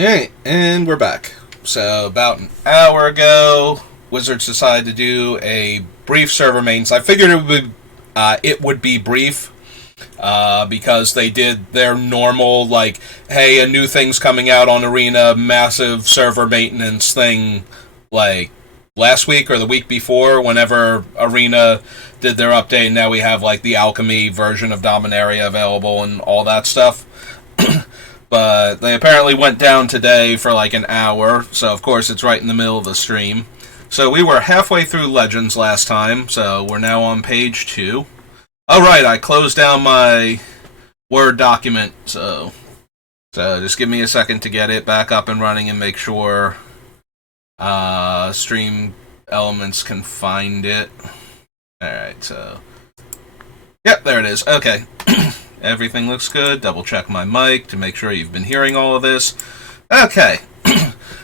Alright, and we're back. So, about an hour ago, Wizards decided to do a brief server maintenance. I figured it would be brief, because they did their normal, like, hey, a new thing's coming out on Arena, massive server maintenance thing, like, last week or the week before, whenever Arena did their update. Now we have, like, the Alchemy version of Dominaria available and all that stuff. But they apparently went down today for like an hour, so of course it's right in the middle of the stream. So we were halfway through Legends last time, so we're now on page 2. Oh right, I closed down my Word document, so just give me a second to get it back up and running and make sure Stream Elements can find it. Alright, so... Yep, there it is. Okay. Everything looks good. Double check my mic to make sure you've been hearing all of this. Okay.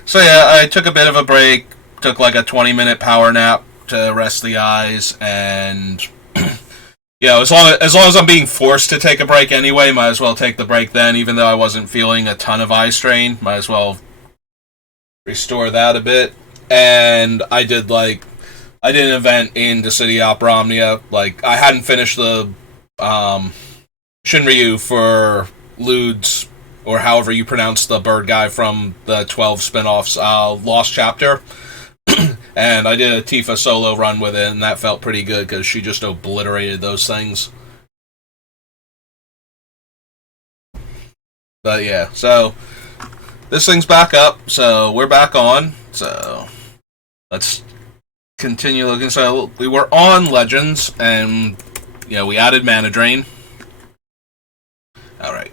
So yeah, I took a bit of a break. Took like a 20-minute power nap to rest the eyes, and as long as I'm being forced to take a break anyway, might as well take the break then, even though I wasn't feeling a ton of eye strain. Might as well restore that a bit. And I did an event in the City Opera Omnia. Like, I hadn't finished the Shinryu for Lude's, or however you pronounce the bird guy from the 12 spin-offs, Lost Chapter. And I did a Tifa solo run with it, and that felt pretty good, because she just obliterated those things. But yeah, so this thing's back up, so we're back on. So let's continue looking. So we were on Legends, and we added Mana Drain. Alright.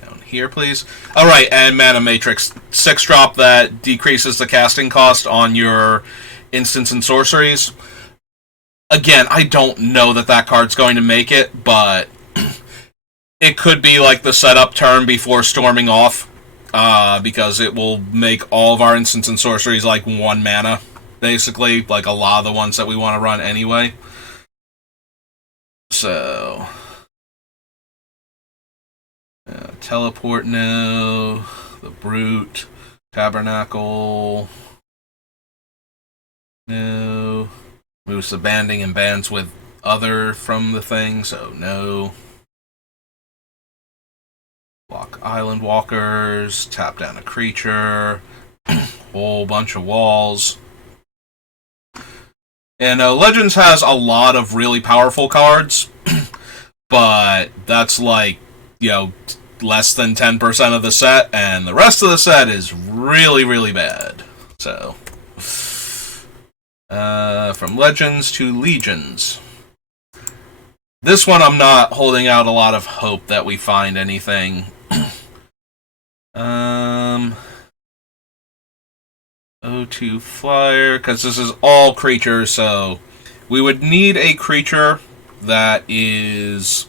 Down here, please. Alright, and Mana Matrix. 6-drop that decreases the casting cost on your instants and sorceries. Again, I don't know that card's going to make it, but it could be like the setup turn before storming off, because it will make all of our instants and sorceries like 1 mana, basically, like a lot of the ones that we want to run anyway. So... teleport, no. The Brute. Tabernacle. No. Moves the banding and bands with other from the thing, so no. Block Island Walkers. Tap down a creature. Whole bunch of walls. And Legends has a lot of really powerful cards, but that's like, less than 10% of the set, and the rest of the set is really, really bad. So, from Legends to Legions. This one I'm not holding out a lot of hope that we find anything. O2 Flyer, because this is all creatures, so we would need a creature that is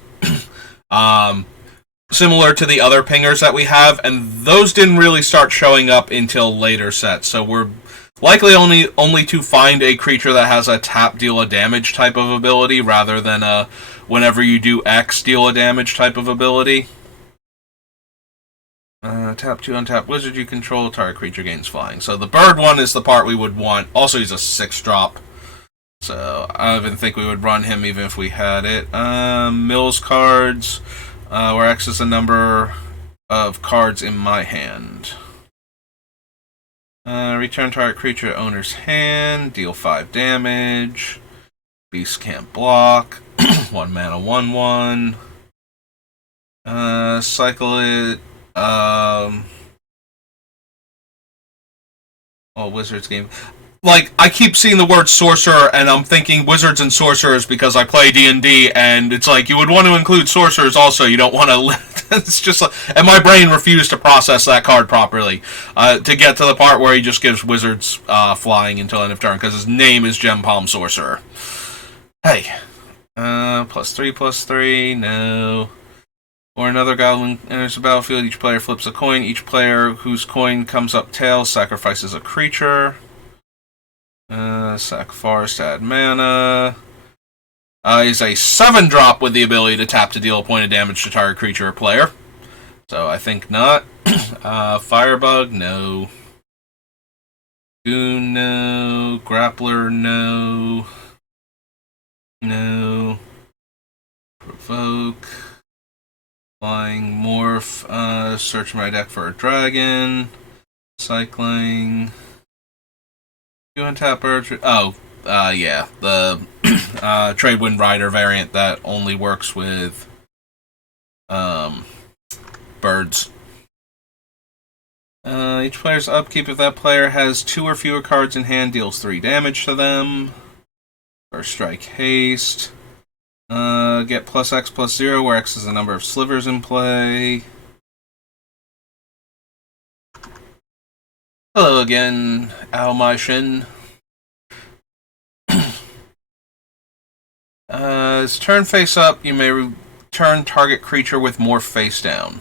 similar to the other pingers that we have, and those didn't really start showing up until later sets, so we're likely only to find a creature that has a tap deal a damage type of ability, rather than a whenever you do X deal a damage type of ability. Tap 2 untap wizard you control, target creature gains flying. So the bird one is the part we would want. Also, he's a 6-drop. So I don't even think we would run him even if we had it. Mills cards, where X is the number of cards in my hand. Return target creature to owner's hand, deal 5 damage. Beast can't block. 1 mana, 1/1. Cycle it. Wizards game. Like, I keep seeing the word sorcerer, and I'm thinking wizards and sorcerers because I play D&D, and it's like, you would want to include sorcerers also, you don't want to... It's just like... And my brain refused to process that card properly, to get to the part where he just gives wizards flying until end of turn, because his name is Gem Palm Sorcerer. Hey. +3/+3, no... Or another goblin enters the battlefield, each player flips a coin. Each player whose coin comes up tails sacrifices a creature. Sack Forest, add mana. He's a 7-drop with the ability to tap to deal a point of damage to target creature or player. So I think not. Firebug, no. Goon, no. Grappler, no. No. Provoke. Flying Morph. Search my deck for a dragon. Cycling. You untap birds. Oh, yeah. The Tradewind Rider variant that only works with birds. Each player's upkeep, if that player has 2 or fewer cards in hand, deals 3 damage to them. First strike haste. Get plus X plus 0, where X is the number of slivers in play. Hello again, Aomai-shin. As turn face up, you may return target creature with morph face down.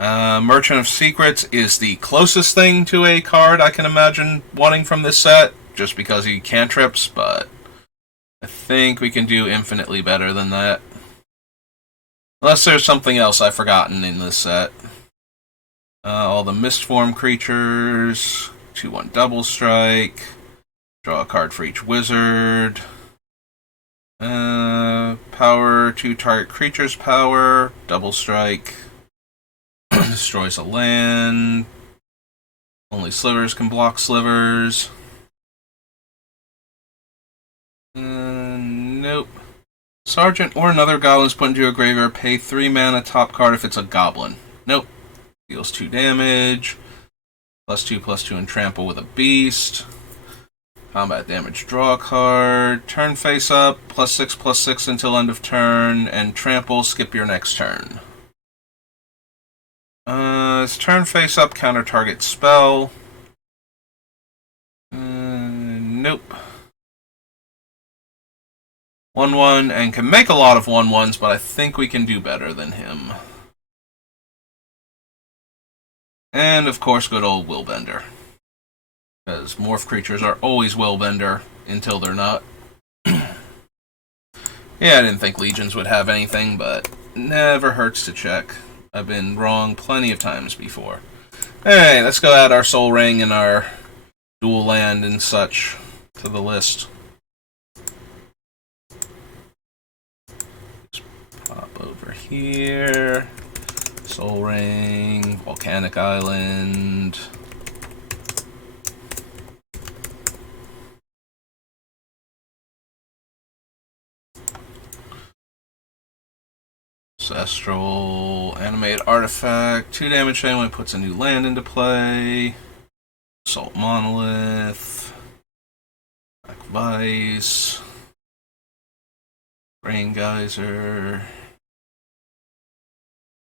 Merchant of Secrets is the closest thing to a card I can imagine wanting from this set, just because he cantrips, but I think we can do infinitely better than that. Unless there's something else I've forgotten in this set. All the Mistform creatures, 2/1 double strike, draw a card for each wizard. Power 2 target creatures power, double strike. Destroys a land. Only slivers can block slivers. Nope. Sergeant or another goblin is put into a graveyard. Pay 3 mana top card if it's a goblin. Nope. Deals 2 damage. +2/+2 and trample with a beast. Combat damage, draw a card. Turn face up, +6/+6 until end of turn. And trample, skip your next turn. It's turn face up, counter target spell. Nope. 1/1, and can make a lot of 1/1s, but I think we can do better than him. And, of course, good old Willbender. Because morph creatures are always Willbender until they're not. Yeah, I didn't think Legions would have anything, but never hurts to check. I've been wrong plenty of times before. Hey, let's go add our Soul Ring and our dual land and such to the list. Just pop over here. Soul Ring, Volcanic Island. Ancestral, Animate Artifact, 2 damage when it puts a new land into play. Assault Monolith. Black Vice. Rain Geyser.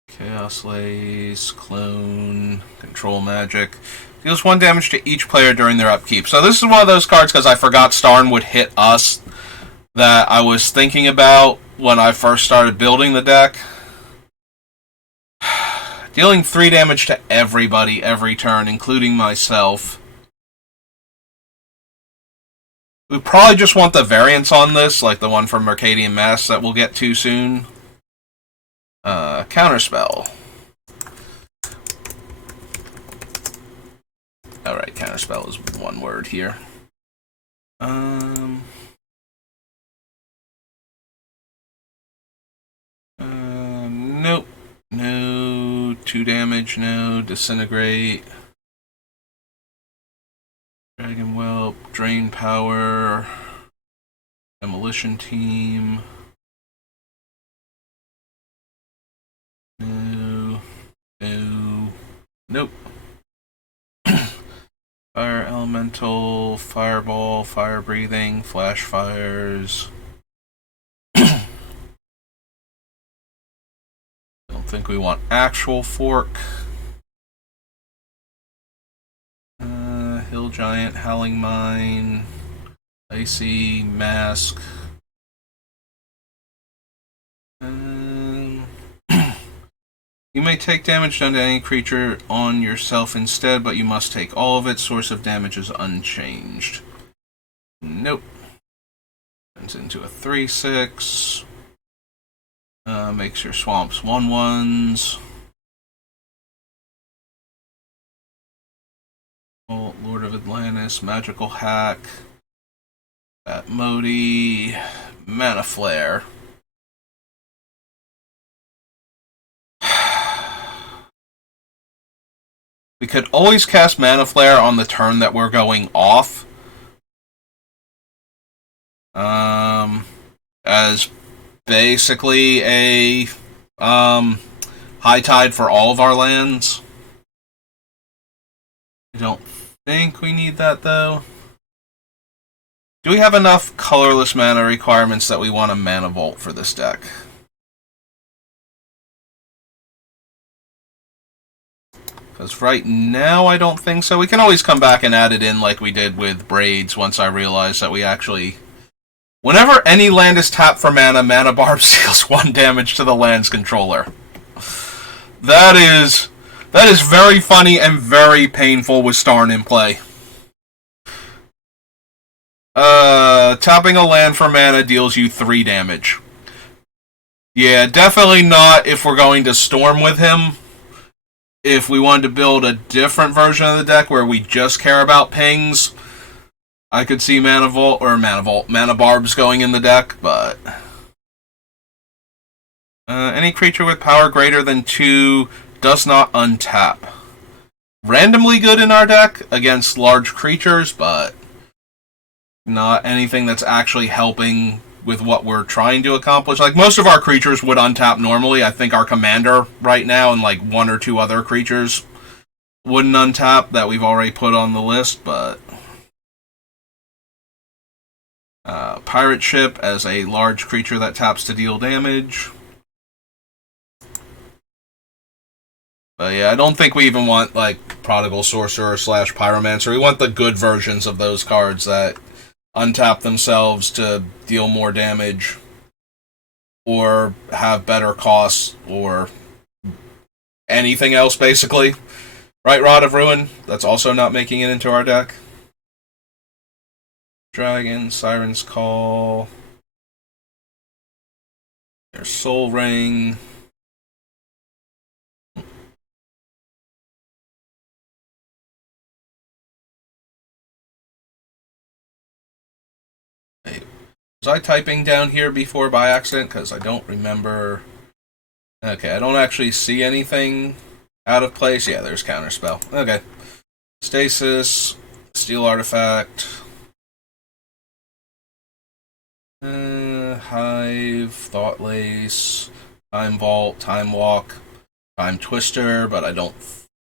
Chaos Lace, Clone, Control Magic. Deals 1 damage to each player during their upkeep. So this is one of those cards, because I forgot Starn would hit us, that I was thinking about when I first started building the deck. Dealing 3 damage to everybody every turn, including myself. We probably just want the variants on this, like the one from Mercadian Mass that we'll get to soon. Counterspell. Alright, Counterspell is one word here. Nope. No. 2 damage, no. Disintegrate. Dragon Whelp. Drain Power. Demolition Team. No. No. Nope. Fire Elemental. Fireball. Fire Breathing. Flash Fires. Don't think we want actual Fork. Hill Giant, Howling Mine, Icy, Mask. You may take damage done to any creature on yourself instead, but you must take all of it. Source of damage is unchanged. Nope. Turns into a 3/6. Makes your swamps 1/1s. Atlantis, Magical Hack, Bat Modi, Mana Flare. We could always cast Mana Flare on the turn that we're going off. As basically a high tide for all of our lands. I don't think we need that though. Do we have enough colorless mana requirements that we want a Mana Vault for this deck? Because right now I don't think so. We can always come back and add it in like we did with Braids once I realize that we actually... Whenever any land is tapped for mana, Mana Barb deals 1 damage to the land's controller. That is very funny and very painful with Starn in play. Tapping a land for mana deals you 3 damage. Yeah, definitely not if we're going to Storm with him. If we wanted to build a different version of the deck where we just care about pings, I could see Mana Barbs going in the deck, but... any creature with power greater than 2 does not untap. Randomly good in our deck against large creatures, but not anything that's actually helping with what we're trying to accomplish. Like, most of our creatures would untap normally. I think our commander right now and like 1 or 2 other creatures wouldn't untap that we've already put on the list, but... Pirate Ship as a large creature that taps to deal damage. But yeah, I don't think we even want, like, Prodigal Sorcerer / Pyromancer. We want the good versions of those cards that untap themselves to deal more damage, or have better costs, or anything else, basically. Right, Rod of Ruin? That's also not making it into our deck. Dragon, Siren's Call. There's Soul Ring. Wait, was I typing down here before by accident? Because I don't remember. Okay, I don't actually see anything out of place. Yeah, there's Counterspell. Okay. Stasis, Steel Artifact. Hive, Thought Lace, Time Vault, Time Walk, Time Twister, but I don't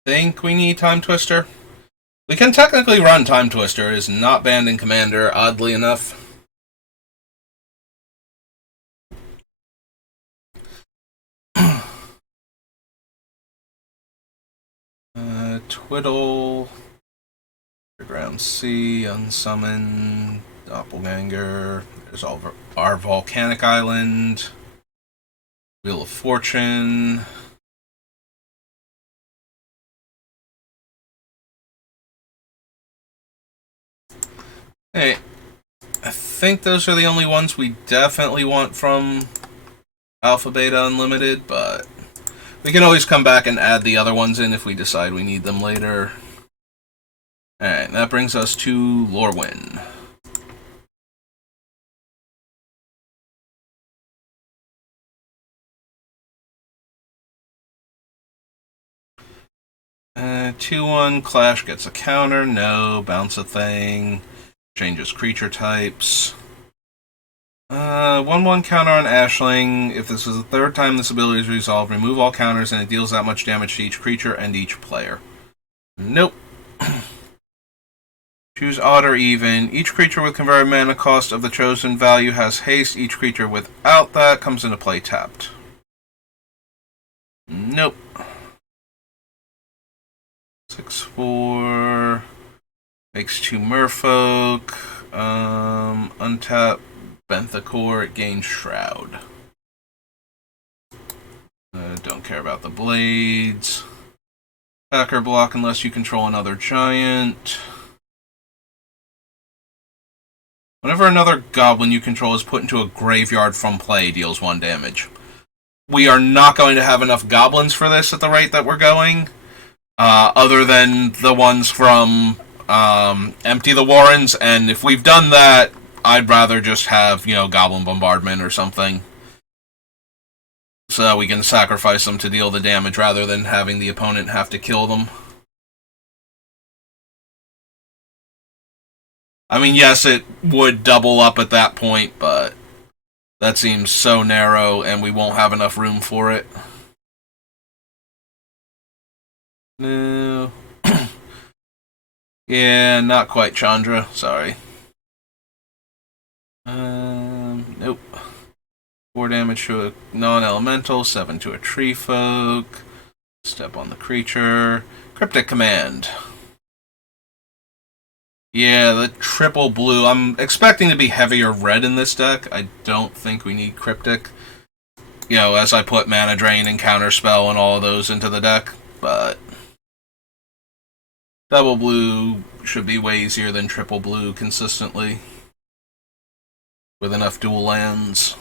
think we need Time Twister. We can technically run Time Twister. It is not banned in Commander, oddly enough. Twiddle, Underground Sea, Unsummon, Doppelganger. There's our Volcanic Island, Wheel of Fortune. Hey, I think those are the only ones we definitely want from Alpha Beta Unlimited, but we can always come back and add the other ones in if we decide we need them later. Alright, that brings us to Lorwyn. Uh, 2-1, Clash gets a counter, no, bounce a thing, changes creature types. 1-1 counter on Ashling. If this is the 3rd time this ability is resolved, remove all counters and it deals that much damage to each creature and each player. Nope. Choose odd or even. Each creature with converted mana cost of the chosen value has haste. Each creature without that comes into play tapped. Nope. 6/4. Makes 2 Merfolk. Untap Benthacor. It gains Shroud. Don't care about the blades. Attacker block unless you control another giant. Whenever another goblin you control is put into a graveyard from play, deals 1 damage. We are not going to have enough goblins for this at the rate that we're going. Other than the ones from empty the Warrens, and if we've done that, I'd rather just have, Goblin Bombardment or something. So we can sacrifice them to deal the damage rather than having the opponent have to kill them. I mean, yes, it would double up at that point, but that seems so narrow and we won't have enough room for it. No. Yeah, not quite Chandra. Sorry. Nope. 4 damage to a non-elemental, 7 to a tree folk. Step on the creature. Cryptic Command. Yeah, the triple blue. I'm expecting to be heavier red in this deck. I don't think we need Cryptic. As I put Mana Drain and Counterspell and all of those into the deck. But double blue should be way easier than triple blue consistently. With enough dual lands.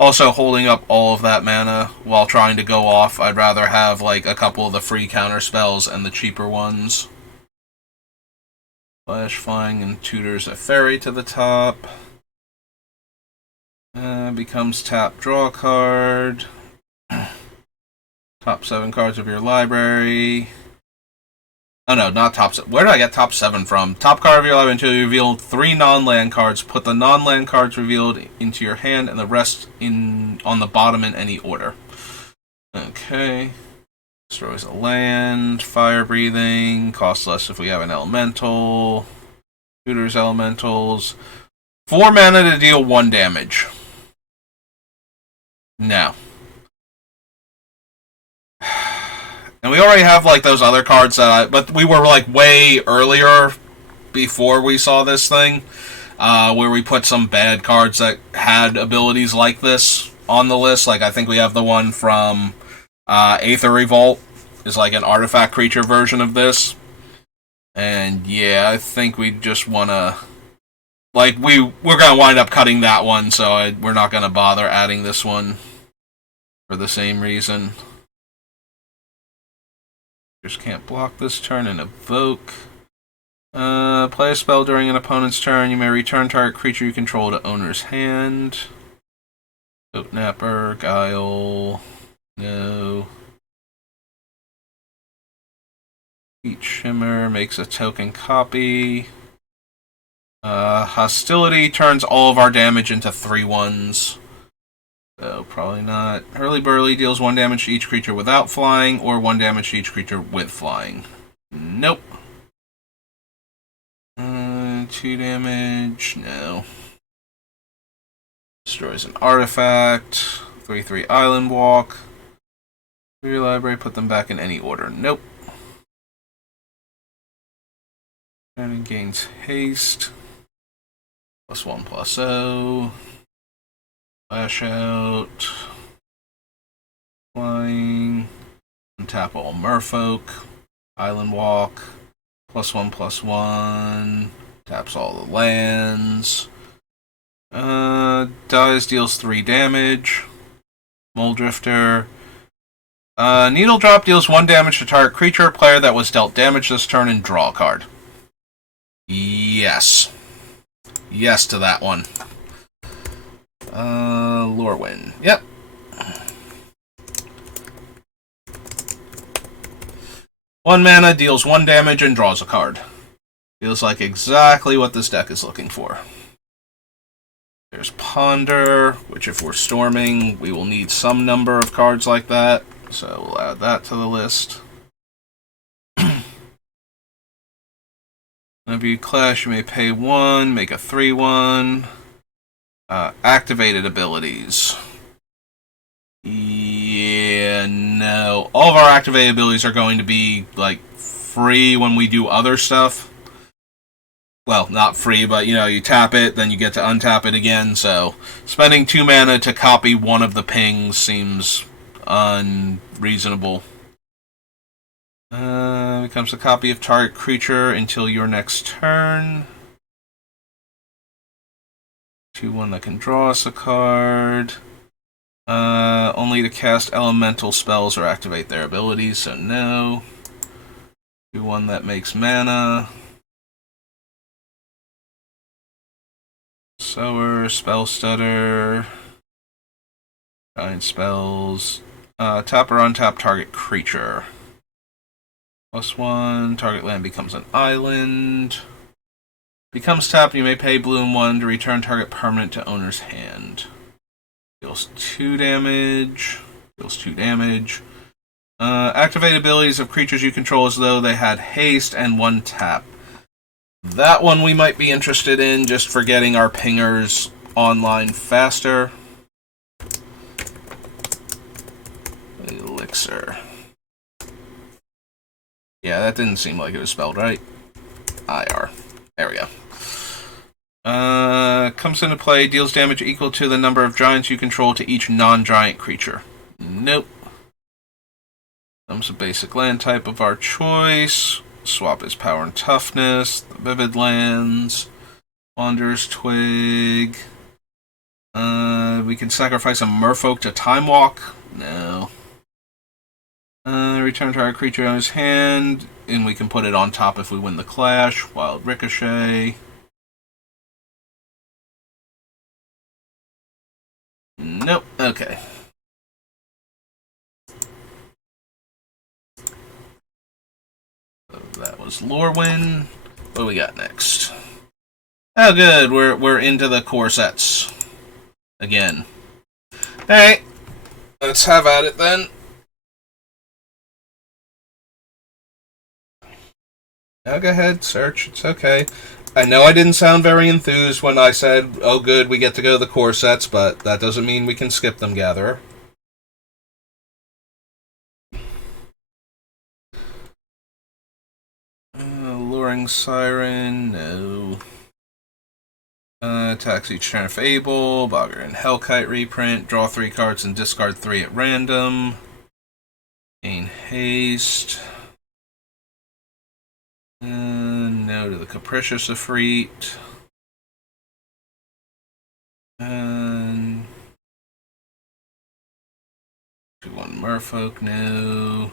Also, holding up all of that mana while trying to go off, I'd rather have like a couple of the free counter spells and the cheaper ones. Flash Flying and tutors a fairy to the top. Becomes tap, draw a card. Top 7 cards of your library. Oh no, not top 7. Where did I get top 7 from? Top card of your library until you reveal 3 non-land cards. Put the non-land cards revealed into your hand and the rest on the bottom in any order. Okay. Destroys a land. Fire breathing. Costs less if we have an elemental. Tutors elementals. 4 mana to deal 1 damage. Now. And we already have like those other cards but we were like way earlier before we saw this thing, where we put some bad cards that had abilities like this on the list. Like I think we have the one from Aether Revolt is like an artifact creature version of this. And yeah, I think we just want to we're gonna wind up cutting that one, so we're not gonna bother adding this one for the same reason. Just can't block this turn and evoke. Play a spell during an opponent's turn. You may return target creature you control to owner's hand. Goat Napper, Guile. No. Heat Shimmer makes a token copy. Hostility turns all of our damage into 3/1s. So, probably not. Hurly Burly deals 1 damage to each creature without flying, or 1 damage to each creature with flying. Nope. 2 damage. No. Destroys an artifact. 3/3 Island Walk. For your library, put them back in any order. Nope. And it gains haste. +1/+0. Flash out. Flying. Untap all Merfolk. Island Walk. +1/+1. Taps all the lands. Dies, deals 3 damage. Mole Drifter. Needle Drop deals 1 damage to target creature or player that was dealt damage this turn and draw a card. Yes. Yes to that one. Lorwyn. Yep. One mana, deals 1 damage, and draws a card. Feels like exactly what this deck is looking for. There's Ponder, which if we're storming, we will need some number of cards like that. So we'll add that to the list. Whenever you clash, you may pay 1, make a 3/1. Activated abilities. Yeah, no. All of our activated abilities are going to be, like, free when we do other stuff. Well, not free, but, you tap it, then you get to untap it again, so spending 2 mana to copy one of the pings seems unreasonable. Becomes a copy of target creature until your next turn. 2/1 that can draw us a card. Only to cast elemental spells or activate their abilities, so no. Do one that makes mana. Sower, Spell Stutter, Giant Spells. Tap or untap target creature. +1, target land becomes an island. Becomes tapped, you may pay blue and 1 to return target permanent to owner's hand. Deals 2 damage. Deals 2 damage. Activate abilities of creatures you control as though they had haste and 1 tap. That one we might be interested in, just for getting our pingers online faster. Elixir. Yeah, that didn't seem like it was spelled right. IR. There we go. Comes into play, deals damage equal to the number of giants you control to each non-giant creature. Nope. Comes a basic land type of our choice. Swap his power and toughness. The vivid lands. Wanderer's Twig. We can sacrifice a merfolk to Time Walk. No. Return to our creature on his hand, and we can put it on top if we win the clash. Wild Ricochet. Nope. Okay. So that was Lorwyn. What do we got next? Oh, good. We're into the core sets again. All right. Let's have at it then. Now go ahead, search. It's okay. I know I didn't sound very enthused when I said, oh good, we get to go to the core sets, but that doesn't mean we can skip them, Gatherer. Luring Siren, no. Attacks each turn of Fable, Bogger and Hellkite reprint, draw 3 cards and discard 3 at random. Gain haste. No to the Capricious Efreet. And 2/1 Merfolk, no.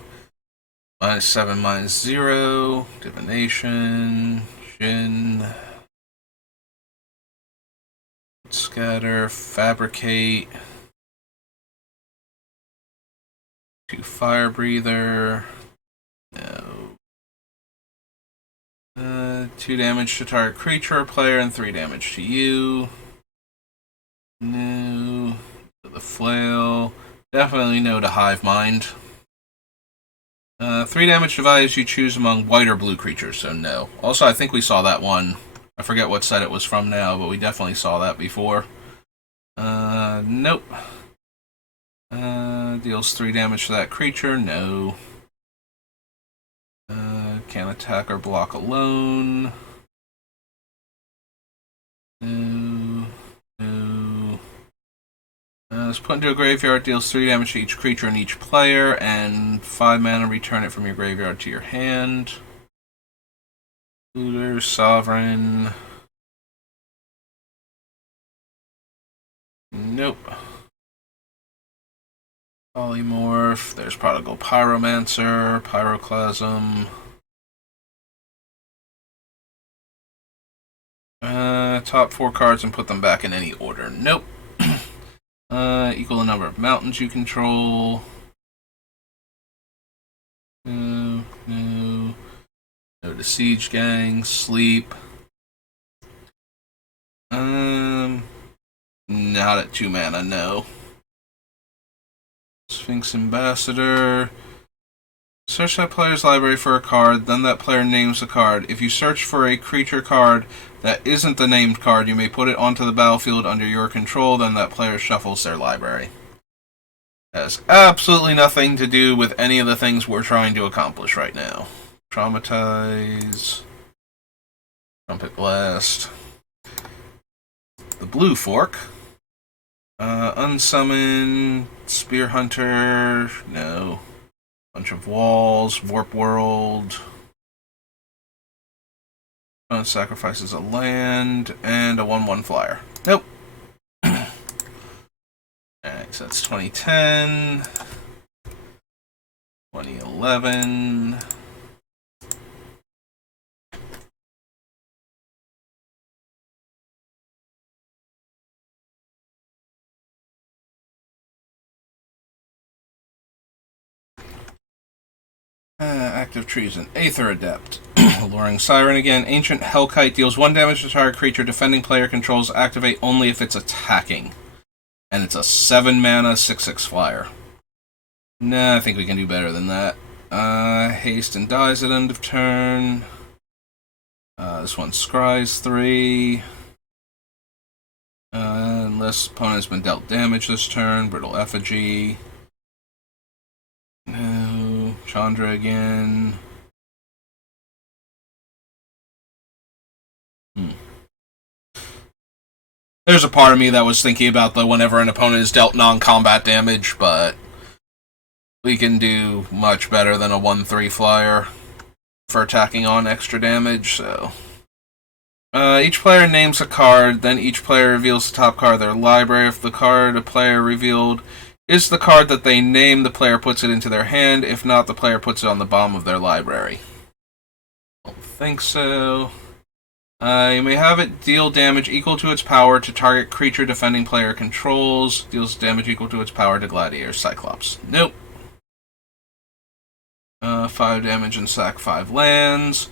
-7, -0. Divination. Shin. Scatter. Fabricate. 2 Fire Breather. No. 2 damage to target creature or player and 3 damage to you. No. To the Flail. Definitely no to Hive Mind. 3 damage to values you choose among white or blue creatures, so no. Also, I think we saw that one. I forget what set it was from now, but we definitely saw that before. Nope. Deals 3 damage to that creature, no. Can't attack or block alone. No. No. It's put into a graveyard, deals 3 damage to each creature and each player, and 5 mana, return it from your graveyard to your hand. Looter, Sovereign. Nope. Polymorph, there's Prodigal Pyromancer, Pyroclasm. Top 4 cards and put them back in any order. Nope. Equal the number of mountains you control. No, no. No to Siege Gang, Sleep. Not at 2 mana, no. Sphinx Ambassador. Search that player's library for a card, then that player names the card. If you search for a creature card that isn't the named card, you may put it onto the battlefield under your control, then that player shuffles their library. That has absolutely nothing to do with any of the things we're trying to accomplish right now. Traumatize. Trumpet Blast. The Blue Fork. Unsummon. Spear Hunter. No. Bunch of Walls. Warp World. Sacrifices a land. And a 1/1 flyer. Nope. Alright, So that's 2010, 2011. Active treason. Aether Adept. Alluring Siren again. Ancient Hellkite deals 1 damage to target creature defending player controls. Activate only if it's attacking. And it's a 7 mana 6/6 flyer. Nah, I think we can do better than that. Haste and dies at end of turn. This one scries 3. Unless opponent has been dealt damage this turn. Brittle Effigy. No. Chandra again. There's a part of me that was thinking about the whenever an opponent is dealt non-combat damage, but we can do much better than a 1/3 flyer for attacking on extra damage, so... each player names a card, then each player reveals the top card of their library. If the card a player revealed is the card that they name, the player puts it into their hand. If not, the player puts it on the bottom of their library. I don't think so. You may have it deal damage equal to its power to target creature defending player controls. Deals damage equal to its power to Gladiator Cyclops. Nope. 5 damage and sack 5 lands.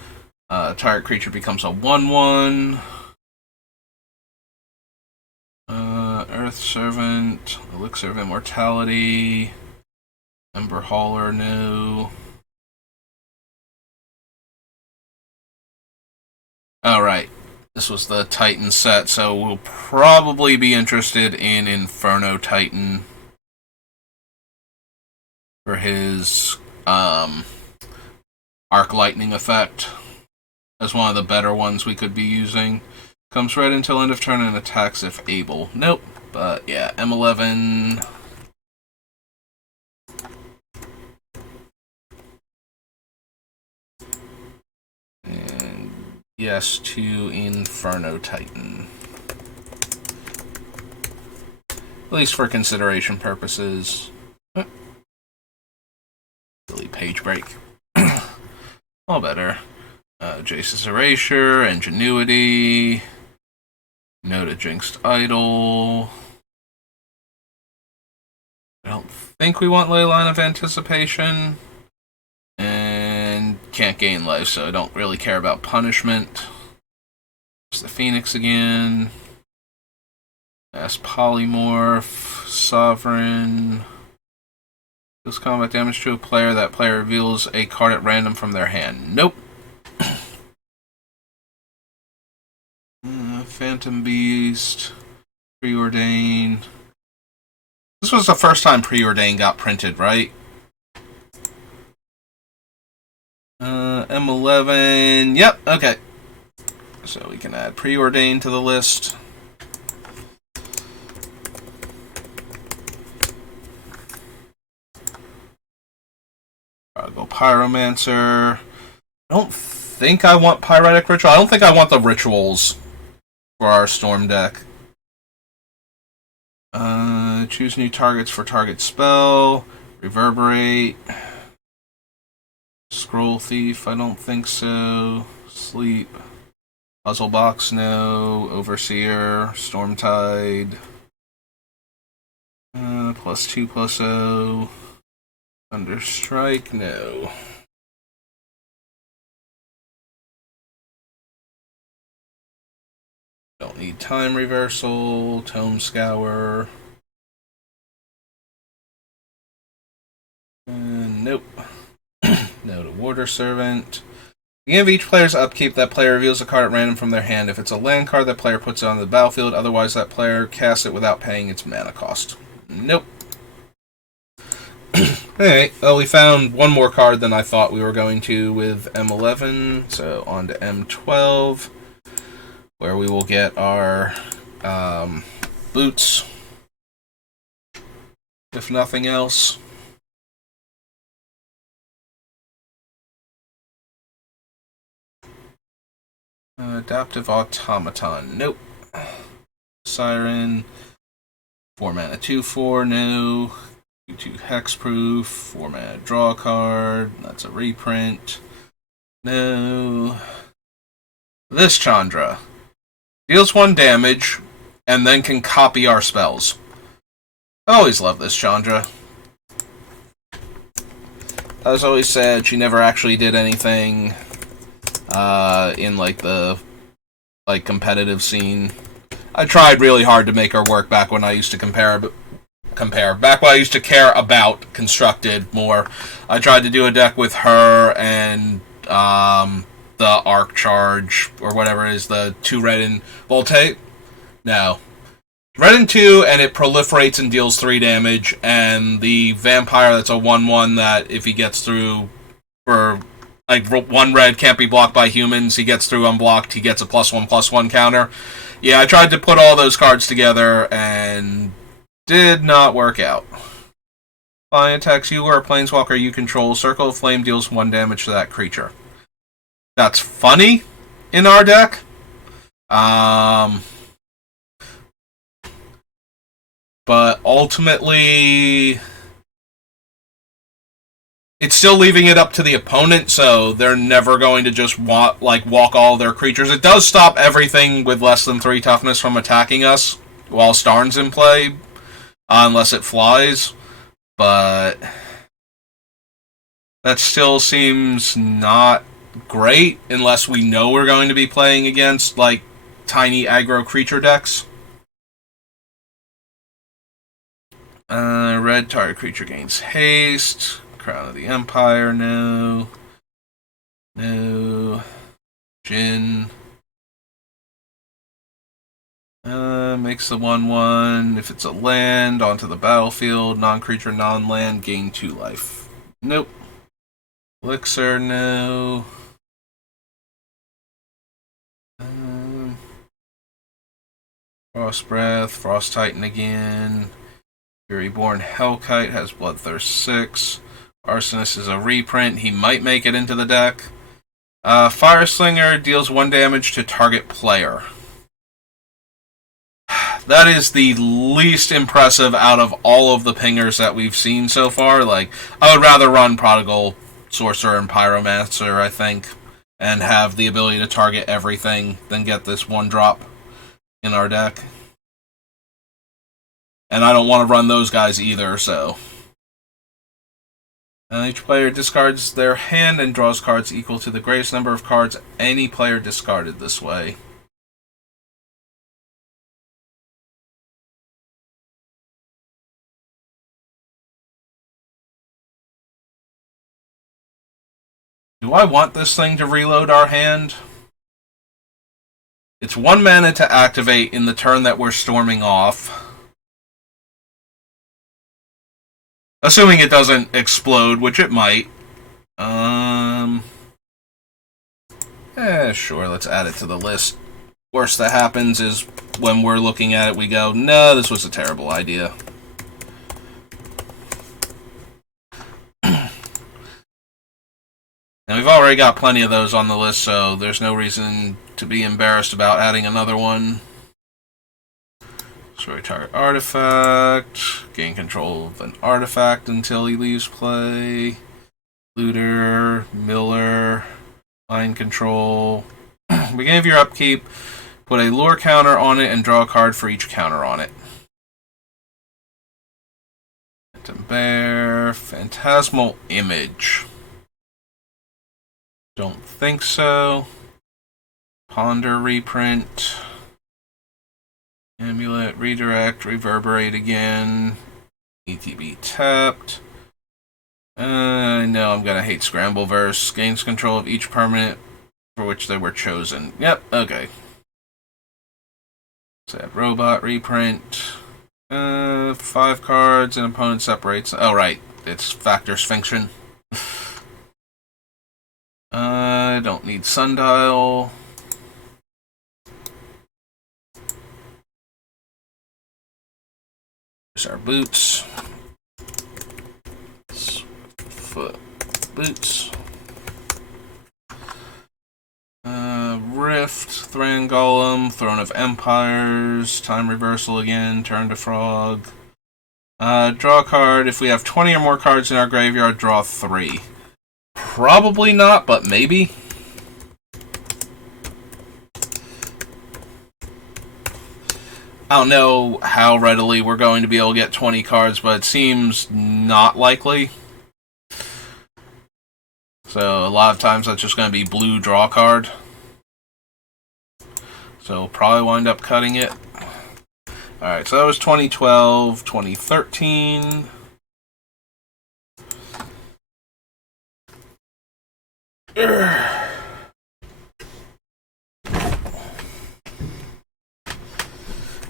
Target creature becomes a 1/1. Earth Servant, Elixir of Immortality, Ember Hauler, no. Alright, this was the Titan set, so we'll probably be interested in Inferno Titan for his Arc Lightning effect as one of the better ones we could be using. Comes right until end of turn and attacks if able. Nope, but yeah, M11... Yes, to Inferno Titan. At least for consideration purposes. Really page break. All better. Jace's Erasure, Ingenuity, Note a Jinxed Idol. I don't think we want Leyline of Anticipation. And can't gain life, so I don't really care about punishment. It's the Phoenix again. Mass Polymorph, Sovereign. Deals combat damage to a player. That player reveals a card at random from their hand. Nope. Phantom Beast. Preordain. This was the first time Preordain got printed, right? M11. Yep, okay. So we can add Preordain to the list. I'll go Pyromancer. I don't think I want Pyretic Ritual. I don't think I want the rituals for our Storm deck. Choose new targets for target spell. Reverberate. Scroll Thief, I don't think so. Sleep. Puzzle Box, no. Overseer. Stormtide. +2/+0. Thunderstrike, no. Don't need Time Reversal. Tome Scour. Nope. No to Warder Servant. At the beginning of each player's upkeep, that player reveals a card at random from their hand. If it's a land card, that player puts it on the battlefield. Otherwise, that player casts it without paying its mana cost. Nope. Alright, well, we found one more card than I thought we were going to with M11. So on to M12, where we will get our boots, if nothing else. Adaptive Automaton. Nope. Siren. 4 mana 2/4, no. 2 hexproof, 4 mana draw a card. That's a reprint. No. This Chandra deals 1 damage and then can copy our spells. I always love this Chandra. As always said, she never actually did anything in like the competitive scene. I tried really hard to make her work back when I used to compare. Back when I used to care about Constructed more. I tried to do a deck with her and the Arc Charge, or whatever it is, the 2 red and Voltate. No. Red and 2, and it proliferates and deals 3 damage, and the Vampire that's a 1/1 that if he gets through for, like, 1 red can't be blocked by humans, he gets through unblocked, he gets a +1/+1 counter. Yeah, I tried to put all those cards together, and did not work out. Flying attacks you or a planeswalker you control. Circle of Flame deals 1 damage to that creature. That's funny in our deck. But ultimately, it's still leaving it up to the opponent, so they're never going to just walk all their creatures. It does stop everything with less than 3 toughness from attacking us while Starn's in play, unless it flies. But that still seems not great unless we know we're going to be playing against, like, tiny aggro creature decks. Red target creature gains haste. Crown of the Empire, no. No. Jin. Makes the 1/1. If it's a land, onto the battlefield. Non-creature, non-land, gain 2 life. Nope. Elixir, no. Frost Breath, Frost Titan again. Furyborn Hellkite has Bloodthirst 6. Arsonist is a reprint. He might make it into the deck. Fireslinger deals 1 damage to target player. That is the least impressive out of all of the pingers that we've seen so far. Like, I would rather run Prodigal Sorcerer and Pyromancer, I think, and have the ability to target everything than get this 1-drop in our deck. And I don't want to run those guys either, so. Each player discards their hand and draws cards equal to the greatest number of cards any player discarded this way. Do I want this thing to reload our hand? It's 1 mana to activate in the turn that we're storming off. Assuming it doesn't explode, which it might. Sure, let's add it to the list. Worst that happens is when we're looking at it, we go, no, this was a terrible idea. And we've already got plenty of those on the list, so there's no reason to be embarrassed about adding another one. Destroy target artifact. Gain control of an artifact until he leaves play. Looter. Miller. Mind control. Beginning of your upkeep, put a lure counter on it and draw a card for each counter on it. Phantom Bear. Phantasmal Image. Don't think so. Ponder reprint. Amulet, redirect, reverberate again. ETB tapped. I know I'm gonna hate Scrambleverse. Gains control of each permanent for which they were chosen. Yep, okay. Sad Robot reprint. 5 cards, an opponent separates. Oh, right. It's Factor Sphinxian. I don't need Sundial. Here's our boots. Foot boots. Rift, Thran Dragon Golem, Throne of Empires, Time Reversal again, turn to Frog. Draw a card. If we have 20 or more cards in our graveyard, draw 3. Probably not, but maybe. I don't know how readily we're going to be able to get 20 cards, but it seems not likely. So a lot of times that's just going to be blue draw card. So we'll probably wind up cutting it. Alright, so that was 2012, 2013.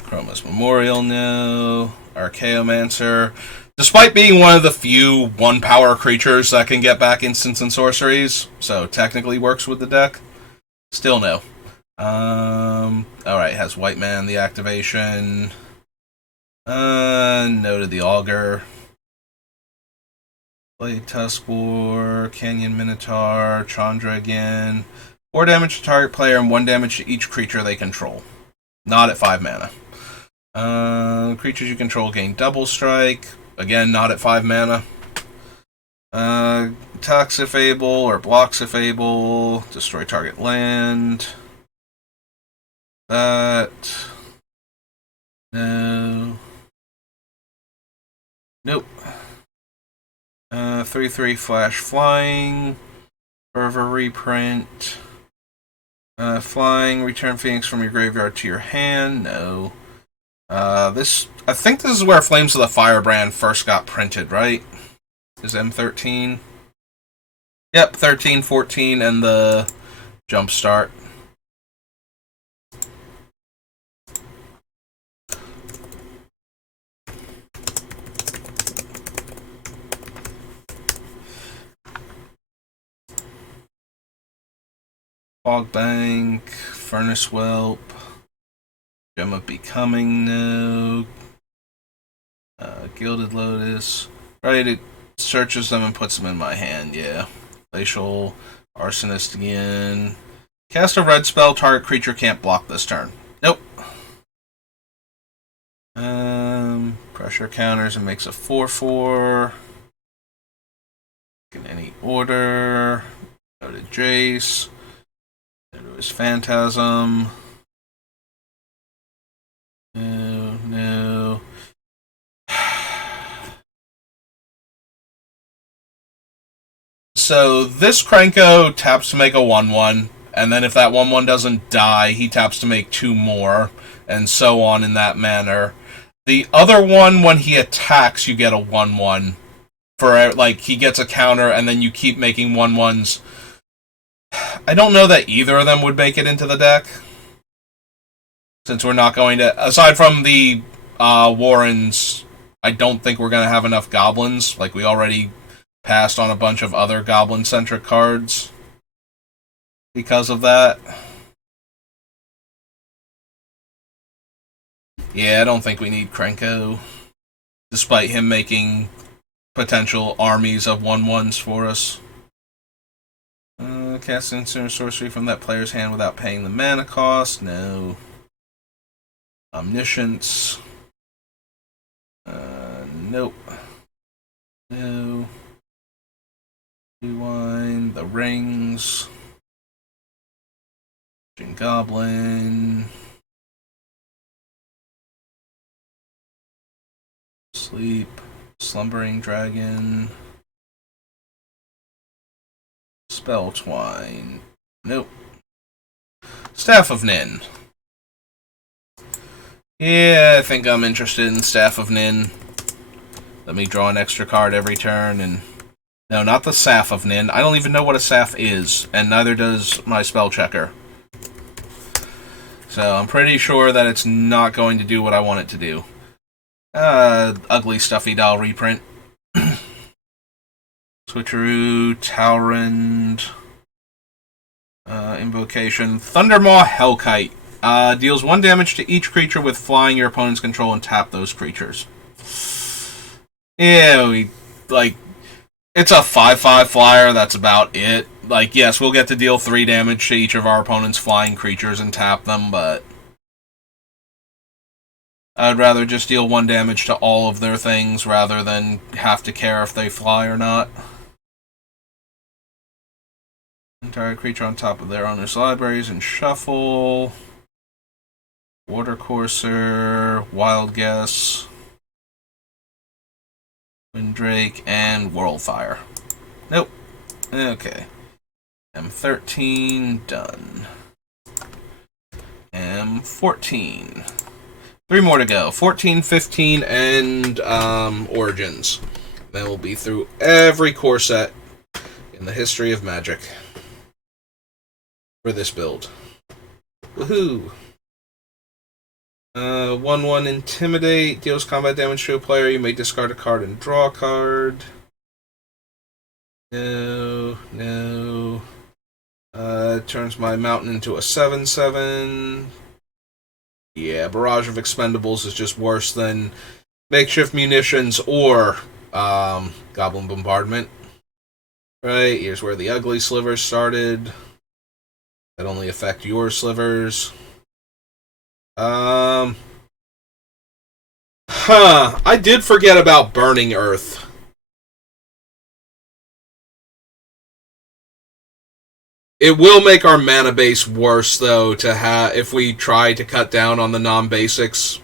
Chroma's Memorial, no. Archaeomancer. Despite being one of the few 1-power creatures that can get back instants and sorceries, so technically works with the deck, still no. Alright, has White Man, the activation. Noted the Augur. Blade Tuskboar, Canyon Minotaur, Chandra again. 4 damage to target player and 1 damage to each creature they control. Not at 5 mana. Creatures you control gain double strike. Again, not at 5 mana. Attacks if able, or blocks if able. Destroy target land. That. No. Nope. 3/3 flash flying. Fervor reprint. Flying, return Phoenix from your graveyard to your hand. No. I think this is where Flames of the Firebrand first got printed, right? Is M13? Yep, 13, 14, and the Jumpstart. Fogbank, Furnace Whelp, Gem of Becoming, no. Gilded Lotus. Right, it searches them and puts them in my hand, yeah. Glacial Arsonist again. Cast a red spell, target creature can't block this turn. Nope. Pressure counters and makes a 4/4. In any order. Go to Jace. Go to his Phantasm. No. So this Krenko taps to make a 1/1, and then if that 1/1 doesn't die, he taps to make 2 more, and so on in that manner. The other one, when he attacks, you get a 1/1. For, like, he gets a counter, and then you keep making 1/1s. I don't know that either of them would make it into the deck. Since we're not going to... Aside from the Warrens, I don't think we're going to have enough Goblins. Like, we already passed on a bunch of other Goblin-centric cards because of that. Yeah, I don't think we need Krenko, despite him making potential armies of 1/1s for us. Cast instant sorcery from that player's hand without paying the mana cost. No. Omniscience. Nope. No. Rewind. The Rings. Goblin. Sleep. Slumbering Dragon. Spell Twine. Nope. Staff of Nin. Yeah, I think I'm interested in Staff of Nin. Let me draw an extra card every turn, and... No, not the Staff of Nin. I don't even know what a Staff is, and neither does my spell checker. So I'm pretty sure that it's not going to do what I want it to do. Ugly Stuffy Doll reprint. Switcheroo, Talrand, Invocation, Thundermaw Hellkite. Deals 1 damage to each creature with flying your opponent's control and tap those creatures. Yeah, it's a 5/5 flyer, that's about it. Like, yes, we'll get to deal 3 damage to each of our opponent's flying creatures and tap them, but I'd rather just deal 1 damage to all of their things rather than have to care if they fly or not. Entire creature on top of their owner's libraries and shuffle. Watercourser, Wild Guess, Windrake, and Whirlfire. Nope. Okay. M13, done. M14. 3 more to go. 14, 15, and Origins. Then we'll be through every core set in the history of Magic for this build. Woohoo! 1/1 Intimidate. Deals combat damage to a player. You may discard a card and draw a card. No. Turns my mountain into a 7/7. Yeah, Barrage of Expendables is just worse than Makeshift Munitions or Goblin Bombardment. Right, here's where the ugly slivers started. That only affect your slivers. I did forget about Burning Earth. It will make our mana base worse, though, to have if we try to cut down on the non-basics,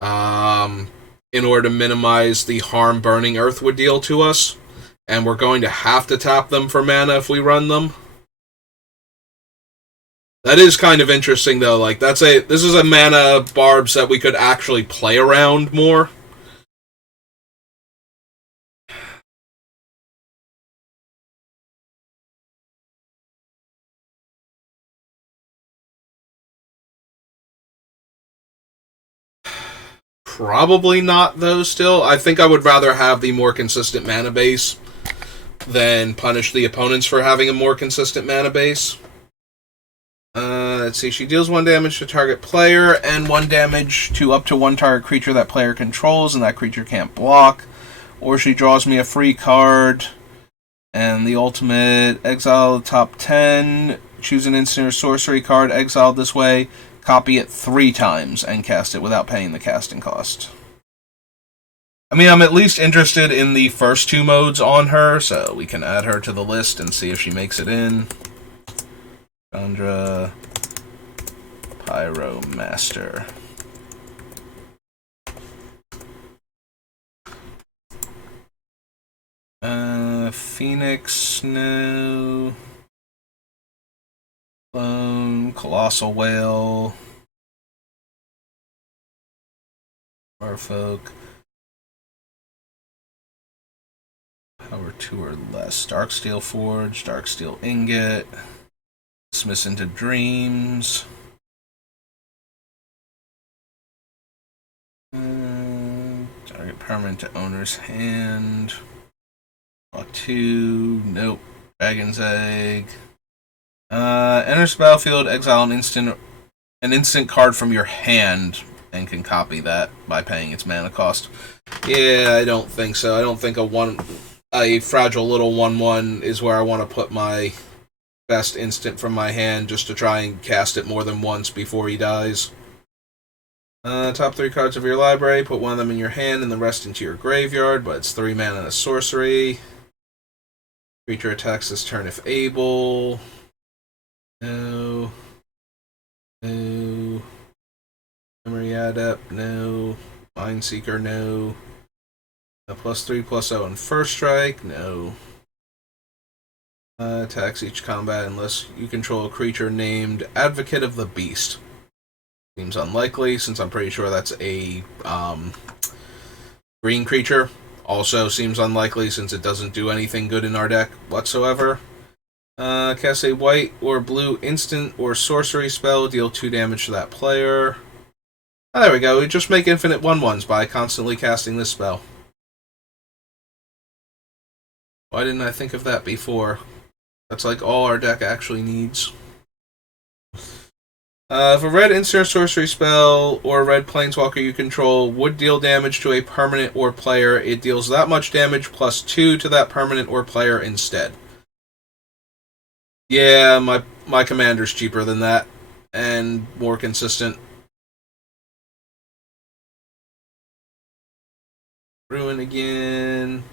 in order to minimize the harm Burning Earth would deal to us, and we're going to have to tap them for mana if we run them. That is kind of interesting, though. Like, this is a mana barbs that we could actually play around more. Probably not, though, still. I think I would rather have the more consistent mana base than punish the opponents for having a more consistent mana base. Let's see. She deals 1 damage to target player and 1 damage to up to 1 target creature that player controls, and that creature can't block. Or she draws me a free card, and the ultimate, exile the top 10, choose an instant or sorcery card, exiled this way, copy it 3 times, and cast it without paying the casting cost. I mean, I'm at least interested in the first 2 modes on her, so we can add her to the list and see if she makes it in. Chandra, Pyromaster. Phoenix, no. Clone, Colossal Whale. Warfolk. Power 2 or less. Darksteel Forge, Darksteel Ingot. Dismiss into Dreams. Target permanent to owner's hand. Draw 2. Nope. Dragon's Egg. Enters the battlefield, exile an instant card from your hand, and can copy that by paying its mana cost. Yeah, I don't think so. I don't think a fragile little 1/1 is where I want to put my best instant from my hand just to try and cast it more than once before he dies. Top 3 cards of your library, put 1 of them in your hand and the rest into your graveyard, but it's 3 mana and a sorcery. Creature attacks this turn if able. No. Memory Adept, no. Mindseeker, no. +3/+0 and first strike, no. Attacks each combat unless you control a creature named Advocate of the Beast. Seems unlikely, since I'm pretty sure that's a green creature. Also seems unlikely, since it doesn't do anything good in our deck whatsoever. Cast a white or blue instant or sorcery spell, deal 2 damage to that player. Oh, there we go, we just make infinite 1/1s by constantly casting this spell. Why didn't I think of that before? That's like all our deck actually needs. If a red instant or sorcery spell or a red planeswalker you control would deal damage to a permanent or player, it deals that much damage +2 to that permanent or player instead. Yeah, my commander's cheaper than that and more consistent. Ruin again.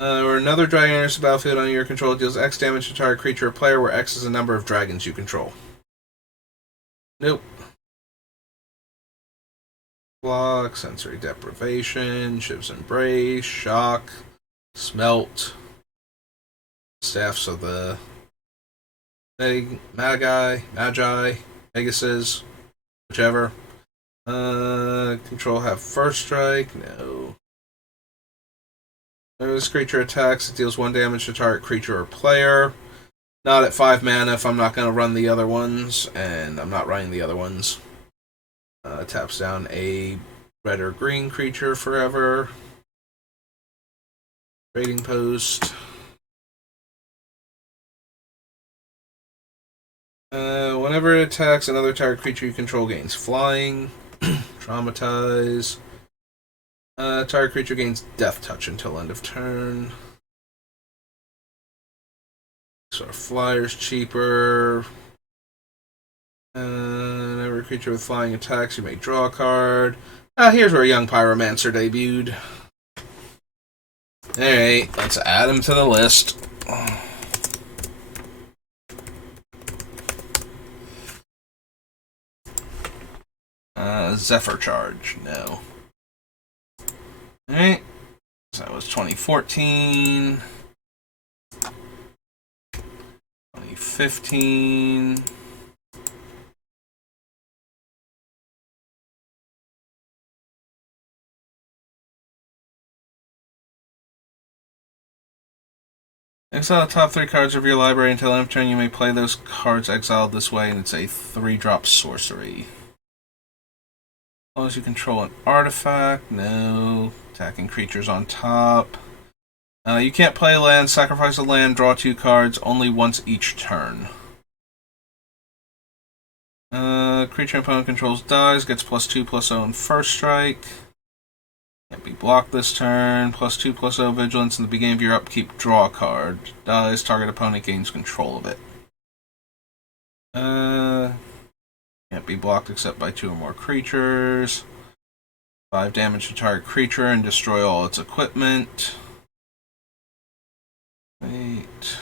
Or another dragon enters the battlefield on your control, deals X damage to target creature or player, where X is the number of dragons you control. Nope. Block, sensory deprivation, Shiv's Embrace, shock, smelt, staffs of the Magi, Pegasus, whichever. Control have first strike. No. This creature attacks, it deals 1 damage to target creature or player. Not at 5 mana if I'm not going to run the other ones, and I'm not running the other ones. Taps down a red or green creature forever. Raiding Post. Whenever it attacks another target creature you control gains flying. Traumatize. Target creature gains death touch until end of turn. So flyer's cheaper. Whenever a creature with flying attacks, you may draw a card. Here's where Young Pyromancer debuted. Alright, let's add him to the list. Zephyr Charge, no. Alright, so that was 2014. 2015. Exile the top 3 cards of your library until end of turn. You may play those cards exiled this way, and it's a 3-drop sorcery. As long as you control an artifact, no. Attacking creatures on top. You can't play land, sacrifice a land, draw 2 cards, only once each turn. Creature opponent controls dies, gets +2/+0 in first strike. Can't be blocked this turn. +2/+0 vigilance in the beginning of your upkeep, draw a card. Dies, target opponent gains control of it. Can't be blocked except by 2 or more creatures. 5 damage to target creature and destroy all its equipment. Wait.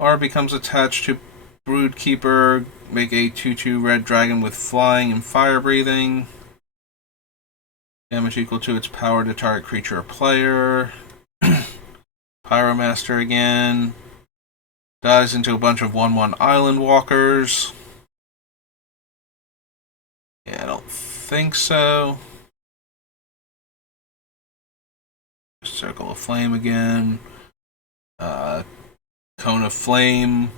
R becomes attached to Broodkeeper. Make a 2/2 red dragon with flying and fire breathing. Damage equal to its power to target creature or player. Pyromaster again. Dies into a bunch of 1/1 island walkers. Yeah, I don't think so. Circle of Flame again. Cone of Flame.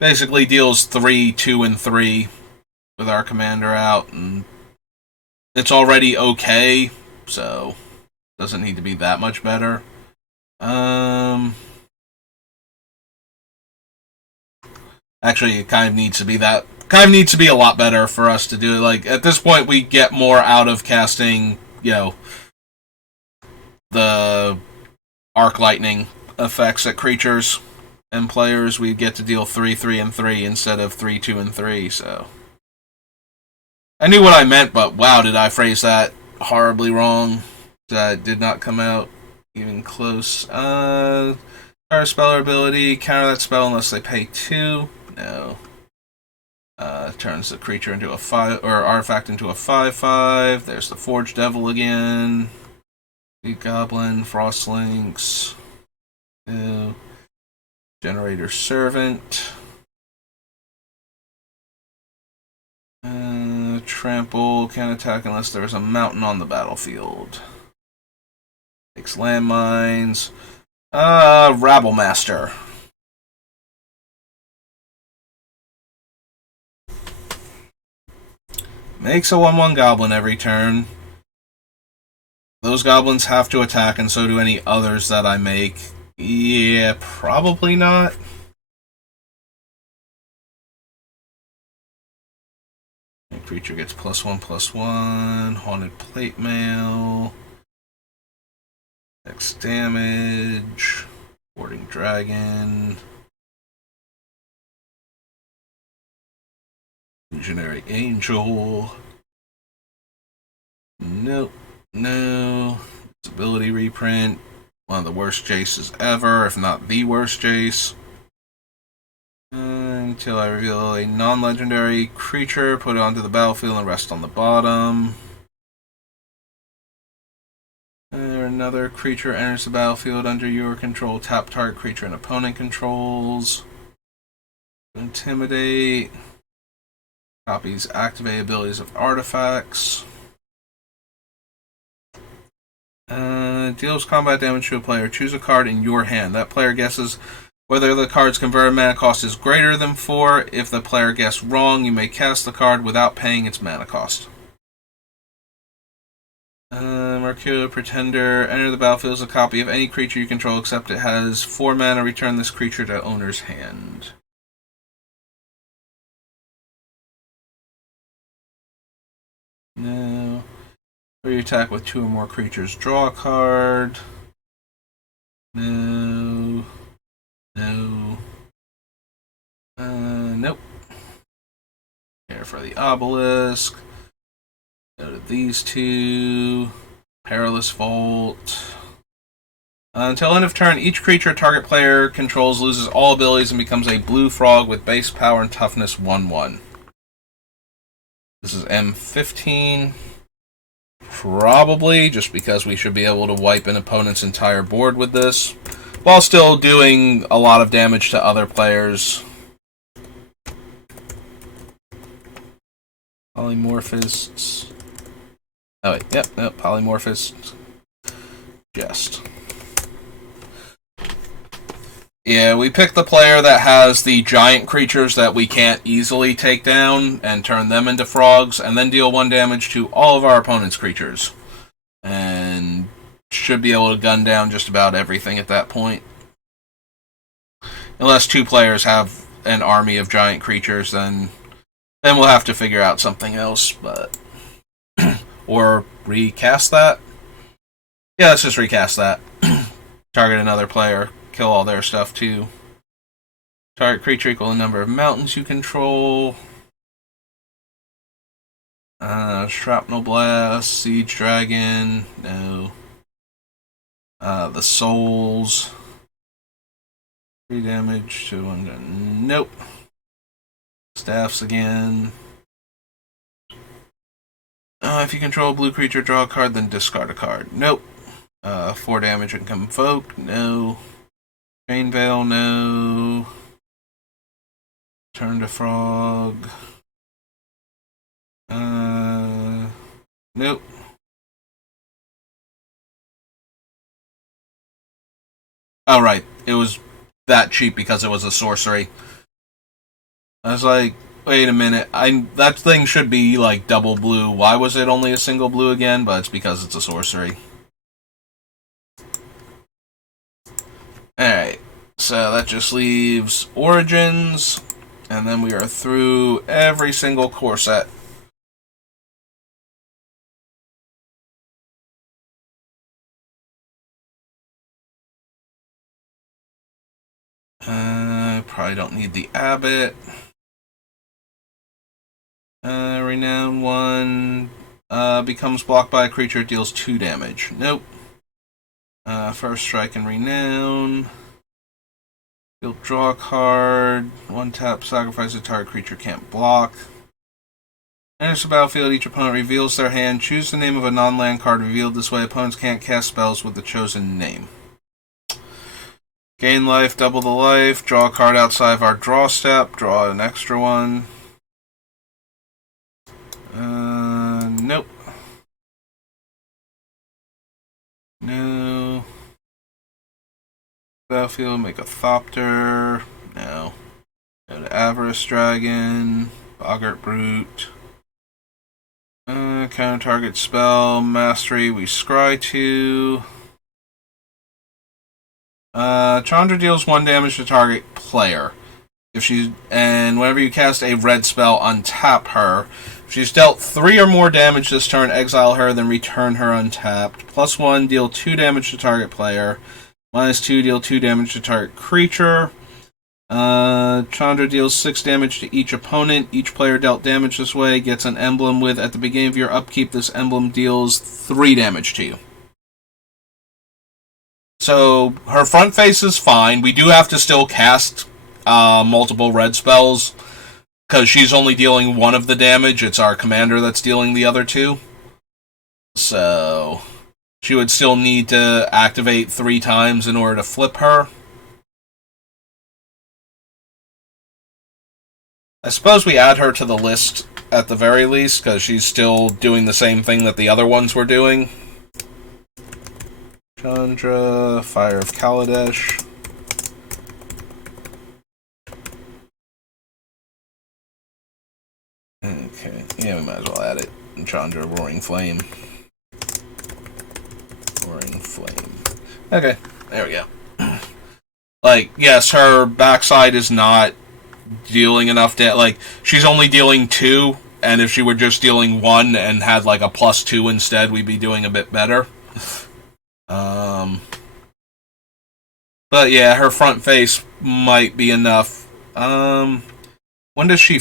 Basically deals 3, 2, and 3 with our commander out, and it's already okay, so doesn't need to be that much better. Actually, it kind of needs to be a lot better for us to do it. Like, at this point, we get more out of casting, the arc lightning effects at creatures and players. We get to deal 3, 3, and 3 instead of 3, 2, and 3, so. I knew what I meant, but wow, did I phrase that horribly wrong. That did not come out even close. Our speller ability, counter that spell unless they pay 2. No. Turns the creature into a 5, or artifact into a 5/5. There's the Forged Devil again. The Goblin, Frostlinks. No. Generator Servant. Trample, can't attack unless there's a mountain on the battlefield. Takes landmines. Rabblemaster. Makes a 1/1 goblin every turn. Those goblins have to attack, and so do any others that I make. Yeah, probably not. Creature gets +1/+1. Haunted Plate Mail. X damage. Boarding Dragon. Visionary Angel. Nope. No. Ability reprint. One of the worst Jaces ever, if not the worst Jace. Until I reveal a non-legendary creature, put it onto the battlefield and rest on the bottom. Another creature enters the battlefield under your control. Tap target creature and opponent controls. Intimidate. Copies activate abilities of artifacts. Deals combat damage to a player. Choose a card in your hand. That player guesses whether the card's converted mana cost is greater than 4. If the player guessed wrong, you may cast the card without paying its mana cost. Mercurial Pretender. Enter the battlefield as a copy of any creature you control except it has 4 mana. Return this creature to owner's hand. No. Or you attack with 2 or more creatures. Draw a card. No. No. Nope. Care for the Obelisk. Go to these 2. Perilous Vault. Until end of turn, each creature target player controls loses all abilities and becomes a blue frog with base power and toughness 1/1. This is M15. Probably, just because we should be able to wipe an opponent's entire board with this, while still doing a lot of damage to other players. Polymorphists. Oh wait, yep, Polymorphists. Just. Yeah, we picked the player that has the giant creatures that we can't easily take down and turn them into frogs, and then deal 1 damage to all of our opponent's creatures. And should be able to gun down just about everything at that point. Unless 2 players have an army of giant creatures, then we'll have to figure out something else, but... or recast that? Yeah, let's just recast that. Target another player. Kill all their stuff too. Target creature equal the number of mountains you control. Shrapnel Blast, Siege Dragon, no. The Souls. 3 damage to 1 gun. Nope. Staffs again. If you control a blue creature, draw a card, then discard a card. Nope. 4 damage and Convoke, no. Chain Veil, no. Turn to Frog. Nope. Oh, right. It was that cheap because it was a sorcery. I was like, wait a minute. That thing should be like double blue. Why was it only a single blue again? But it's because it's a sorcery. Alright, so that just leaves Origins, and then we are through every single core set. Probably don't need the Abbot. Renown 1 becomes blocked by a creature, deals 2 damage. Nope. First Strike and Renown. You'll draw a card. 1 tap, sacrifice a target creature can't block. Enters the battlefield, each opponent reveals their hand. Choose the name of a non-land card revealed this way. Opponents can't cast spells with the chosen name. Gain life, double the life. Draw a card outside of our draw step. Draw an extra one. Nope. No. Battlefield, make a Thopter. No. Go to Avarice Dragon. Boggart Brute. Counter target spell. Mastery, we scry 2. Chandra deals 1 damage to target player. And whenever you cast a red spell, untap her. If she's dealt 3 or more damage this turn, exile her, then return her untapped. +1, deal 2 damage to target player. -2, deal 2 damage to target creature. Chandra deals 6 damage to each opponent. Each player dealt damage this way gets an emblem with, at the beginning of your upkeep, this emblem deals 3 damage to you. So, her front face is fine. We do have to still cast multiple red spells, because she's only dealing 1 of the damage. It's our commander that's dealing the other 2. So, she would still need to activate 3 times in order to flip her. I suppose we add her to the list at the very least, because she's still doing the same thing that the other ones were doing. Chandra, Fire of Kaladesh. Okay, yeah, we might as well add it. Chandra, Roaring Flame. Roaring Flame. Okay, there we go. Like, yes, her backside is not dealing enough to, like, she's only dealing 2, and if she were just dealing 1 and had like a +2 instead, we'd be doing a bit better. But yeah, her front face might be enough. When does she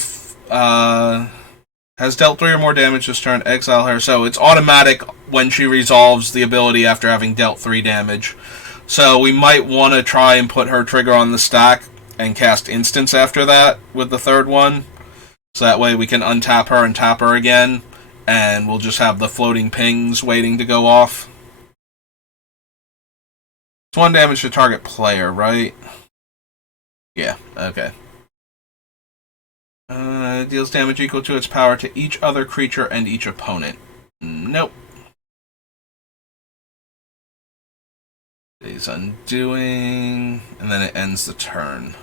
has dealt 3 or more damage this turn, exile her. So it's automatic when she resolves the ability after having dealt 3 damage. So we might want to try and put her trigger on the stack and cast instance after that with the 3rd one. So that way we can untap her and tap her again, and we'll just have the floating pings waiting to go off. It's 1 damage to target player, right? Yeah, okay. Deals damage equal to its power to each other creature and each opponent. Nope. Is undoing, and then it ends the turn.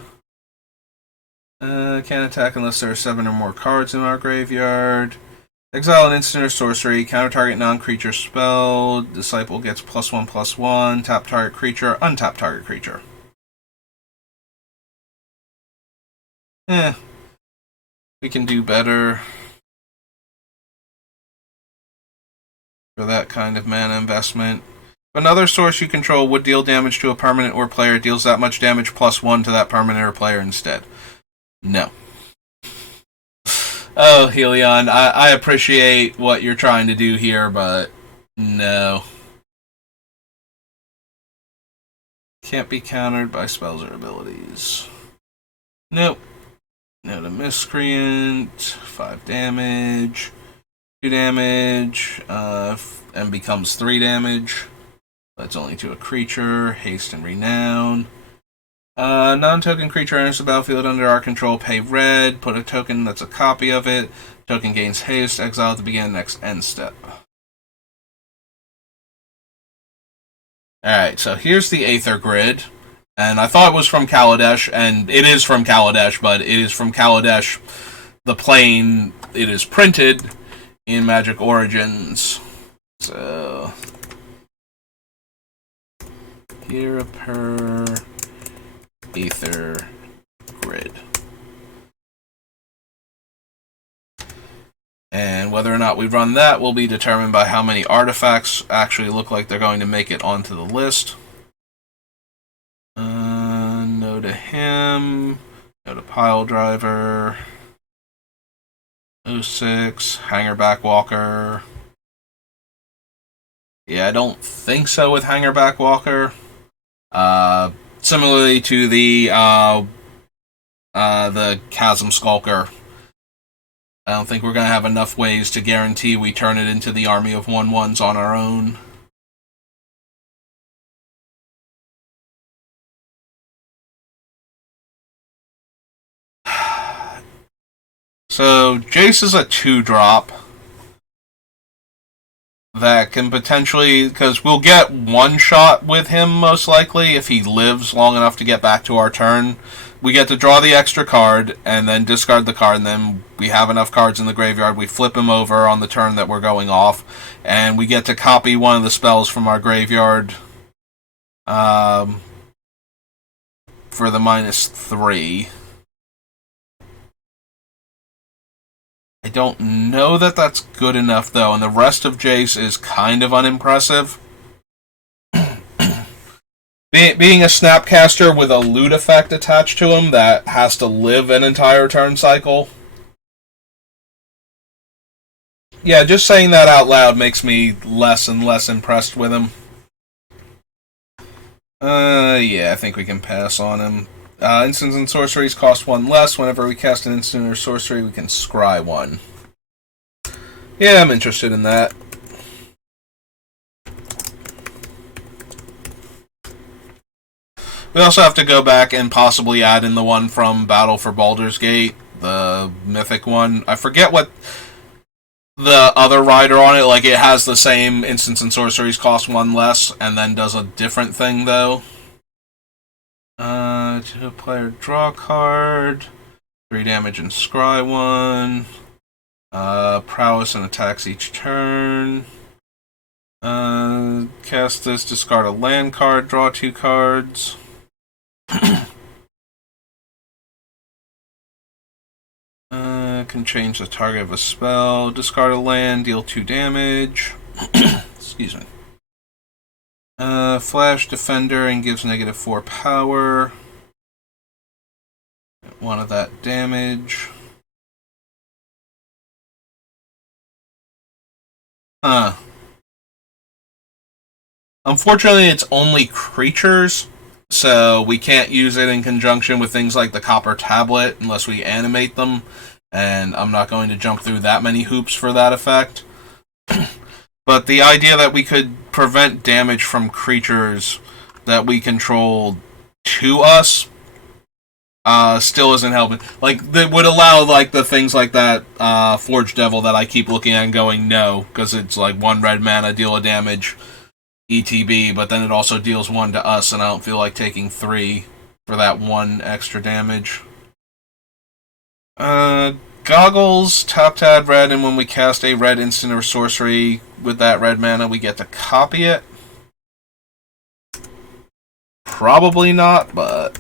Can't attack unless there are 7 or more cards in our graveyard. Exile an instant or sorcery. Counter target non-creature spell. Disciple gets +1/+1. Tap target creature. Untap target creature. We can do better for that kind of mana investment. If another source you control would deal damage to a permanent or player, it deals that much damage +1 to that permanent or player instead. No. Oh, Helion, I appreciate what you're trying to do here, but no. Can't be countered by spells or abilities. Nope. No, the Miscreant, 5 damage, 2 damage, and becomes 3 damage. That's only to a creature. Haste and Renown. Non-token creature enters the battlefield under our control, pay red, put a token that's a copy of it. Token gains haste, exile at the beginning of the next end step. Alright, so here's the Aether Grid. And I thought it was from Kaladesh, and it is from Kaladesh, but it is from Kaladesh, the plane it is printed in Magic Origins. So, here per Aether Grid. And whether or not we run that will be determined by how many artifacts actually look like they're going to make it onto the list. No to him. No to Pile Driver. 06. Hangerback Walker. Yeah, I don't think so with Hangerback Walker. Similarly to the Chasm Skulker. I don't think we're going to have enough ways to guarantee we turn it into the army of 1/1s on our own. So, Jace is a 2-drop that can potentially, because we'll get 1 shot with him most likely if he lives long enough to get back to our turn. We get to draw the extra card and then discard the card, and then we have enough cards in the graveyard. We flip him over on the turn that we're going off, and we get to copy one of the spells from our graveyard for the -3. I don't know that that's good enough, though, and the rest of Jace is kind of unimpressive. Being a Snapcaster with a loot effect attached to him that has to live an entire turn cycle. Yeah, just saying that out loud makes me less and less impressed with him. Yeah, I think we can pass on him. Instants and sorceries cost one less. Whenever we cast an instant or sorcery, we can scry one. Yeah, I'm interested in that. We also have to go back and possibly add in the one from Battle for Baldur's Gate, the mythic one. I forget what the other rider on it, like it has the same instants and sorceries cost one less, and then does a different thing though. To a player, draw a card, 3 damage and scry one. Prowess and attacks each turn. Cast this, discard a land card, draw 2 cards. Can change the target of a spell, discard a land, deal 2 damage. Excuse me. Flash Defender and gives -4 power. 1 of that damage. Unfortunately, it's only creatures, so we can't use it in conjunction with things like the Copper Tablet unless we animate them, and I'm not going to jump through that many hoops for that effect. But the idea that we could prevent damage from creatures that we control to us still isn't helping. Like, that would allow like the things like that Forge Devil that I keep looking at and going no, because it's like 1 red mana, deal a damage, ETB, but then it also deals 1 to us, and I don't feel like taking 3 for that 1 extra damage. Goggles, tap to add red, and when we cast a red instant or sorcery with that red mana, we get to copy it. Probably not, but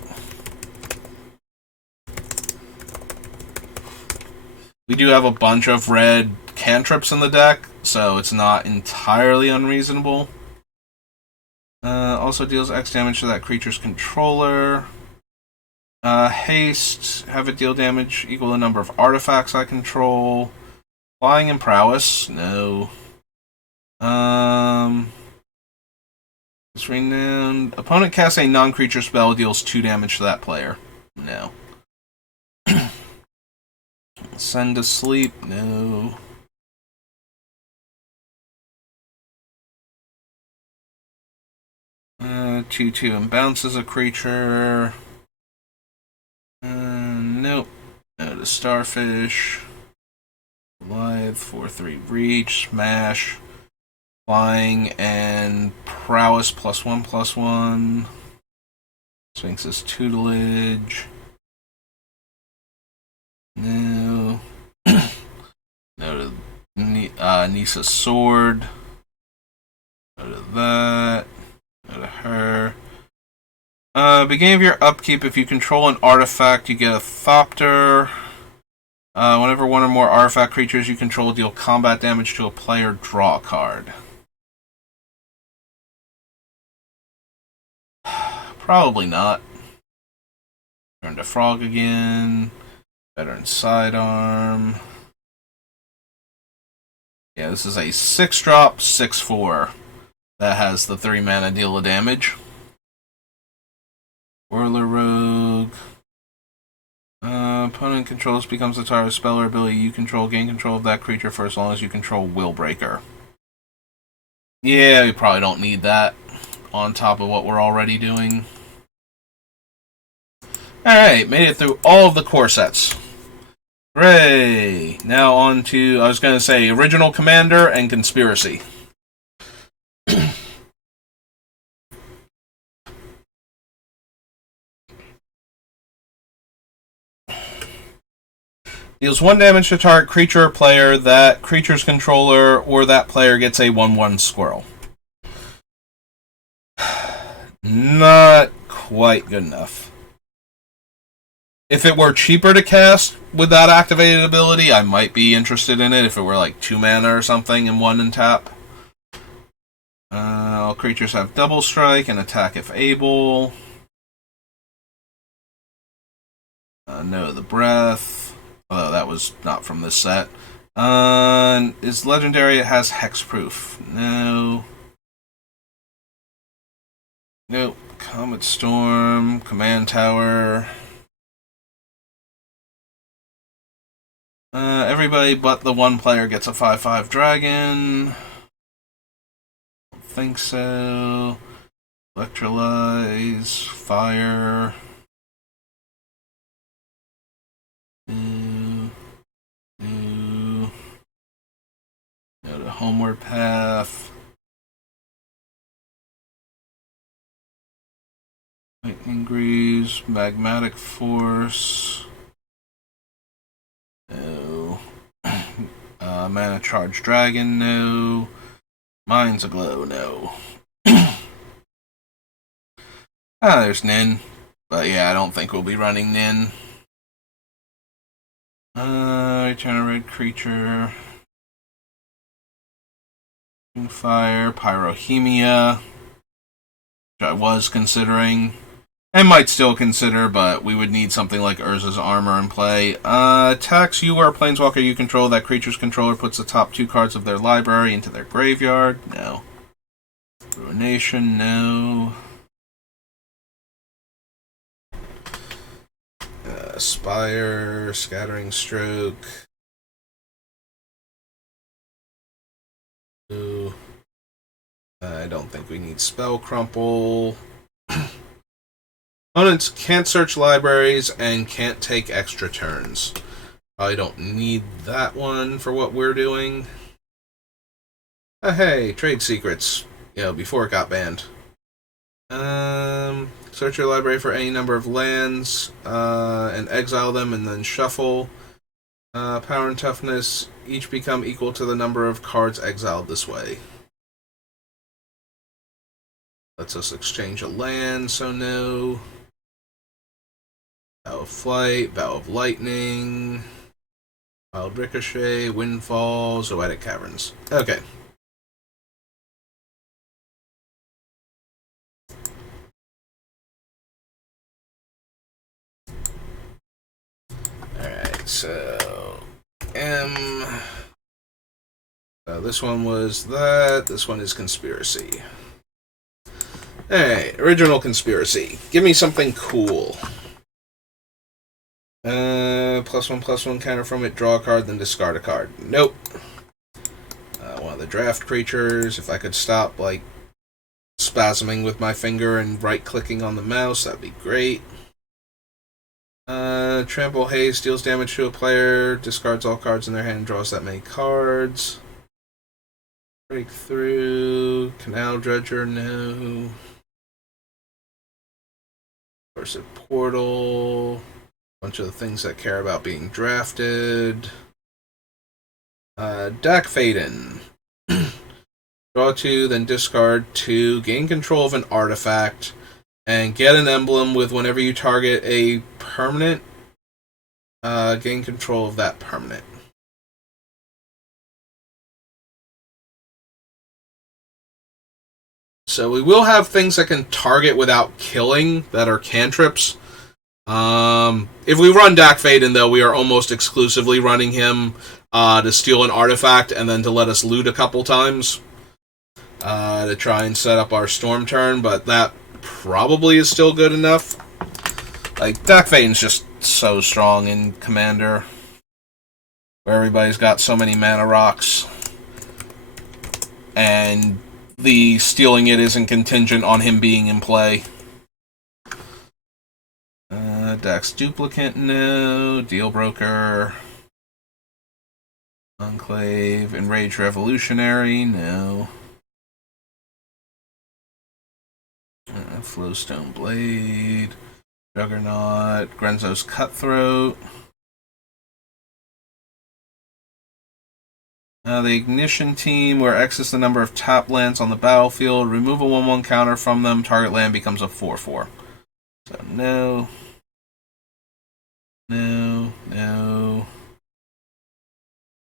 we do have a bunch of red cantrips in the deck, so it's not entirely unreasonable. Also deals X damage to that creature's controller. Haste, have it deal damage equal to the number of artifacts I control. Flying and prowess, no. It's renowned. Opponent casts a non-creature spell, deals 2 damage to that player. No. Send to sleep, no. Uh, 2/2 and bounces a creature. Nope. No to Starfish. Live, 4/3 reach, smash, flying, and prowess +1/+1. Sphinx's tutelage. No. No to Nisa's sword. No to that. No to her. Beginning of your upkeep, if you control an artifact, you get a Thopter. Whenever 1 or more artifact creatures you control deal combat damage to a player, draw a card. Probably not. Turn to Frog again. Veteran Sidearm. Yeah, this is a 6-drop, 6/4. That has the 3 mana deal of damage. Whirler Rogue. Opponent controls becomes a target spell or ability you control. Gain control of that creature for as long as you control Willbreaker. Yeah, we probably don't need that on top of what we're already doing. Alright, made it through all of the core sets. Hooray! Now on to, I was going to say, Original Commander and Conspiracy. Deals 1 damage to target creature or player, that creature's controller, or that player gets a 1/1 squirrel. Not quite good enough. If it were cheaper to cast with that activated ability, I might be interested in it. If it were like 2 mana or something and 1 and tap. All creatures have double strike and attack if able. No, the breath. Although that was not from this set. Is legendary? It has hexproof. No. Nope. Comet Storm, Command Tower. Everybody but the one player gets a 5/5 dragon. Don't think so. Electrolyze, fire. Go to Homeward Path. Lightning Greaves, Magmatic Force. No. Mana Charge Dragon, no. Mind's Aglow, no. There's Nin. But yeah, I don't think we'll be running Nin. Return a red creature. Fire, Pyrohemia, which I was considering. And might still consider, but we would need something like Urza's Armor in play. Attacks you or a planeswalker you control. That creature's controller puts the top 2 cards of their library into their graveyard. No. Ruination, no. Spire, Scattering Stroke. No. I don't think we need Spell Crumple. Opponents can't search libraries and can't take extra turns. I don't need that one for what we're doing. Hey, trade secrets. Before it got banned. Search your library for any number of lands, and exile them and then shuffle. Power and toughness each become equal to the number of cards exiled this way. Lets us exchange a land, so no. Bow of Flight, Bow of Lightning, Wild Ricochet, Windfall, Zoetic Caverns. Okay. Alright, so this one was that. This one is Conspiracy. Alright, original Conspiracy. Give me something cool. +1/+1 counter from it, draw a card, then discard a card. Nope. One of the draft creatures. If I could stop, spasming with my finger and right-clicking on the mouse, that'd be great. Trample Haze deals damage to a player, discards all cards in their hand, and draws that many cards. Breakthrough, Canal Dredger, no. Cursive Portal, bunch of the things that care about being drafted. Dak Faden. Draw 2, then discard 2, gain control of an artifact, and get an emblem with whenever you target a permanent, gain control of that permanent. So we will have things that can target without killing that are cantrips. If we run Dak Faden, though, we are almost exclusively running him to steal an artifact and then to let us loot a couple times to try and set up our storm turn, but that probably is still good enough. Dak Faden's just so strong in Commander, where everybody's got so many mana rocks, and the stealing it isn't contingent on him being in play. Dax Duplicant, no. Deal Broker. Enclave. Enraged Revolutionary, no. Flowstone Blade. Juggernaut. Grenzo's Cutthroat. The Ignition Team, where X is the number of tapped lands on the battlefield. Remove a 1/1 counter from them. Target land becomes a 4/4. So, no. No.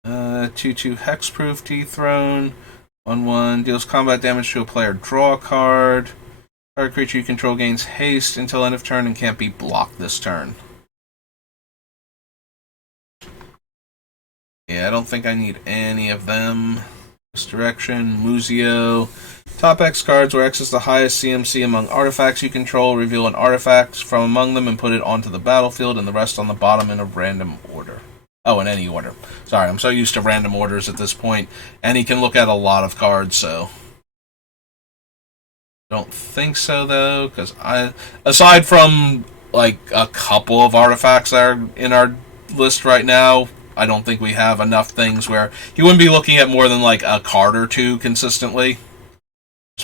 2/2 Hexproof Dethrone. 1/1 deals combat damage to a player. Draw a card. Target creature you control gains haste until end of turn and can't be blocked this turn. Yeah, I don't think I need any of them. This direction, Muzio. Top X cards, where X is the highest CMC among artifacts you control. Reveal an artifact from among them and put it onto the battlefield, and the rest on the bottom in a random order. Oh, in any order. Sorry, I'm so used to random orders at this point. And he can look at a lot of cards, so... Don't think so, though, because aside from, like, a couple of artifacts that are in our list right now, I don't think we have enough things where he wouldn't be looking at more than, like, a card or two consistently.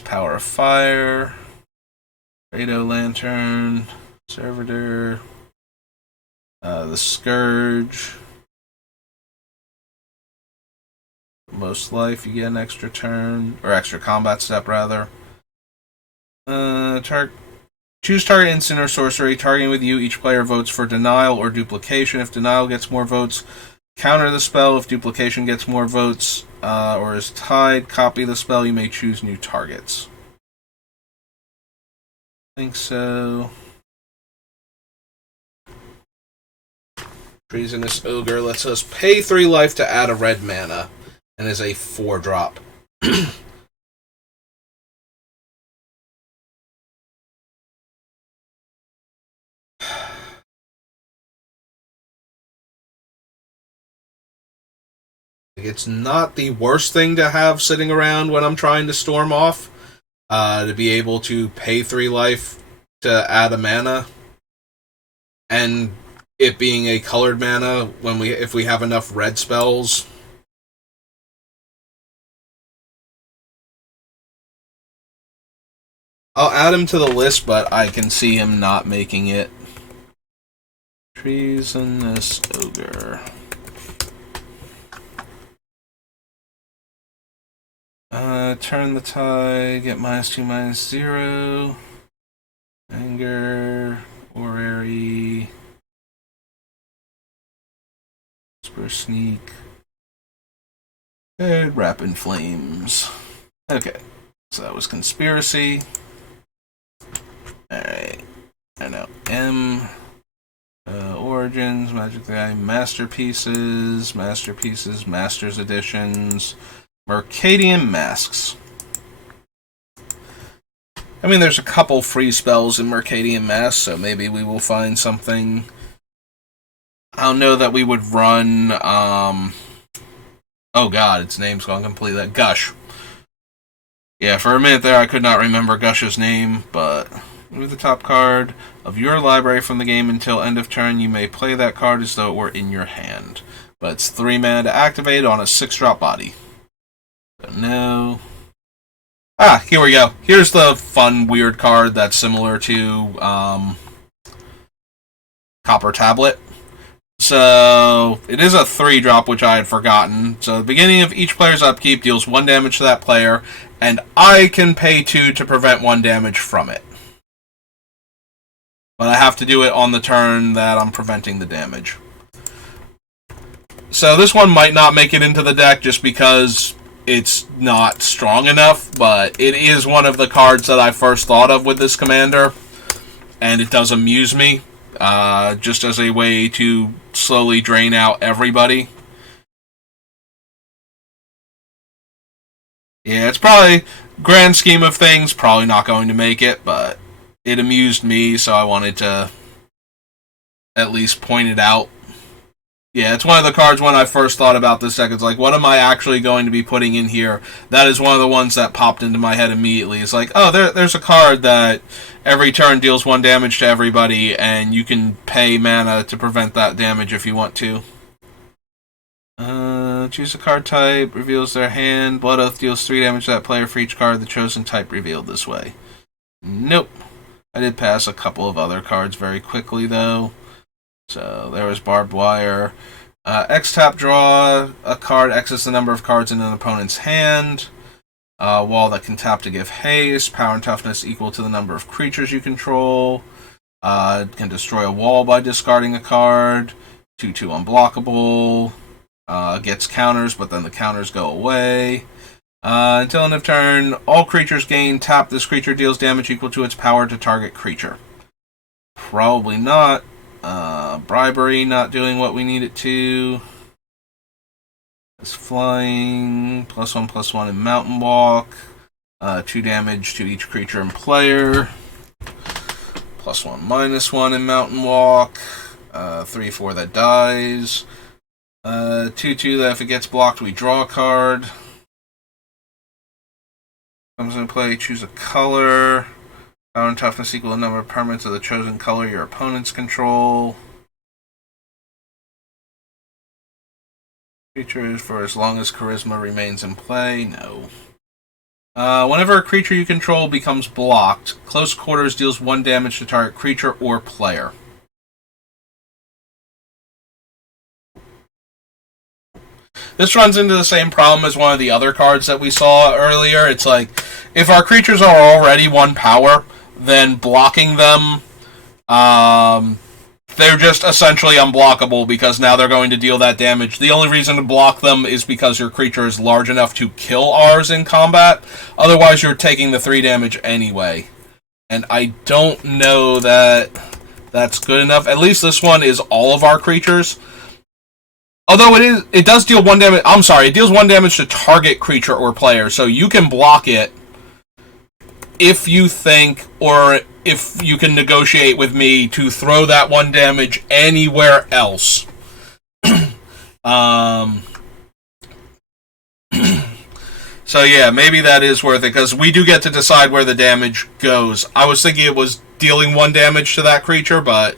Power of Fire, Rado Lantern, Servitor, the Scourge. Most life, you get an extra turn, or extra combat step, rather. Choose target instant or sorcery. Targeting with you, each player votes for denial or duplication. If denial gets more votes, counter the spell. If duplication gets more votes or is tied, copy the spell. You may choose new targets. I think so. Treasonous Ogre lets us pay 3 life to add a red mana, and is a 4-drop. It's not the worst thing to have sitting around when I'm trying to storm off. To be able to pay 3 life to add a mana. And it being a colored mana if we have enough red spells. I'll add him to the list, but I can see him not making it. Treasonous Ogre. Turn the tide, get -2, -0. Anger, Orrery. Whisper Sneak. And Wrap in Flames. Okay, so that was Conspiracy. Alright, I know. M. Origins, Magic the Eye, Masterpieces, Masters Editions, Mercadian Masks. I mean, there's a couple free spells in Mercadian Masks, so maybe we will find something. I don't know that we would run, oh god, its name's gone completely. Gush. Yeah, for a minute there I could not remember Gush's name, but... Move the top card of your library from the game until end of turn. You may play that card as though it were in your hand. But it's 3 mana to activate on a 6-drop body. So no. Ah, here we go. Here's the fun, weird card that's similar to Copper Tablet. So, it is a 3-drop, which I had forgotten. So, the beginning of each player's upkeep deals 1 damage to that player, and I can pay 2 to prevent 1 damage from it. But I have to do it on the turn that I'm preventing the damage. So this one might not make it into the deck just because it's not strong enough, but it is one of the cards that I first thought of with this commander, and it does amuse me, just as a way to slowly drain out everybody. Yeah, it's probably, grand scheme of things, probably not going to make it, but it amused me, so I wanted to at least point it out. Yeah, it's one of the cards when I first thought about this deck. It's like, what am I actually going to be putting in here? That is one of the ones that popped into my head immediately. It's like, oh, there's a card that every turn deals 1 damage to everybody, and you can pay mana to prevent that damage if you want to. Choose a card type, reveals their hand. Blood Oath deals 3 damage to that player for each card the chosen type revealed this way. Nope. I did pass a couple of other cards very quickly, though. So, there was Barbed Wire. X-tap, draw a card. X is the number of cards in an opponent's hand. Wall that can tap to give haste. Power and toughness equal to the number of creatures you control. Can destroy a wall by discarding a card. 2/2 unblockable. Gets counters, but then the counters go away. Until end of turn, all creatures gain tap. This creature deals damage equal to its power to target creature. Probably not. Bribery not doing what we need it to. It's flying. +1/+1 in Mountain Walk. 2 damage to each creature and player. +1/-1 in Mountain Walk. 3/4 that dies. 2/2 that if it gets blocked, we draw a card. Comes into play, choose a color. Power and toughness equal the number of permanents of the chosen color your opponents control. Creatures for as long as charisma remains in play. No. Whenever a creature you control becomes blocked, close quarters deals 1 damage to target creature or player. This runs into the same problem as one of the other cards that we saw earlier. It's like, if our creatures are already 1 power, then blocking them, they're just essentially unblockable because now they're going to deal that damage. The only reason to block them is because your creature is large enough to kill ours in combat. Otherwise, you're taking the 3 damage anyway. And I don't know that that's good enough. At least this one is all of our creatures. Although it does deal 1 damage. I'm sorry, it deals 1 damage to target creature or player, so you can block it if you think, or if you can negotiate with me to throw that 1 damage anywhere else. So yeah, maybe that is worth it, because we do get to decide where the damage goes. I was thinking it was dealing 1 damage to that creature, but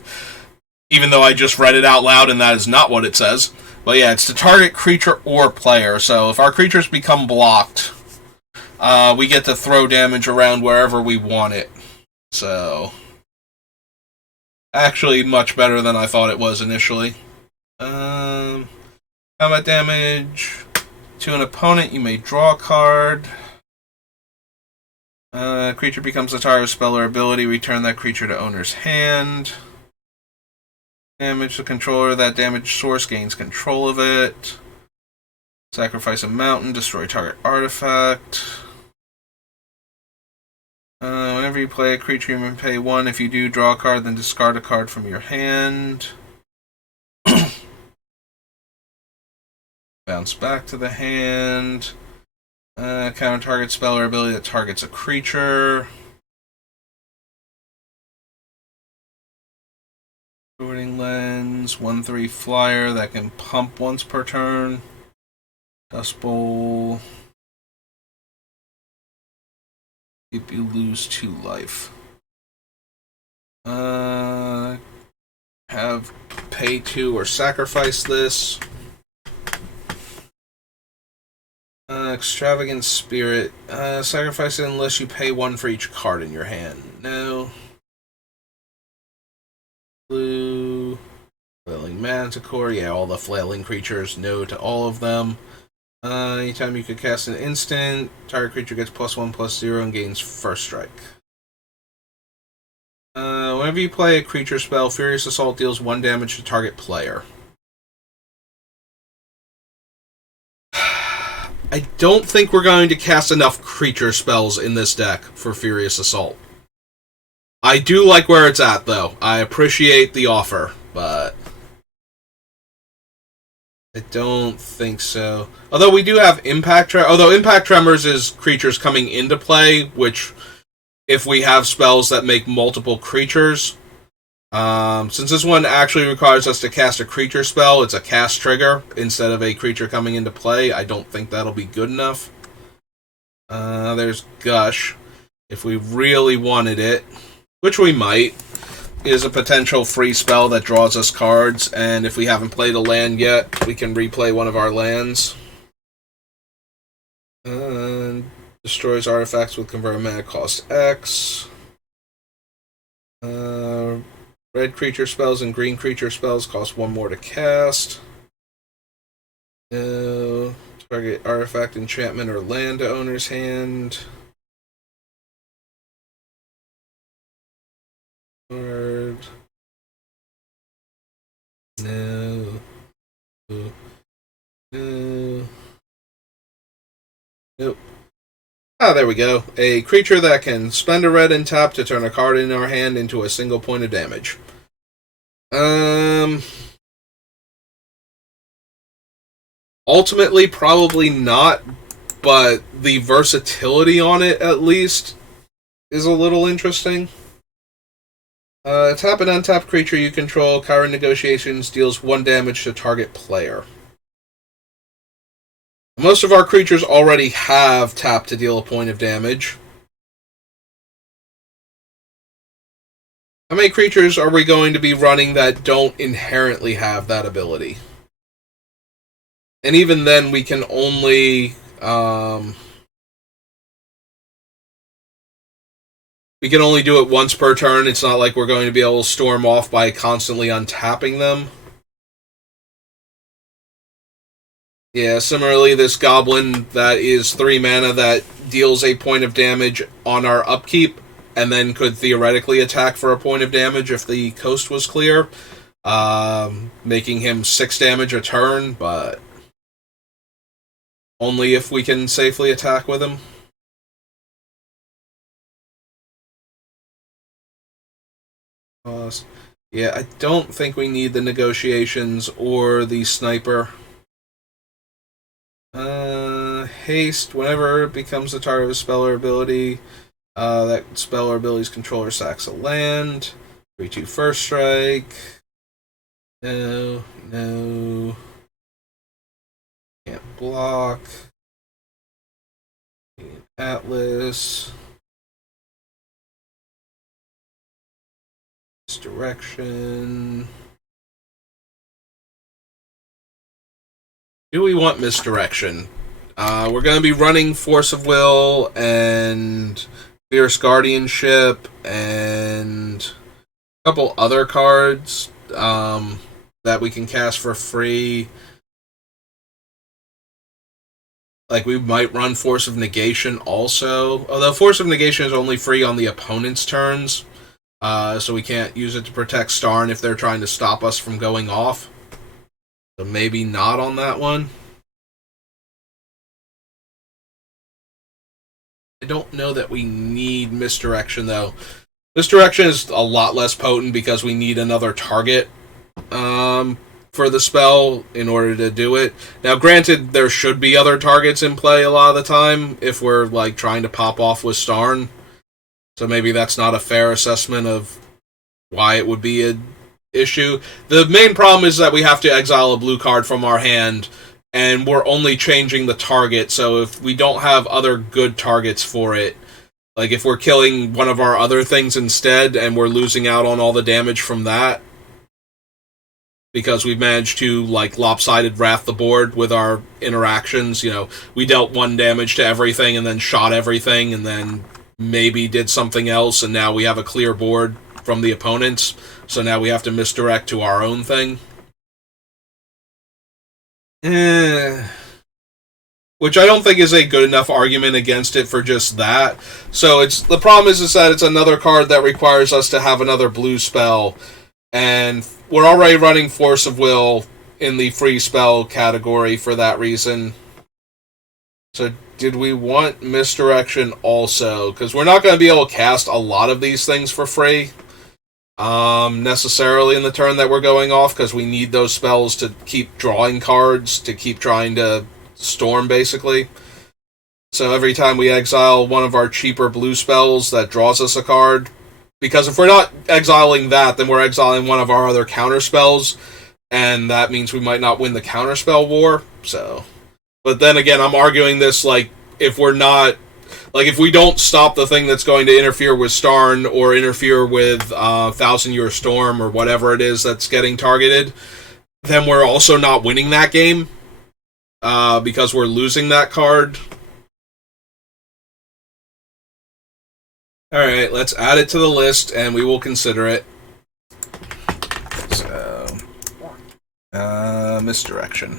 even though I just read it out loud and that is not what it says. But yeah, it's to target creature or player. So if our creatures become blocked, we get to throw damage around wherever we want it. So, actually much better than I thought it was initially. Combat damage. To an opponent, you may draw a card. Creature becomes a target of spell or ability. Return that creature to owner's hand. Damage the controller. That damage source gains control of it. Sacrifice a mountain. Destroy target artifact. Whenever you play a creature, you may pay 1. If you do, draw a card, then discard a card from your hand. Bounce back to the hand. Counter target spell or ability that targets a creature. Sorting Lens, 1/3 flyer that can pump once per turn. Dust Bowl. If you lose 2 life. Have pay 2 or sacrifice this. Extravagant Spirit. Sacrifice it unless you pay 1 for each card in your hand. No. Blue. Flailing Manticore. Yeah, all the flailing creatures. No to all of them. Anytime you could cast an instant, target creature gets +1/+0 and gains first strike. Whenever you play a creature spell, Furious Assault deals 1 damage to target player. I don't think we're going to cast enough creature spells in this deck for Furious Assault. I do like where it's at, though. I appreciate the offer, but I don't think so. Although we do have Impact Tremors. Although Impact Tremors is creatures coming into play, which, if we have spells that make multiple creatures, since this one actually requires us to cast a creature spell, it's a cast trigger instead of a creature coming into play. I don't think that'll be good enough. There's Gush. If we really wanted it, which we might, is a potential free spell that draws us cards, and if we haven't played a land yet, we can replay one of our lands. Destroys artifacts with convert mana cost X. Red creature spells and green creature spells cost 1 more to cast. Target artifact, enchantment, or land to owner's hand. Card. No. No. Nope. Ah, there we go. A creature that can spend a red and tap to turn a card in our hand into a single point of damage. Ultimately, probably not, but the versatility on it, at least, is a little interesting. Tap an untapped creature you control. Chiron Negotiations deals 1 damage to target player. Most of our creatures already have tap to deal a point of damage. How many creatures are we going to be running that don't inherently have that ability? And even then, we can only do it once per turn. It's not like we're going to be able to storm off by constantly untapping them. Yeah, similarly, this goblin that is 3 mana that deals a point of damage on our upkeep, and then could theoretically attack for a point of damage if the coast was clear, making him 6 damage a turn, but only if we can safely attack with him. Yeah, I don't think we need the negotiations or the sniper. Haste, whenever it becomes the target of a spell or ability, that spell or ability's controller sacks a land. 3/2 first strike. No. Can't block. Atlas. Misdirection. Do we want misdirection? We're going to be running Force of Will and Fierce Guardianship and a couple other cards that we can cast for free. Like, we might run Force of Negation also. Although Force of Negation is only free on the opponent's turns, so we can't use it to protect Starn if they're trying to stop us from going off. So maybe not on that one. I don't know that we need Misdirection, though. Misdirection is a lot less potent because we need another target for the spell in order to do it. Now, granted, there should be other targets in play a lot of the time if we're like trying to pop off with Starn. So maybe that's not a fair assessment of why it would be an issue. The main problem is that we have to exile a blue card from our hand, and we're only changing the target, so if we don't have other good targets for it, like if we're killing one of our other things instead and we're losing out on all the damage from that, because we've managed to like lopsided wrath the board with our interactions, we dealt 1 damage to everything and then shot everything and then maybe did something else, and now we have a clear board from the opponents, so now we have to misdirect to our own thing. Which I don't think is a good enough argument against it for just that. So the problem is that it's another card that requires us to have another blue spell, and we're already running Force of Will in the free spell category for that reason. So did we want Misdirection also? Because we're not going to be able to cast a lot of these things for free necessarily in the turn that we're going off, because we need those spells to keep drawing cards, to keep trying to storm, basically. So every time we exile one of our cheaper blue spells, that draws us a card. Because if we're not exiling that, then we're exiling one of our other counter spells, and that means we might not win the counterspell war. So, but then again, I'm arguing this like if we don't stop the thing that's going to interfere with Starn or interfere with Thousand Year Storm or whatever it is that's getting targeted, then we're also not winning that game because we're losing that card. Alright, let's add it to the list and we will consider it. So, Misdirection.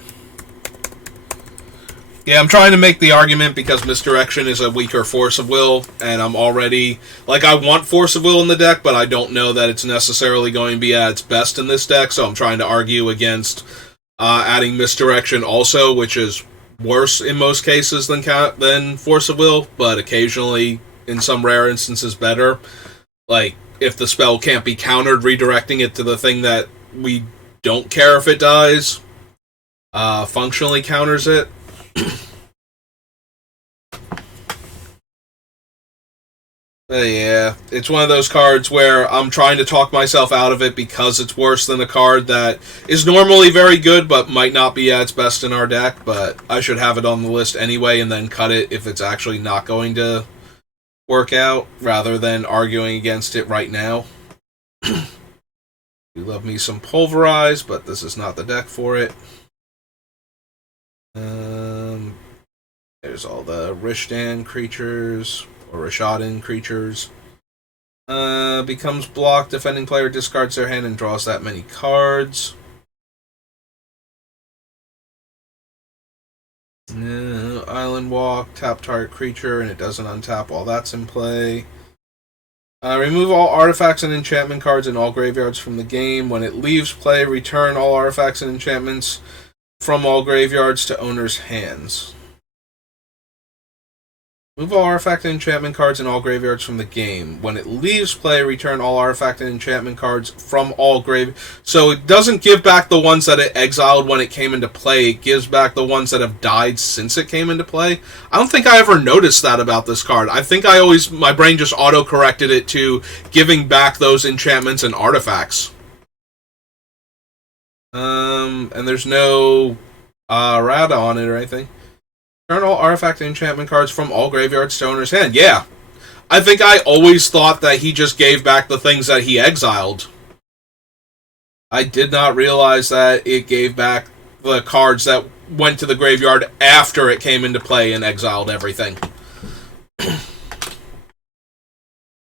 Yeah, I'm trying to make the argument because Misdirection is a weaker Force of Will, and I'm already... I want Force of Will in the deck, but I don't know that it's necessarily going to be at its best in this deck, so I'm trying to argue against adding Misdirection also, which is worse in most cases than Force of Will, but occasionally, in some rare instances, better. Like, if the spell can't be countered, redirecting it to the thing that we don't care if it dies functionally counters it. Yeah, it's one of those cards where I'm trying to talk myself out of it because it's worse than a card that is normally very good but might not be at its best in our deck, but I should have it on the list anyway and then cut it if it's actually not going to work out, rather than arguing against it right now. You love me some Pulverize, but this is not the deck for it. There's all the Rishdan creatures, or Rishadan creatures. Becomes blocked. Defending player discards their hand and draws that many cards. Island Walk, tap target creature, and it doesn't untap while that's in play. Remove all artifacts and enchantment cards in all graveyards from the game. When it leaves play, return all artifacts and enchantments from all graveyards to owner's hands. Move all artifact and enchantment cards in all graveyards from the game. When it leaves play, return all artifact and enchantment cards from all So it doesn't give back the ones that it exiled when it came into play. It gives back the ones that have died since it came into play. I don't think I ever noticed that about this card. I think my brain just auto-corrected it to giving back those enchantments and artifacts. And there's no errata on it or anything. Turn all artifact and enchantment cards from all graveyards to owner's hand. Yeah. I think I always thought that he just gave back the things that he exiled. I did not realize that it gave back the cards that went to the graveyard after it came into play and exiled everything.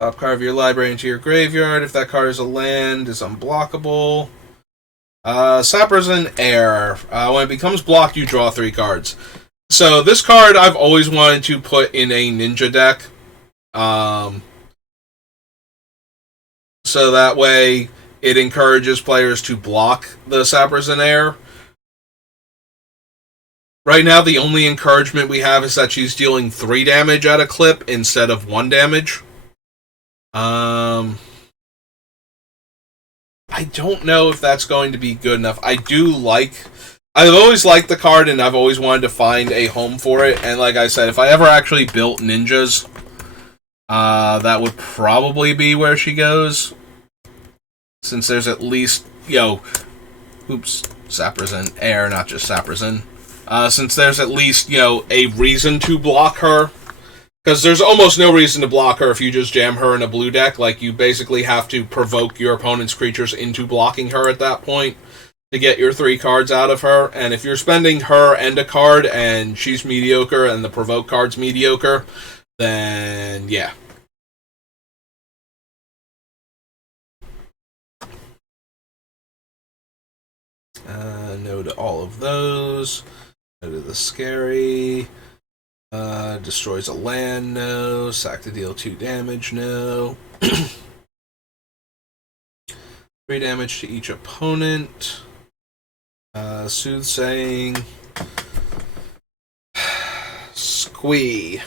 Top card of your library into your graveyard. If that card is a land, is unblockable. Sappers and Air. When it becomes blocked, you draw 3 cards. So this card I've always wanted to put in a ninja deck. So that way it encourages players to block the Sappers in Air. Right now the only encouragement we have is that she's dealing 3 damage at a clip instead of 1 damage. I don't know if that's going to be good enough. I've always liked the card, and I've always wanted to find a home for it. And like I said, if I ever actually built ninjas, that would probably be where she goes. Since there's at least, Sappers in Air, not just Sappers in. Since there's at least, a reason to block her. Because there's almost no reason to block her if you just jam her in a blue deck. Like, you basically have to provoke your opponent's creatures into blocking her at that point to get your 3 cards out of her. And if you're spending her and a card and she's mediocre and the provoke card's mediocre, then yeah. No to all of those. No to the scary. Destroys a land, no. Sack to deal 2 damage, no. 3 damage to each opponent. Soothsaying. Squee.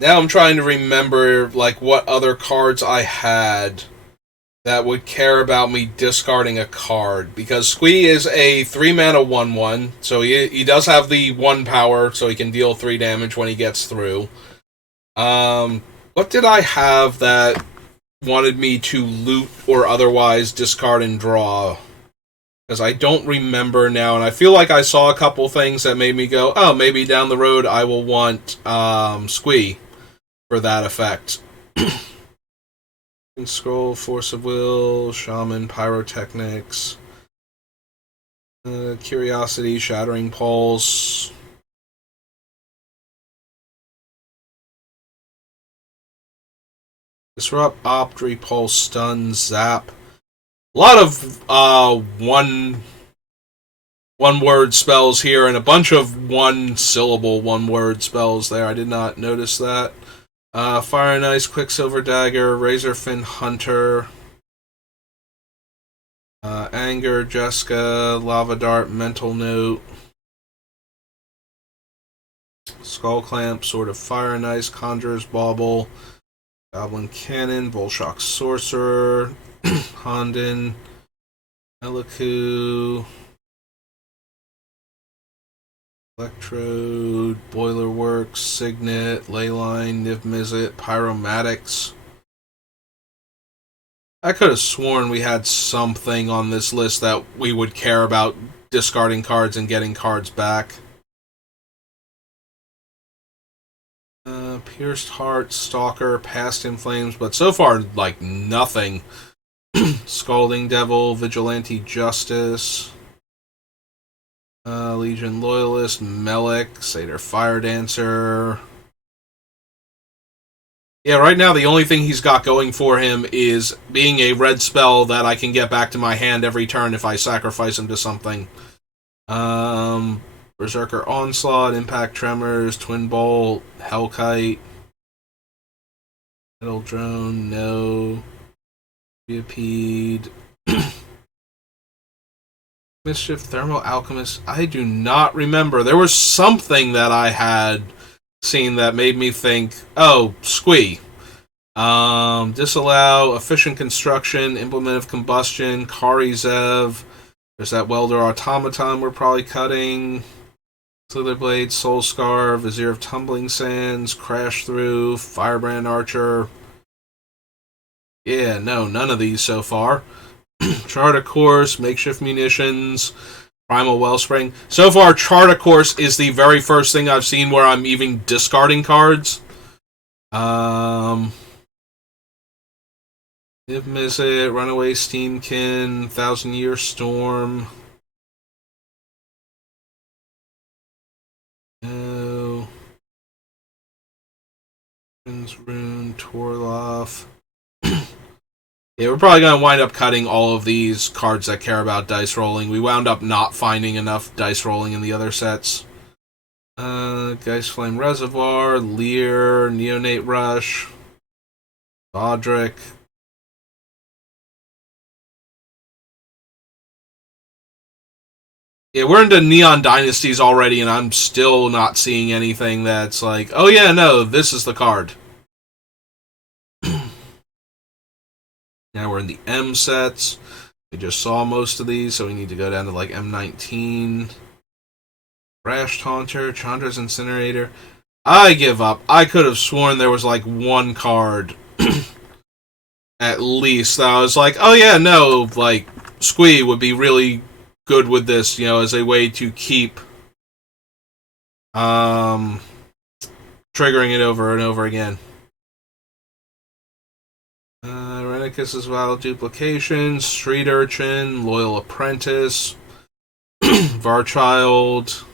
Now I'm trying to remember, what other cards I had that would care about me discarding a card. Because Squee is a 3-mana 1/1, so he does have the 1 power, so he can deal 3 damage when he gets through. What did I have that wanted me to loot or otherwise discard and draw? Because I don't remember now, and I feel like I saw a couple things that made me go, oh, maybe down the road I will want Squee for that effect. Scroll, Force of Will, Shaman, Pyrotechnics, Curiosity, Shattering Pulse. Disrupt, Opt, Repulse, Stun, Zap. A lot of one-word spells here, and a bunch of one-syllable, one-word spells there. I did not notice that. Fire and Ice, Quicksilver Dagger, Razorfin Hunter, Anger, Jessica, Lava Dart, Mental Note, Skull Clamp, Sword of Fire and Ice, Conjurer's Bauble, Goblin Cannon, Bullshock Sorcerer, Hondon, Eliku, Electrode, Boilerworks, Signet, Leyline, Niv Mizzet, Pyromatics. I could have sworn we had something on this list that we would care about discarding cards and getting cards back. Pierced Heart, Stalker, Past in Flames, but so far, like, nothing. Scalding Devil, Vigilante Justice, Legion Loyalist, Melek, Satyr Fire Dancer. Yeah, right now the only thing he's got going for him is being a red spell that I can get back to my hand every turn if I sacrifice him to something. Berserker Onslaught, Impact Tremors, Twin Bolt, Hellkite, Metal Drone, no. Beapede. Mischief, Thermal Alchemist. I do not remember. There was something that I had seen that made me think, oh, Squee. Disallow, Efficient Construction, Implement of Combustion, Kari Zev. There's that Welder Automaton we're probably cutting. Slitherblade, Soul Scar, Vizier of Tumbling Sands, Crash Through, Firebrand Archer. Yeah, no, none of these so far. Chart a Course, Makeshift Munitions, Primal Wellspring. So far, Chart a Course is the very first thing I've seen where I'm even discarding cards. Niv Mizzet, Runaway Steamkin, Thousand Year Storm. No. Rune, Torloff. Yeah, we're probably going to wind up cutting all of these cards that care about dice rolling. We wound up not finding enough dice rolling in the other sets. Geist Flame Reservoir, Lear, Neonate Rush, Bodrick. Yeah, we're into Neon Dynasties already, and I'm still not seeing anything that's like, oh yeah, no, this is the card. Now we're in the M sets. We just saw most of these, so we need to go down to like M19. Rash Taunter, Chandra's Incinerator. I give up. I could have sworn there was like one card at least that I was like, oh yeah, no, like Squee would be really good with this, as a way to keep triggering it over and over again. Renicus as well, Duplication, Street Urchin, Loyal Apprentice, Varchild,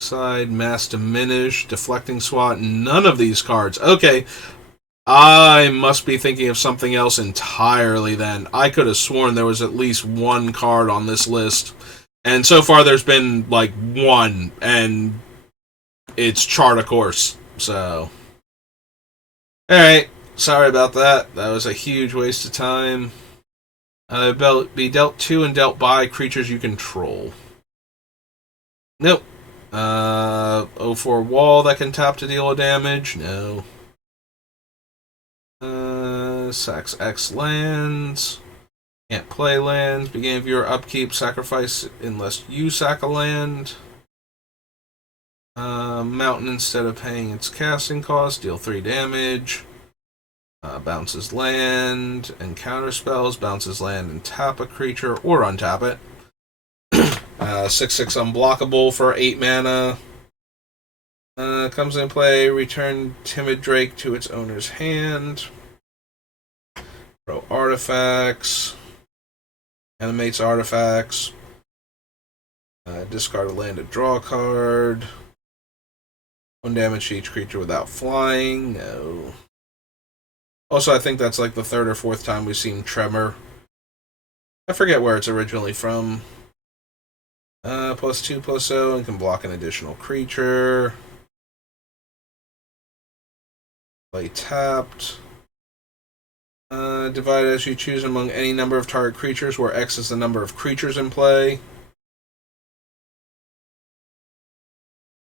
Side, Mass Diminish, Deflecting Swat, none of these cards. Okay, I must be thinking of something else entirely then. I could have sworn there was at least one card on this list, and so far there's been like one, and it's Chart a Course, so. Alright. Sorry about that. That was a huge waste of time. Be dealt to and dealt by creatures you control. Nope. 0-4 wall that can tap to deal damage. No. Sacks X lands. Can't play lands. Beginning of your upkeep, sacrifice unless you sack a land. Mountain instead of paying its casting cost. Deal 3 damage. Bounces land and counter spells, bounces land and tap a creature or untap it. 6/6 unblockable for 8 mana. Comes in play, return Timid Drake to its owner's hand. Throw artifacts. Animates artifacts. Discard a land to draw a card. 1 damage to each creature without flying. No. Also, I think that's like the 3rd or 4th time we've seen Tremor. I forget where it's originally from. +2/+0 and can block an additional creature. Play tapped. Divide as you choose among any number of target creatures, where X is the number of creatures in play.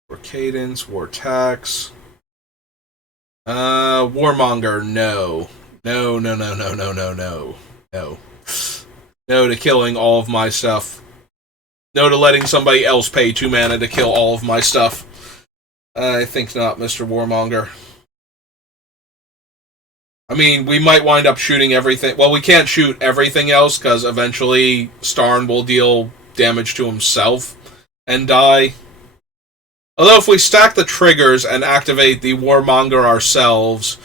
War Cadence, War Tax. Warmonger, no. No, no, no, no, no, no, no. No. No to killing all of my stuff. No to letting somebody else pay 2 mana to kill all of my stuff. I think not, Mr. Warmonger. I mean, we might wind up shooting everything. Well, we can't shoot everything else, because eventually Starn will deal damage to himself and die. Although if we stack the triggers and activate the Warmonger ourselves,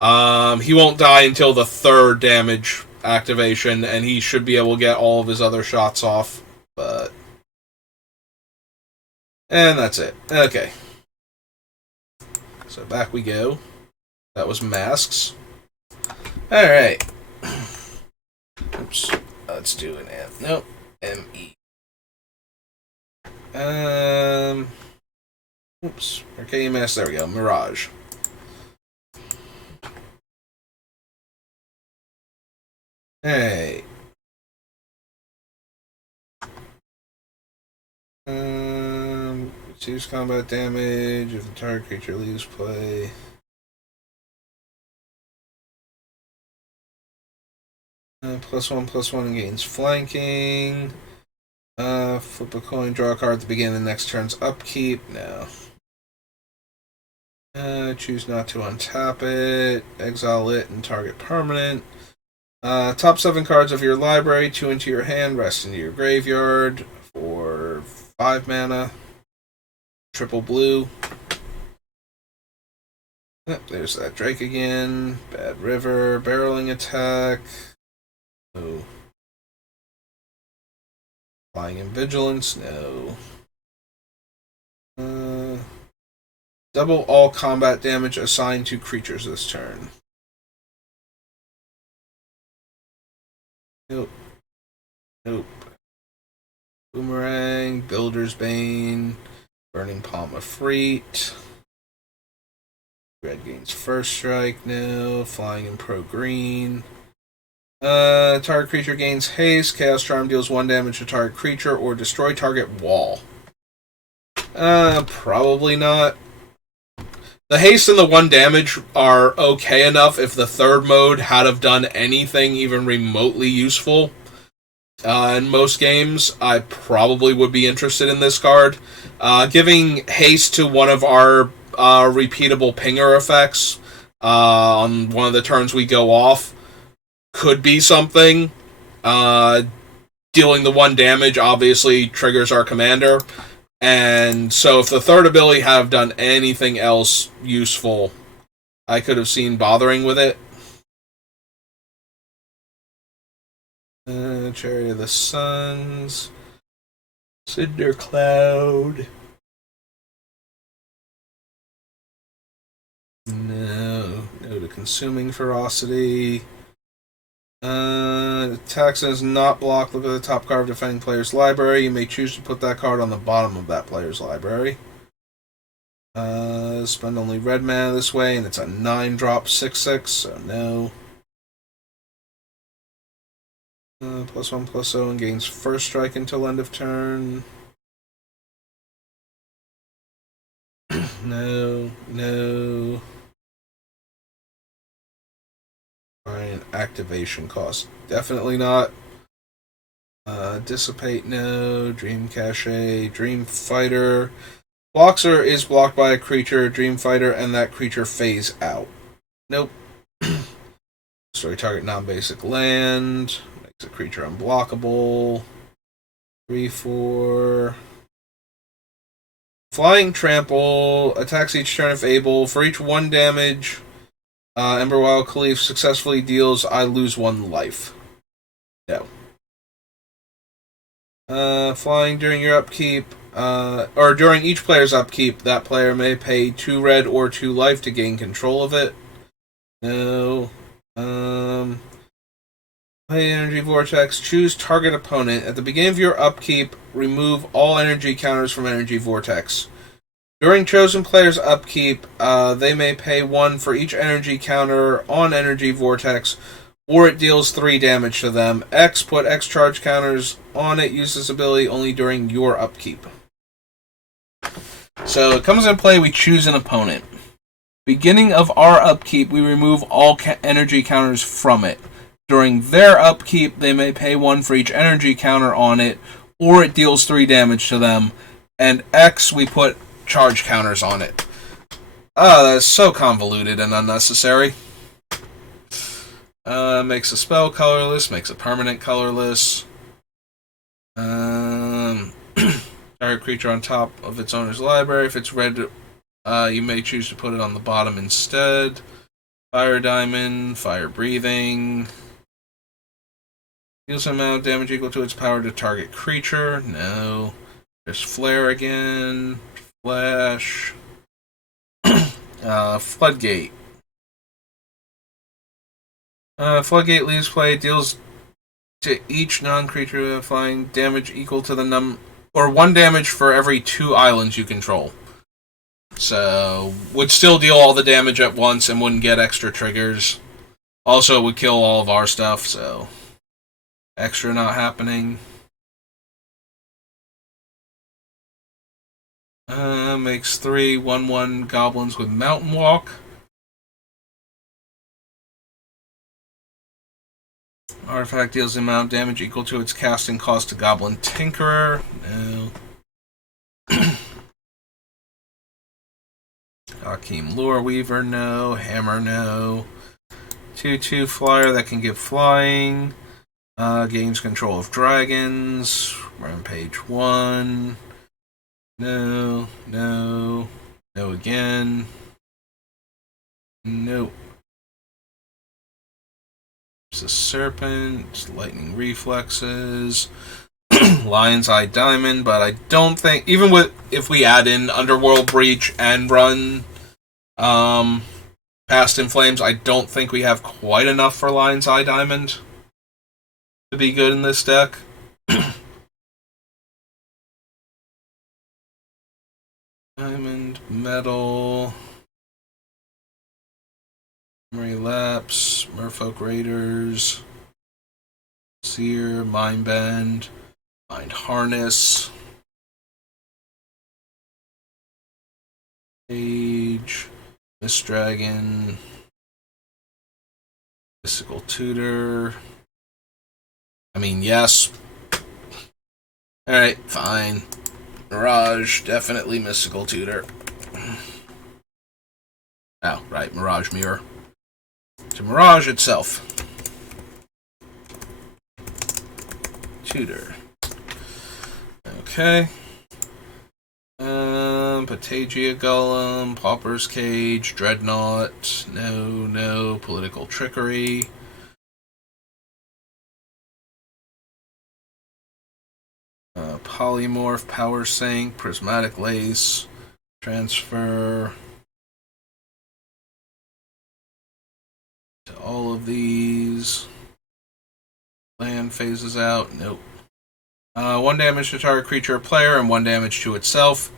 he won't die until the 3rd damage activation, and he should be able to get all of his other shots off. But... and that's it. Okay. So back we go. That was masks. Alright. Oops. Let's do an M. Nope. M-E. Oops. Arcane Mask. There we go. Mirage. Hey. Choose combat damage if the target creature leaves play. +1/+1 gains flanking. Flip a coin, draw a card at the beginning of the next turn's upkeep. No. Choose not to untap it. Exile it and target permanent. Top 7 cards of your library, 2 into your hand, rest into your graveyard for 5 mana. Triple blue. Yep, there's that Drake again. Bad River. Barreling attack. No. Flying in Vigilance. No. Double all combat damage assigned to creatures this turn. Nope. Nope. Boomerang. Builder's Bane. Burning Palm of Freet. Red gains first strike, no. Flying in pro green. Target creature gains haste. Chaos Charm deals 1 damage to target creature or destroy target wall. Probably not. The haste and the 1 damage are okay enough if the 3rd mode had have done anything even remotely useful. In most games, I probably would be interested in this card. Giving haste to one of our repeatable pinger effects on one of the turns we go off could be something. Dealing the 1 damage obviously triggers our commander. And so if the 3rd ability had done anything else useful, I could have seen bothering with it. Chariot of the Suns. Cinder Cloud. No. No to Consuming Ferocity. Tax is not blocked. Look at the top card of defending player's library. You may choose to put that card on the bottom of that player's library. Spend only red mana this way, and it's a 9-drop 6/6, so no. +1/+0 and gains first strike until end of turn. No, no. Fine, activation cost. Definitely not. Dissipate, no. Dream Cache, Dream Fighter. Bloxer is blocked by a creature, Dream Fighter, and that creature phase out. Nope. Destroy target non-basic land. Makes a creature unblockable. 3/4. Flying Trample. Attacks each turn if able. For each 1 damage Emberwild Caliph successfully deals, I lose 1 life. No. Flying during your upkeep. Or during each player's upkeep, that player may pay 2 red or 2 life to gain control of it. No. Play Energy Vortex. Choose target opponent. At the beginning of your upkeep, remove all energy counters from Energy Vortex. During chosen player's upkeep, they may pay 1 for each energy counter on Energy Vortex, or it deals 3 damage to them. X, put X charge counters on it. Use this ability only during your upkeep. So it comes into play, we choose an opponent. Beginning of our upkeep, we remove all energy counters from it. During their upkeep, they may pay 1 for each energy counter on it, or it deals 3 damage to them. And X, we put charge counters on it. That's so convoluted and unnecessary. Makes a spell colorless, makes a permanent colorless. Target creature on top of its owner's library. If it's red, you may choose to put it on the bottom instead. Fire Diamond, Fire Breathing. Deals an amount of damage equal to its power to target creature. No. There's Flare again. Flash. Floodgate. Floodgate leaves play. Deals to each non-creature flying damage equal to the or 1 damage for every 2 islands you control. So, would still deal all the damage at once and wouldn't get extra triggers. Also, would kill all of our stuff, so extra not happening. Makes 3 1/1 goblins with Mountain Walk. Artifact deals the amount of damage equal to its casting cost to Goblin Tinkerer. No. Hakeem Lore Weaver, no. Hammer, no. 2/2 flyer that can give flying. Gains control of dragons. Rampage 1. No. No. No again. Nope. There's a serpent. Lightning reflexes. Lion's Eye Diamond, but I don't think, even with if we add in Underworld Breach and run Past in Flames, I don't think we have quite enough for Lion's Eye Diamond to be good in this deck. Diamond, Metal, Memory Lapse, Merfolk Raiders, Seer, Mind Bend, Mind Harness, Age, Mist Dragon, Mystical Tutor. I mean, yes. Alright, fine. Mirage, definitely Mystical Tutor. Oh, right, Mirage Mirror. To Mirage itself. Tutor. Okay. Patagia Golem, Pauper's Cage, Dreadnought, no, Political Trickery. Polymorph, Power Sink, Prismatic Lace, Transfer to all of these. Land phases out, nope. 1 damage to target creature or player, and 1 damage to itself.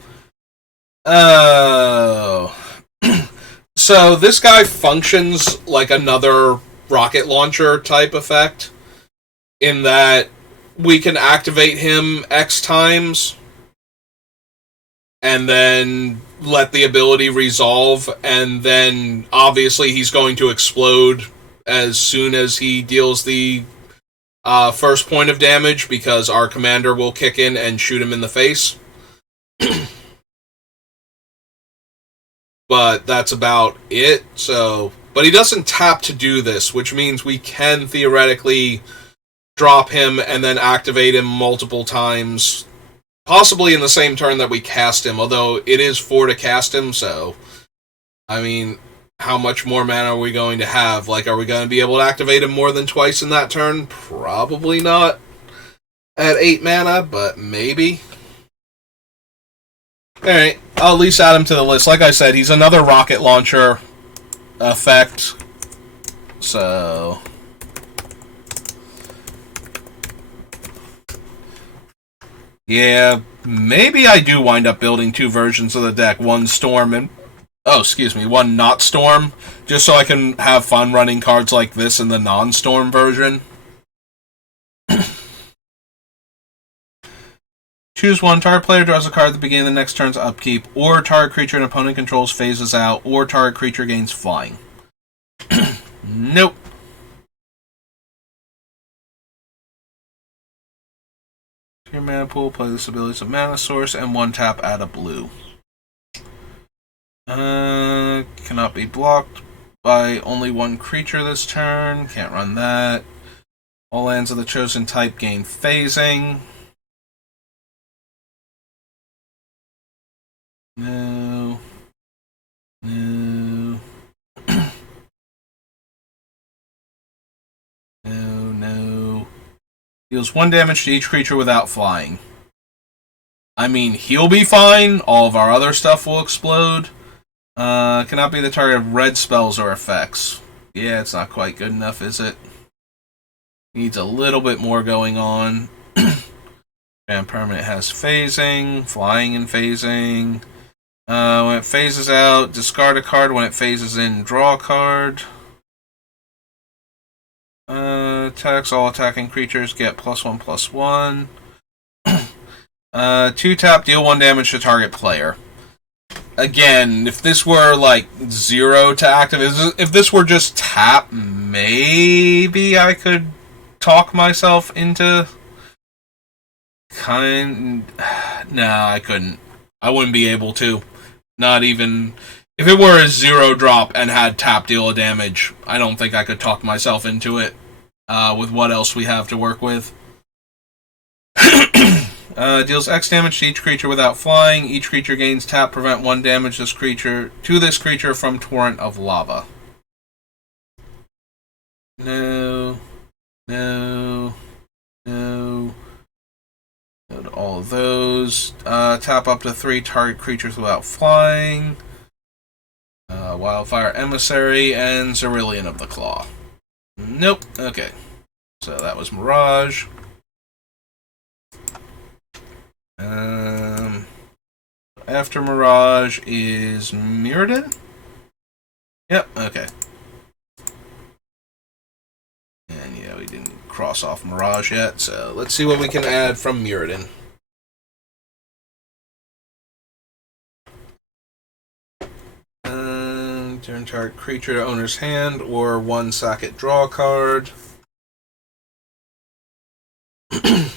Oh. So this guy functions like another rocket launcher type effect, in that we can activate him X times, and then let the ability resolve, and then obviously he's going to explode as soon as he deals the first point of damage, because our commander will kick in and shoot him in the face. But that's about it. So, but he doesn't tap to do this, which means we can theoretically drop him and then activate him multiple times, possibly in the same turn that we cast him, although it is 4 to cast him, so I mean, how much more mana are we going to have? Like, are we going to be able to activate him more than twice in that turn? Probably not at 8 mana, but maybe. Alright, I'll at least add him to the list. Like I said, he's another rocket launcher effect. So, yeah, maybe I do wind up building 2 versions of the deck. One Storm and Oh, excuse me, one not Storm, just so I can have fun running cards like this in the non-Storm version. Choose one. Target player draws a card at the beginning of the next turn's upkeep, or target creature an opponent controls phases out, or target creature gains flying. Nope. Your mana pool, play this ability as a mana source, and one tap, add a blue. Cannot be blocked by only one creature this turn. Can't run that. All lands of the chosen type gain phasing. No. No. No. Deals 1 damage to each creature without flying. I mean, he'll be fine. All of our other stuff will explode. Cannot be the target of red spells or effects. Yeah, it's not quite good enough, is it? Needs a little bit more going on. And permanent has phasing, flying and phasing. When it phases out, discard a card. When it phases in, draw a card. Attacks all attacking creatures get +1/+1. 2 tap, deal 1 damage to target player. Again, if this were like 0 to active, if this were just tap, maybe I could talk myself into No, I couldn't. I wouldn't be able to. Not even if it were a 0 drop and had tap deal a damage. I don't think I could talk myself into it. With what else we have to work with. Deals X damage to each creature without flying. Each creature gains tap, prevent 1 damage to this creature from Torrent of Lava. No. No. No. Go to all of those. Tap up to 3 target creatures without flying. Wildfire Emissary and Cerulean of the Claw. Nope. Okay. So that was Mirage. After Mirage is Mirrodin? Yep, okay. And yeah, we didn't cross off Mirage yet, so let's see what we can add from Mirrodin. Turn target creature to owner's hand, or 1 sack it, draw a card.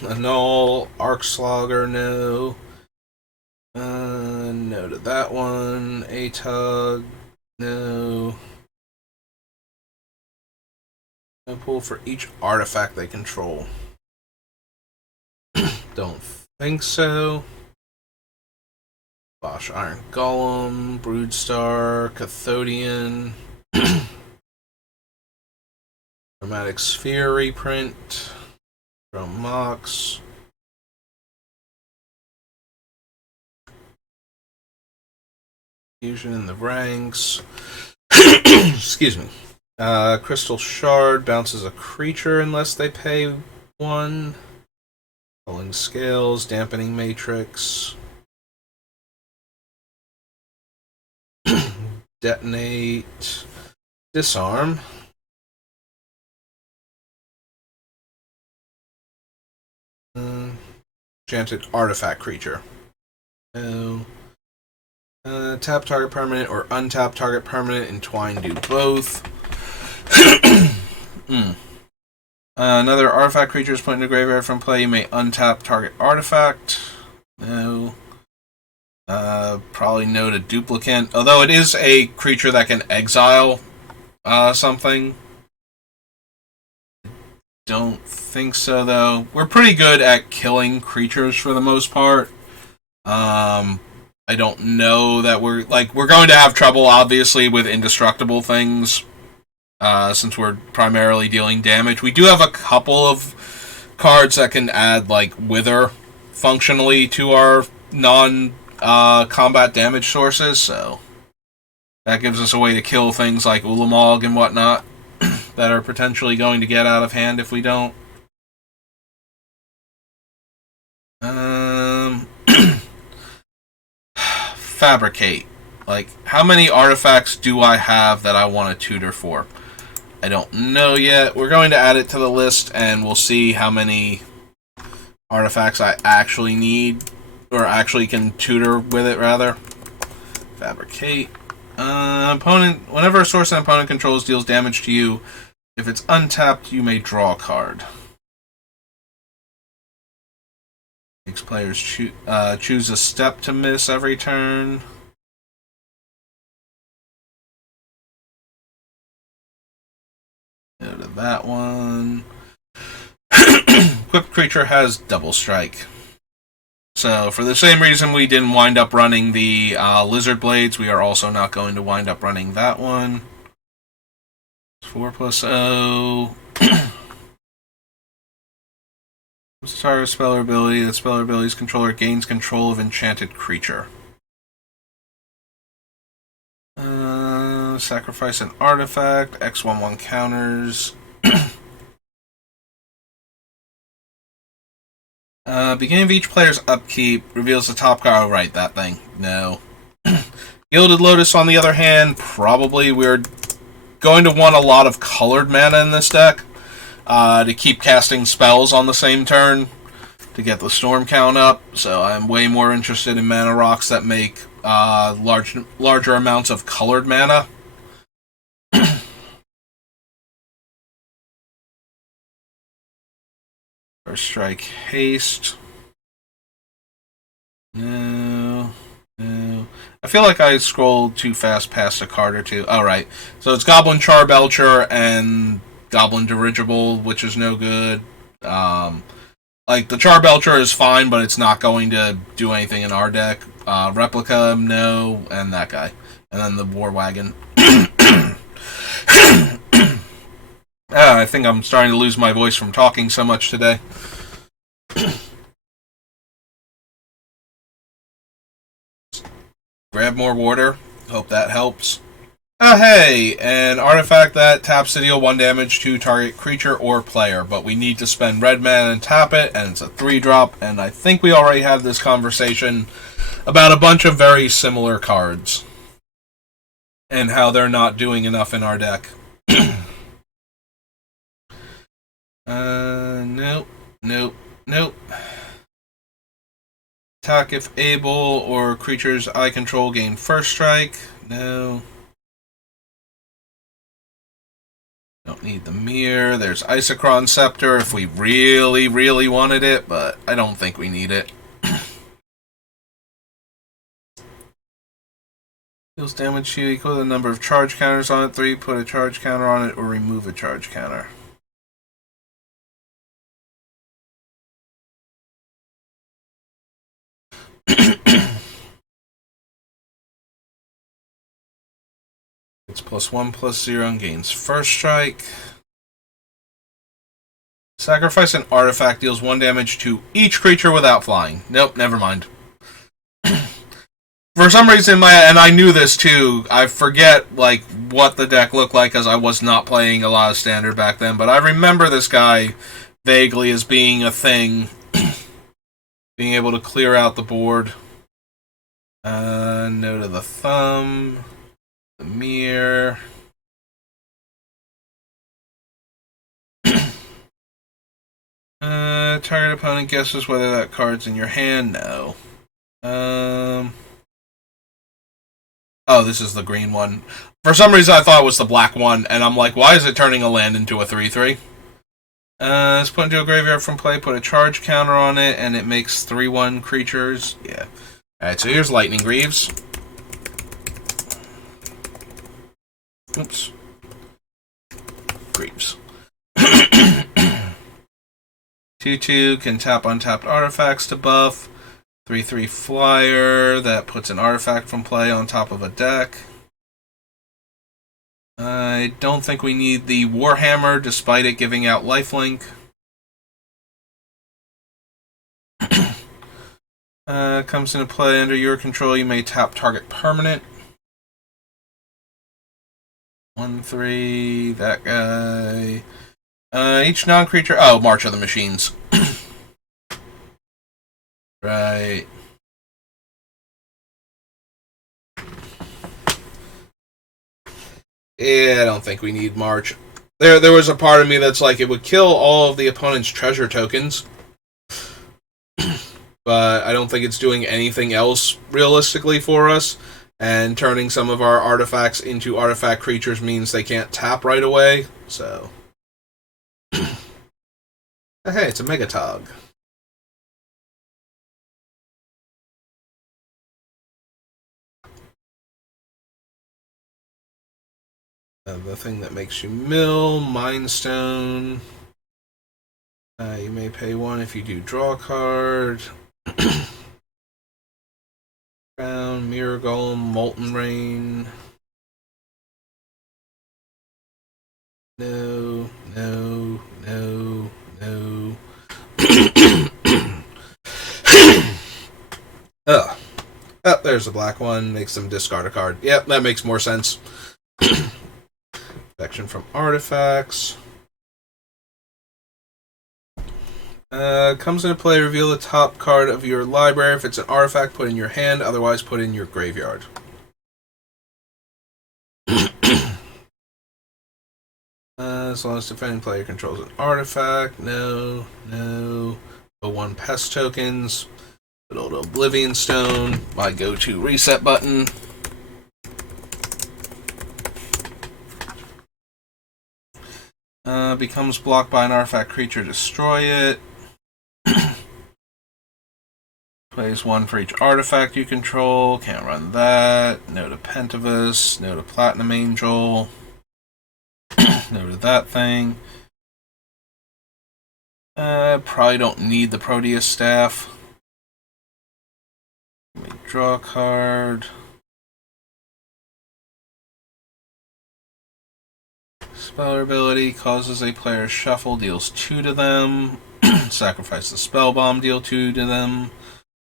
Annul, Arcslogger, no. No to that one. A-Tug, no. No pull for each artifact they control. Don't think so. Bosch Iron Golem, Broodstar, Cathodian. Chromatic Sphere reprint from Mox. Fusion in the ranks. Excuse me. Crystal Shard bounces a creature unless they pay 1. Pulling Scales, Dampening Matrix. Detonate. Disarm. Enchanted Artifact creature. No. Tap target permanent or untap target permanent. Entwine do both. Another artifact creature is put into graveyard from play. You may untap target artifact. No. Probably no to duplicate. Although it is a creature that can exile something. Don't think so, though. We're pretty good at killing creatures for the most part. I don't know that we're going to have trouble, obviously, with indestructible things, since we're primarily dealing damage. We do have a couple of cards that can add, Wither functionally to our non-combat damage sources, so that gives us a way to kill things like Ulamog and whatnot that are potentially going to get out of hand if we don't. Fabricate. Like, how many artifacts do I have that I want to tutor for? I don't know yet. We're going to add it to the list, and we'll see how many artifacts I actually need, or actually can tutor with it, rather. Fabricate. Opponent. Whenever a source an opponent controls deals damage to you, if it's untapped, you may draw a card. Makes players choose a step to miss every turn. Go to that one. Equipped creature has double strike. So, for the same reason we didn't wind up running the lizard blades, we are also not going to wind up running that one. 4+0. Start a spell or ability. That spell or ability's controller gains control of enchanted creature. Sacrifice an artifact. X11 counters. Beginning of each player's upkeep reveals the top card. Oh, right, that thing. No. Gilded Lotus, on the other hand, probably we're going to want a lot of colored mana in this deck to keep casting spells on the same turn to get the storm count up. So I'm way more interested in mana rocks that make larger amounts of colored mana. First strike, haste. No. I feel like I scrolled too fast past a card or two. Oh, right. So it's Goblin Charbelcher and Goblin Dirigible, which is no good. Like, the Charbelcher is fine, but it's not going to do anything in our deck. Replica, no, and that guy. And then the War Wagon. I think I'm starting to lose my voice from talking so much today. Grab more water. Hope that helps. Hey, an artifact that taps to deal 1 damage to target creature or player, but we need to spend red mana and tap it, and it's a 3-drop, and I think we already had this conversation about a bunch of very similar cards and how they're not doing enough in our deck. Nope. Attack if able, or creatures I control gain first strike. No. Don't need the mirror. There's Isochron Scepter if we really, really wanted it, but I don't think we need it. Deals damage to you equal to the number of charge counters on it. 3, put a charge counter on it, or remove a charge counter. It's +1/+0 and gains first strike. Sacrifice an artifact, deals 1 damage to each creature without flying. Nope, never mind. For some reason, and I knew this too, I forget like what the deck looked like because I was not playing a lot of Standard back then, but I remember this guy vaguely as being a thing. Being able to clear out the board. No to the thumb. The mirror. Target opponent guesses whether that card's in your hand. No. Oh, this is the green one. For some reason, I thought it was the black one, and I'm like, why is it turning a land into a 3/3? It's put into a graveyard from play, put a charge counter on it, and it makes 3/1 creatures. Yeah. Alright, so here's Lightning Greaves. Oops. Greaves. 2/2 can tap untapped artifacts to buff. 3/3 flyer that puts an artifact from play on top of a deck. I don't think we need the Warhammer, despite it giving out lifelink. Comes into play under your control. You may tap target permanent. 1/3. That guy. Each non-creature. Oh, March of the Machines. Right. Yeah, I don't think we need March. There was a part of me that's like, it would kill all of the opponent's treasure tokens, but I don't think it's doing anything else realistically for us. And turning some of our artifacts into artifact creatures means they can't tap right away, so... hey, it's a Megatog. The thing that makes you mill, Mind Stone. You may pay 1 if you do draw a card. Crown, Mirror Golem, Molten Rain. No, no, no, no. Oh. Oh, there's the black one. Makes them discard a card. Yep, that makes more sense. Protection from artifacts. Comes into play, reveal the top card of your library. If it's an artifact, put in your hand. Otherwise, put in your graveyard. As long as defending player controls an artifact. No, no. 1 pest tokens. Good old Oblivion Stone. My go-to reset button. Becomes blocked by an artifact creature. Destroy it. Plays 1 for each artifact you control. Can't run that. No to Pentavus. No to Platinum Angel. No to that thing. Probably don't need the Proteus Staff. Let me draw a card. Spell ability causes a player shuffle, deals 2 to them. Sacrifice the spell bomb, deal 2 to them.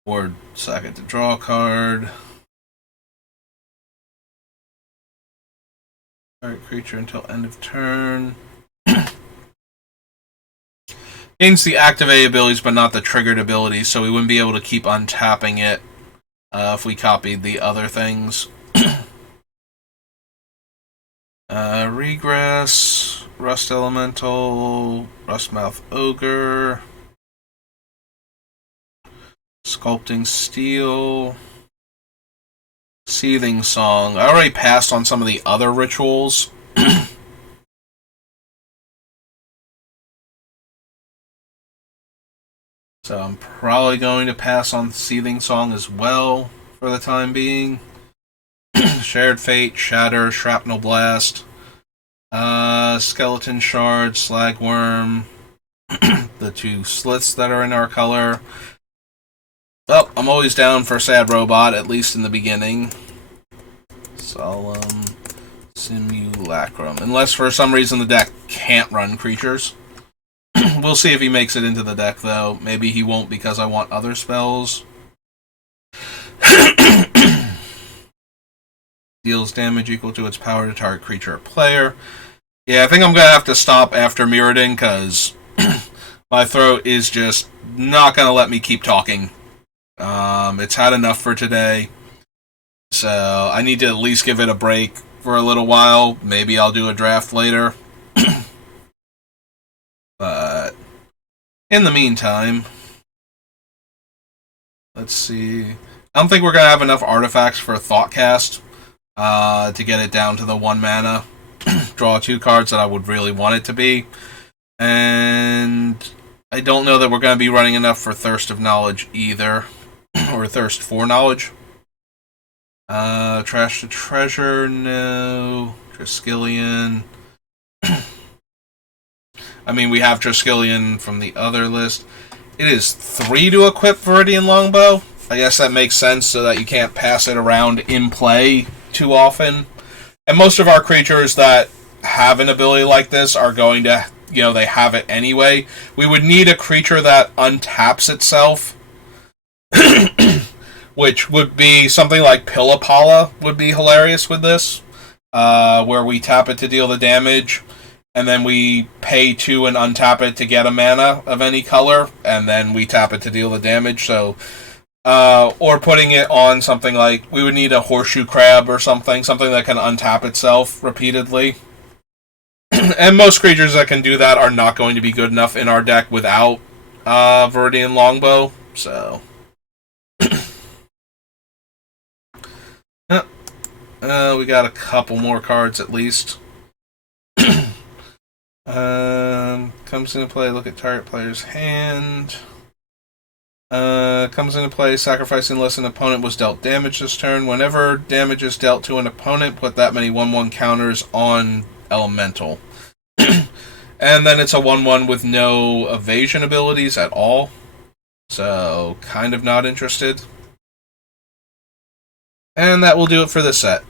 Or sack it to draw a card. Target creature until end of turn. Gains the activated abilities, but not the triggered abilities, so we wouldn't be able to keep untapping it if we copied the other things. Regress, Rust Elemental, Rustmouth Ogre, Sculpting Steel, Seething Song. I already passed on some of the other rituals. So I'm probably going to pass on Seething Song as well for the time being. Shared Fate, Shatter, Shrapnel Blast, Skeleton Shard, Slagworm, the 2 slits that are in our color. Well, I'm always down for Sad Robot, at least in the beginning. Solemn Simulacrum. Unless for some reason the deck can't run creatures. We'll see if he makes it into the deck, though. Maybe he won't because I want other spells. Deals damage equal to its power to target creature or player. Yeah, I think I'm going to have to stop after Mirrodin because my throat is just not going to let me keep talking. It's had enough for today. So I need to at least give it a break for a little while. Maybe I'll do a draft later. But in the meantime, let's see. I don't think we're going to have enough artifacts for a Thoughtcast to get it down to the 1 mana. Draw 2 cards that I would really want it to be. And I don't know that we're going to be running enough for Thirst of Knowledge either. Or Thirst for Knowledge. Trash to Treasure, no. Triskelion. I mean, we have Triskelion from the other list. It is 3 to equip Viridian Longbow. I guess that makes sense so that you can't pass it around in play too often. And most of our creatures that have an ability like this are going to, they have it anyway. We would need a creature that untaps itself, which would be something like Pillapala would be hilarious with this, where we tap it to deal the damage, and then we pay 2 and untap it to get a mana of any color, and then we tap it to deal the damage. So Or putting it on something like, we would need a horseshoe crab or something that can untap itself repeatedly. And most creatures that can do that are not going to be good enough in our deck without Viridian Longbow. So, we got a couple more cards at least. Comes into play, look at target player's hand. Comes into play, sacrificing unless an opponent was dealt damage this turn. Whenever damage is dealt to an opponent, put that many 1/1 counters on Elemental. And then it's a 1/1 with no evasion abilities at all. So, kind of not interested. And that will do it for this set.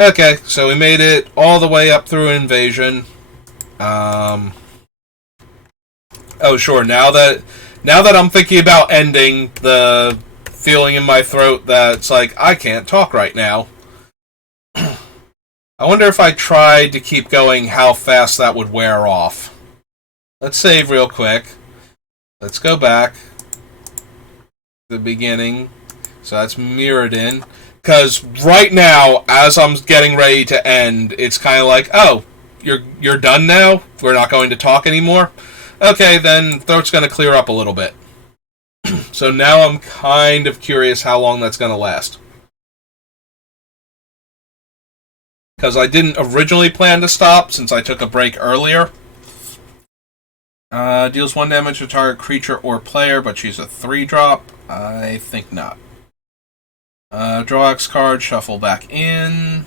Okay, so we made it all the way up through Invasion. Oh, sure, now that I'm thinking about ending, the feeling in my throat that's like, I can't talk right now. I wonder if I tried to keep going, how fast that would wear off. Let's save real quick. Let's go back to the beginning. So that's Mirrodin. Because right now, as I'm getting ready to end, it's kind of like, oh, you're done now? We're not going to talk anymore? Okay, then throat's going to clear up a little bit. So now I'm kind of curious how long that's going to last. Because I didn't originally plan to stop, since I took a break earlier. Deals 1 damage to target creature or player, but she's a 3-drop. I think not. Draw X card, shuffle back in.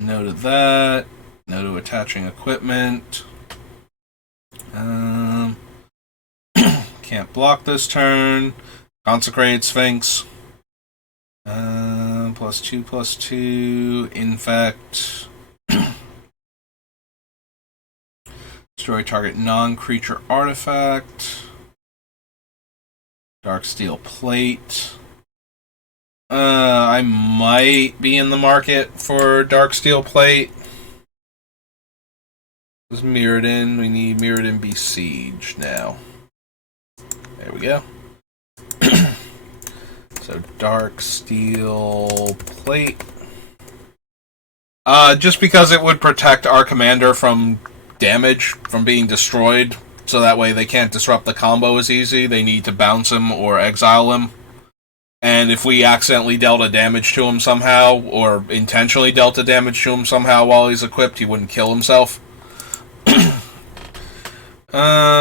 No to that. No to attaching equipment. Can't block this turn. Consecrated Sphinx. +2/+2. Infect. Destroy target non-creature artifact. Darksteel Plate. I might be in the market for Darksteel Plate. This is Mirrodin. We need Mirrodin Besiege now. There we go. So Darksteel Plate. Just because it would protect our commander from damage, from being destroyed, so that way they can't disrupt the combo as easy. They need to bounce him or exile him. And if we accidentally dealt a damage to him somehow, or intentionally dealt a damage to him somehow while he's equipped, he wouldn't kill himself.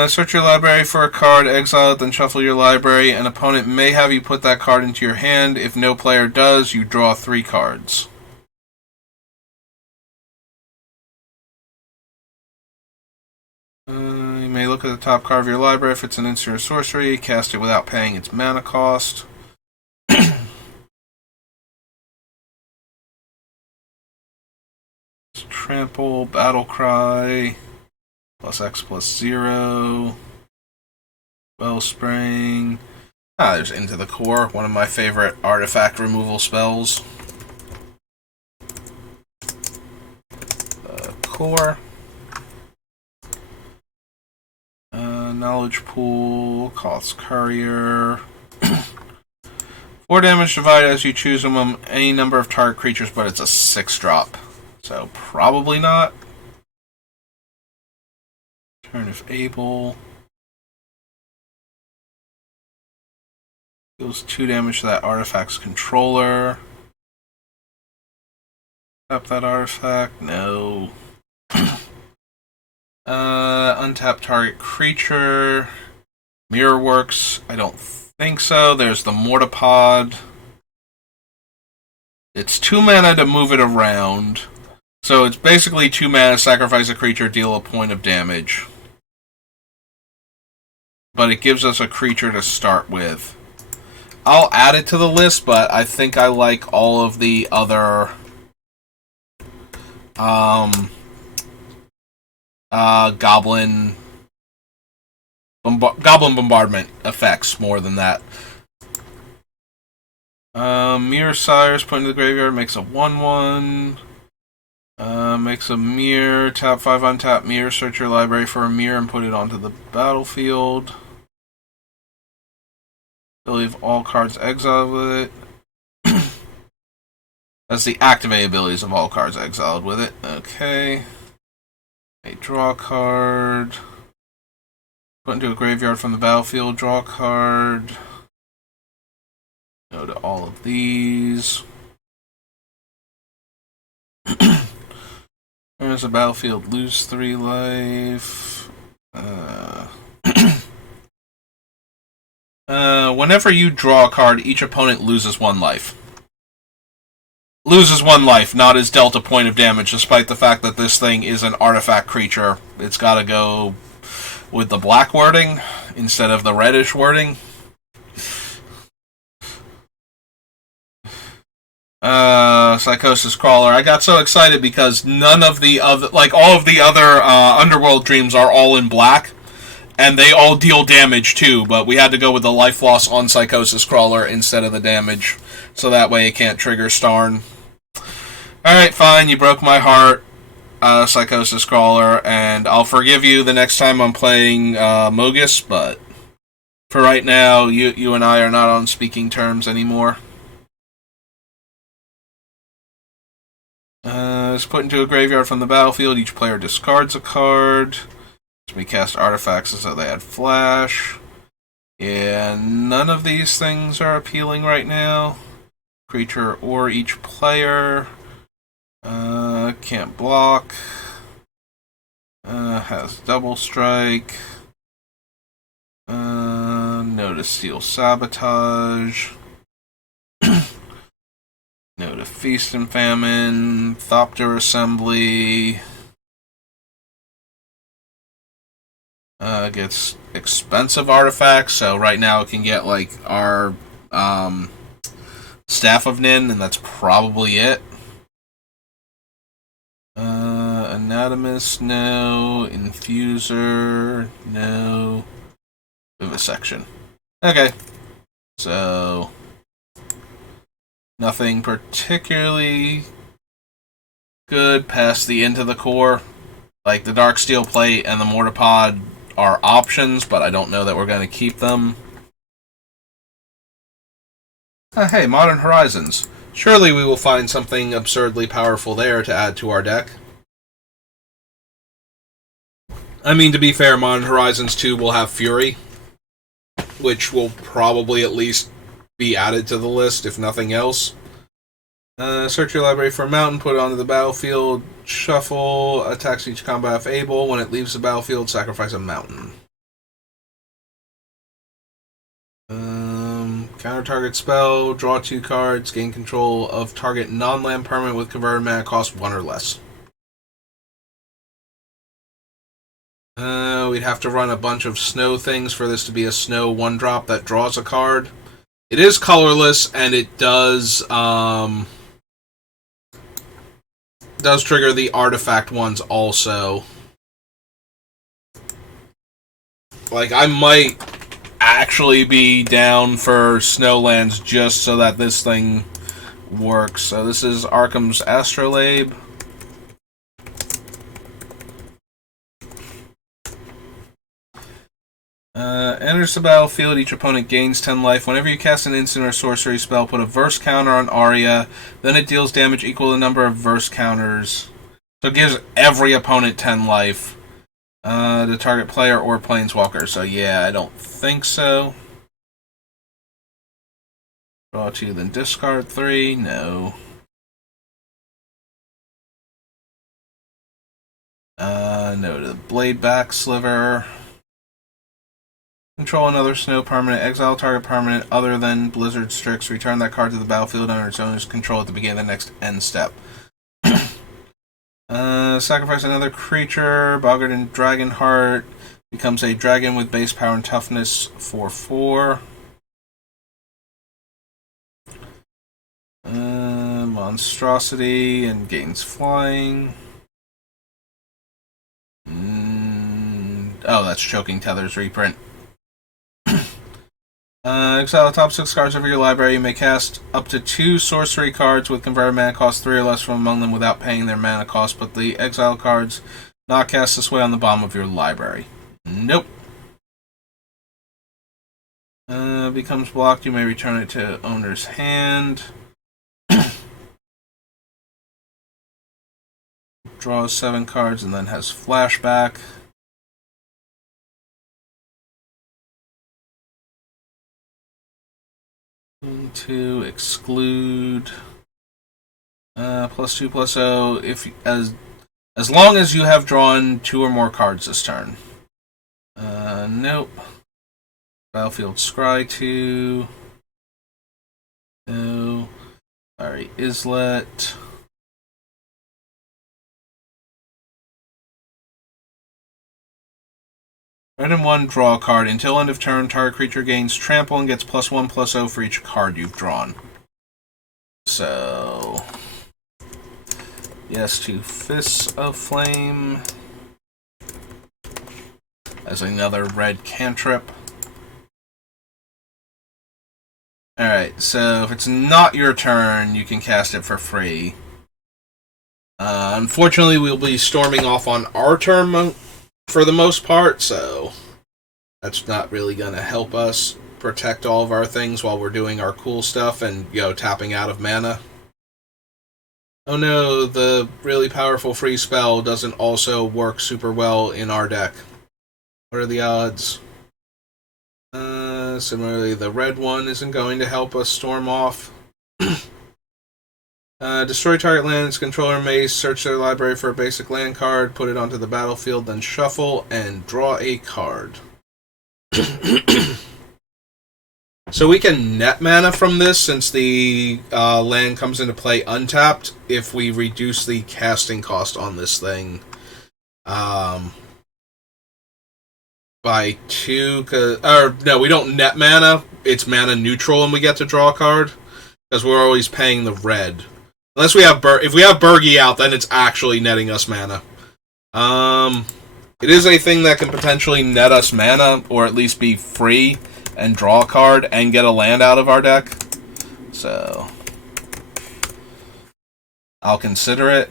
Search your library for a card, exile it, then shuffle your library. An opponent may have you put that card into your hand. If no player does, you draw 3 cards. You may look at the top card of your library. If it's an instant or sorcery, cast it without paying its mana cost. Trample, Battle Cry, +X/+0, Wellspring. There's Into the Core, one of my favorite artifact removal spells. Core. Knowledge Pool, costs Courier. 4 damage divided as you choose among any number of target creatures, but it's a 6-drop. So, probably not. Turn if able. Deals 2 damage to that artifact's controller. Tap that artifact. No. Untap target creature. Mirror works. I don't think so. There's the Mortipod. It's 2 mana to move it around. So it's basically 2 mana, sacrifice a creature, deal a point of damage. But it gives us a creature to start with. I'll add it to the list, but I think I like all of the other Goblin Bombardment effects more than that. Mirror Sires, put into the graveyard, makes a 1/1. Makes a mirror, tap 5 untap mirror, search your library for a mirror and put it onto the battlefield. Ability of all cards exiled with it. That's the activated abilities of all cards exiled with it. Okay. A draw card. Put into a graveyard from the battlefield, draw a card. Go to all of these. There's a battlefield, lose 3 life. Whenever you draw a card, each opponent loses 1 life. Loses 1 life, not as dealt a point of damage, despite the fact that this thing is an artifact creature. It's gotta go with the black wording instead of the reddish wording. Psychosis Crawler. I got so excited because none of the other, like all of the other Underworld Dreams are all in black, and they all deal damage too, but we had to go with the life loss on Psychosis Crawler instead of the damage, so that way it can't trigger Starn. Alright, fine, you broke my heart, Psychosis Crawler, and I'll forgive you the next time I'm playing Mogus, but for right now, you and I are not on speaking terms anymore. It's put into a graveyard from the battlefield. Each player discards a card. We cast artifacts as though they had flash. Yeah, none of these things are appealing right now. Creature or each player. Can't block. Has double strike. No to steal sabotage. No to feast and famine. Thopter assembly. Gets expensive artifacts, so right now it can get like our Staff of Nin, and that's probably it. Anatomist, no. Infuser, no. Vivisection. Okay. So nothing particularly good past the Into the Core. Like, the Darksteel Plate and the Mortipod are options, but I don't know that we're going to keep them. Hey, Modern Horizons. Surely we will find something absurdly powerful there to add to our deck. I mean, to be fair, Modern Horizons 2 will have Fury, which will probably at least be added to the list, if nothing else. Search your library for a mountain, put it onto the battlefield, shuffle, attacks each combat if able. When it leaves the battlefield, sacrifice a mountain. Counter target spell, draw 2 cards, gain control of target non-land permanent with converted mana cost 1 or less. We'd have to run a bunch of snow things for this to be a snow 1-drop that draws a card. It is colorless, and it does trigger the artifact ones also. Like, I might actually be down for Snowlands just so that this thing works. So this is Arkham's Astrolabe. Enters the battlefield, each opponent gains 10 life. Whenever you cast an instant or sorcery spell, put a verse counter on Arya, then it deals damage equal to the number of verse counters. So it gives every opponent 10 life. The target player or planeswalker. So yeah, I don't think so. Draw 2, then discard 3. No. No to the Blade Back Sliver. Control another snow permanent. Exile target permanent other than Blizzard Strix. Return that card to the battlefield under its owner's control at the beginning of the next end step. Sacrifice another creature. Boggart and Dragonheart becomes a dragon with base power and toughness 4/4. Monstrosity and gains flying. Oh, that's Choking Tether's reprint. Exile the top 6 cards of your library. You may cast up to 2 sorcery cards with converted mana cost 3 or less from among them without paying their mana cost. Put the exile cards not cast this way on the bottom of your library. Nope. Becomes blocked, you may return it to owner's hand. Draws 7 cards and then has flashback. To exclude +2/+0 if as long as you have drawn 2 or more cards this turn. Nope. Battlefield Scry 2. No. Sorry, Islet. Red and 1, draw a card. Until end of turn, target creature gains trample and gets +1/+0 for each card you've drawn. So, yes to Fists of Flame as another red cantrip. Alright, so if it's not your turn, you can cast it for free. Unfortunately, we'll be storming off on our turn for the most part, so that's not really going to help us protect all of our things while we're doing our cool stuff and, tapping out of mana. Oh no, the really powerful free spell doesn't also work super well in our deck. What are the odds? Similarly, the red one isn't going to help us storm off. Destroy target land's controller may search their library for a basic land card, put it onto the battlefield, then shuffle, and draw a card. So we can net mana from this since the land comes into play untapped if we reduce the casting cost on this thing by 2. No, we don't net mana. It's mana neutral and we get to draw a card because we're always paying the red. Unless we have if we have Bergie out, then it's actually netting us mana. It is a thing that can potentially net us mana, or at least be free and draw a card and get a land out of our deck. So I'll consider it.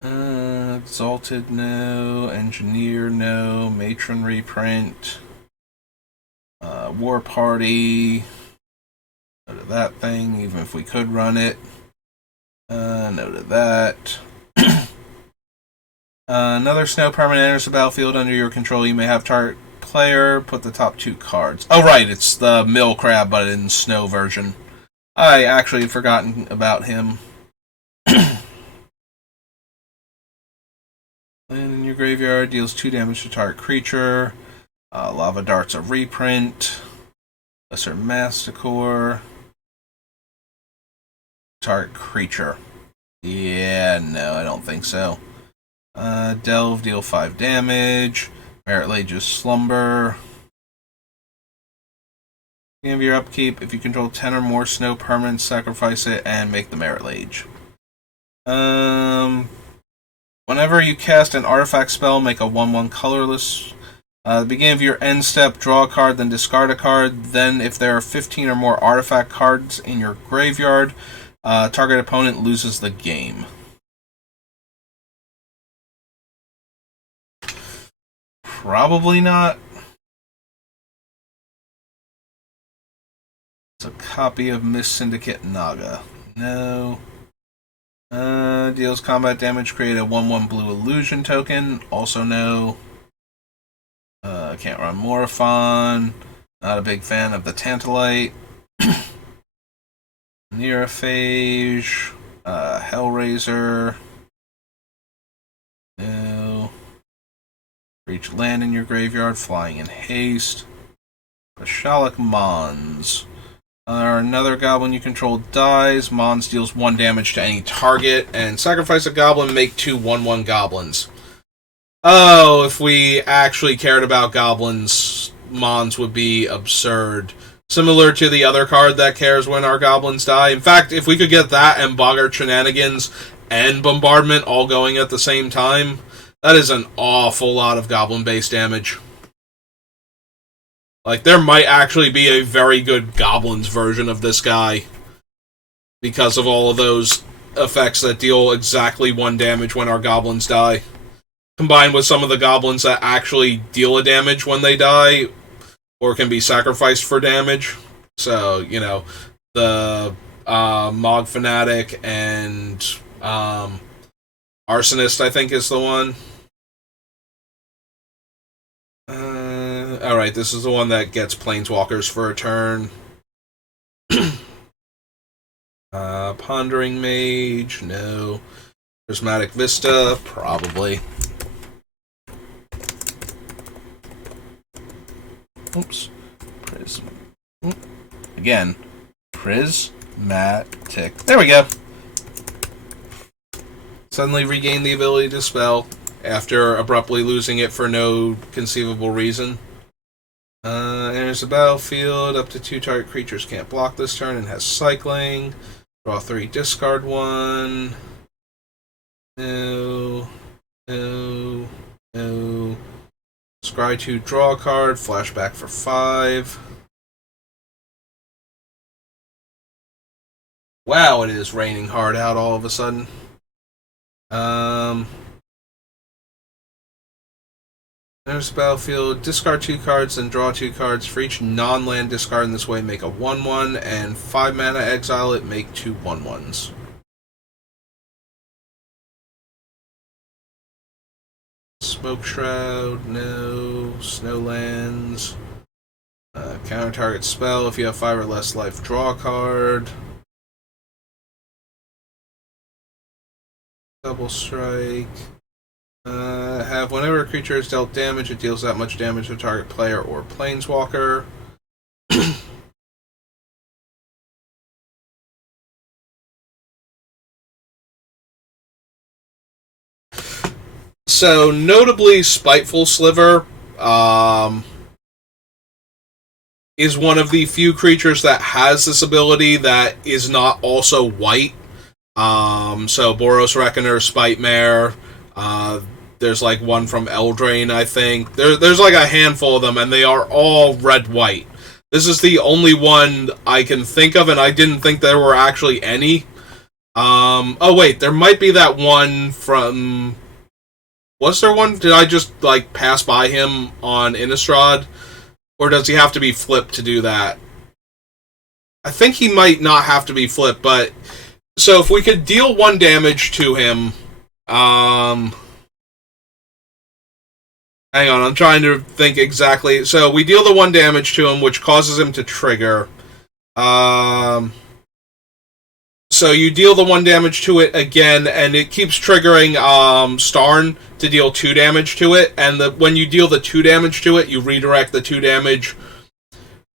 Exalted, no. Engineer, no. Matron reprint. War Party. No to that thing, even if we could run it. No to that. Another snow permanent enters the battlefield under your control. You may have target player put the top 2 cards. Oh, right, it's the Mill Crab, but in snow version. I actually had forgotten about him. Land in your graveyard deals 2 damage to target creature. Lava Dart's a reprint. Lesser Masticore. Target creature. Yeah, no, I don't think so. Delve, deal 5 damage. Merit Lage's Slumber. Beginning of your upkeep, if you control 10 or more snow permanents, sacrifice it and make the Merit Lage. Whenever you cast an artifact spell, make a 1/1 colorless. At the beginning of your end step, draw a card, then discard a card. Then, if there are 15 or more artifact cards in your graveyard, target opponent loses the game. Probably not. It's a copy of Miss Syndicate Naga. No. Deals combat damage, create a 1/1 blue illusion token. Also no. Can't run Morophon. Not a big fan of the Tantalite. Neurophage. Hellraiser. No. Reach land in your graveyard, flying in haste. Pashalik Mons. Another goblin you control dies. Mons deals 1 damage to any target. And sacrifice a goblin, make 2 1/1 goblins. Oh, if we actually cared about goblins, Mons would be absurd. Similar to the other card that cares when our goblins die. In fact, if we could get that and Boggart Shenanigans and Bombardment all going at the same time, that is an awful lot of goblin-based damage. Like, there might actually be a very good goblins version of this guy because of all of those effects that deal exactly 1 damage when our goblins die. combined with some of the goblins that actually deal a damage when they die, or can be sacrificed for damage. So, the Mog Fanatic and Arsonist, I think, is the one. Alright, this is the one that gets Planeswalkers for a turn. Pondering Mage, no. Prismatic Vista, probably. Oops. Again. Prismatic. There we go. Suddenly regain the ability to spell after abruptly losing it for no conceivable reason. Enters the battlefield. Up to 2 target creatures can't block this turn and has cycling. Draw 3, discard 1. No. No. No. Scry 2, draw a card. Flashback for 5. Wow, it is raining hard out all of a sudden. There's the battlefield. Discard 2 cards and draw 2 cards. For each non-land discard in this way, make a 1/1, and 5 mana exile it, make 2 1/1s. Smoke Shroud, no. Snowlands. Counter target spell. If you have 5 or less life, draw a card. Double Strike. Have whenever a creature is dealt damage, it deals that much damage to target player or planeswalker. So, notably, Spiteful Sliver is one of the few creatures that has this ability that is not also white. So Boros Reckoner, Spite Mare, there's like one from Eldraine, I think. There's like a handful of them, and they are all red-white. This is the only one I can think of, and I didn't think there were actually any. Oh wait, there might be that one from... Was there one? Did I just, like, pass by him on Innistrad? Or does he have to be flipped to do that? I think he might not have to be flipped, but... So if we could deal 1 damage to him... Hang on, I'm trying to think exactly. So we deal the 1 damage to him, which causes him to trigger. So you deal the 1 damage to it again, and it keeps triggering Starn to deal 2 damage to it. And when you deal the 2 damage to it, you redirect the 2 damage.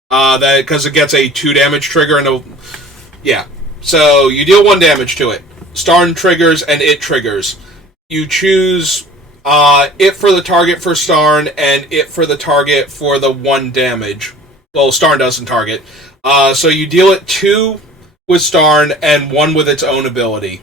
Because it gets a 2 damage trigger and yeah. So you deal 1 damage to it. Starn triggers and it triggers. You choose it for the target for Starn and it for the target for the 1 damage. Well, Starn doesn't target. So you deal it 2 with Starn and 1 with its own ability.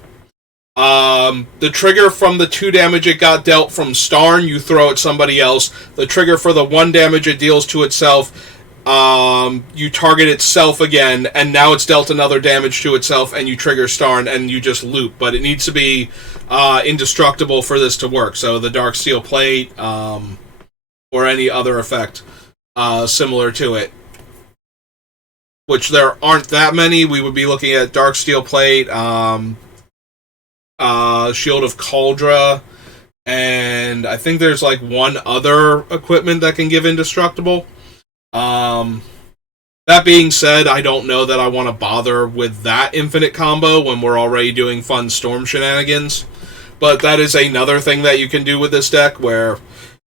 The trigger from the 2 damage it got dealt from Starn, you throw at somebody else. The trigger for the 1 damage it deals to itself, you target itself again, and now it's dealt another damage to itself, and you trigger Starn, and you just loop. But it needs to be indestructible for this to work. So the Darksteel Plate, or any other effect similar to it. Which there aren't that many. We would be looking at Darksteel Plate, Shield of Kaldra, and I think there's like 1 other equipment that can give indestructible. That being said, I don't know that I want to bother with that infinite combo when we're already doing fun storm shenanigans. But that is another thing that you can do with this deck, where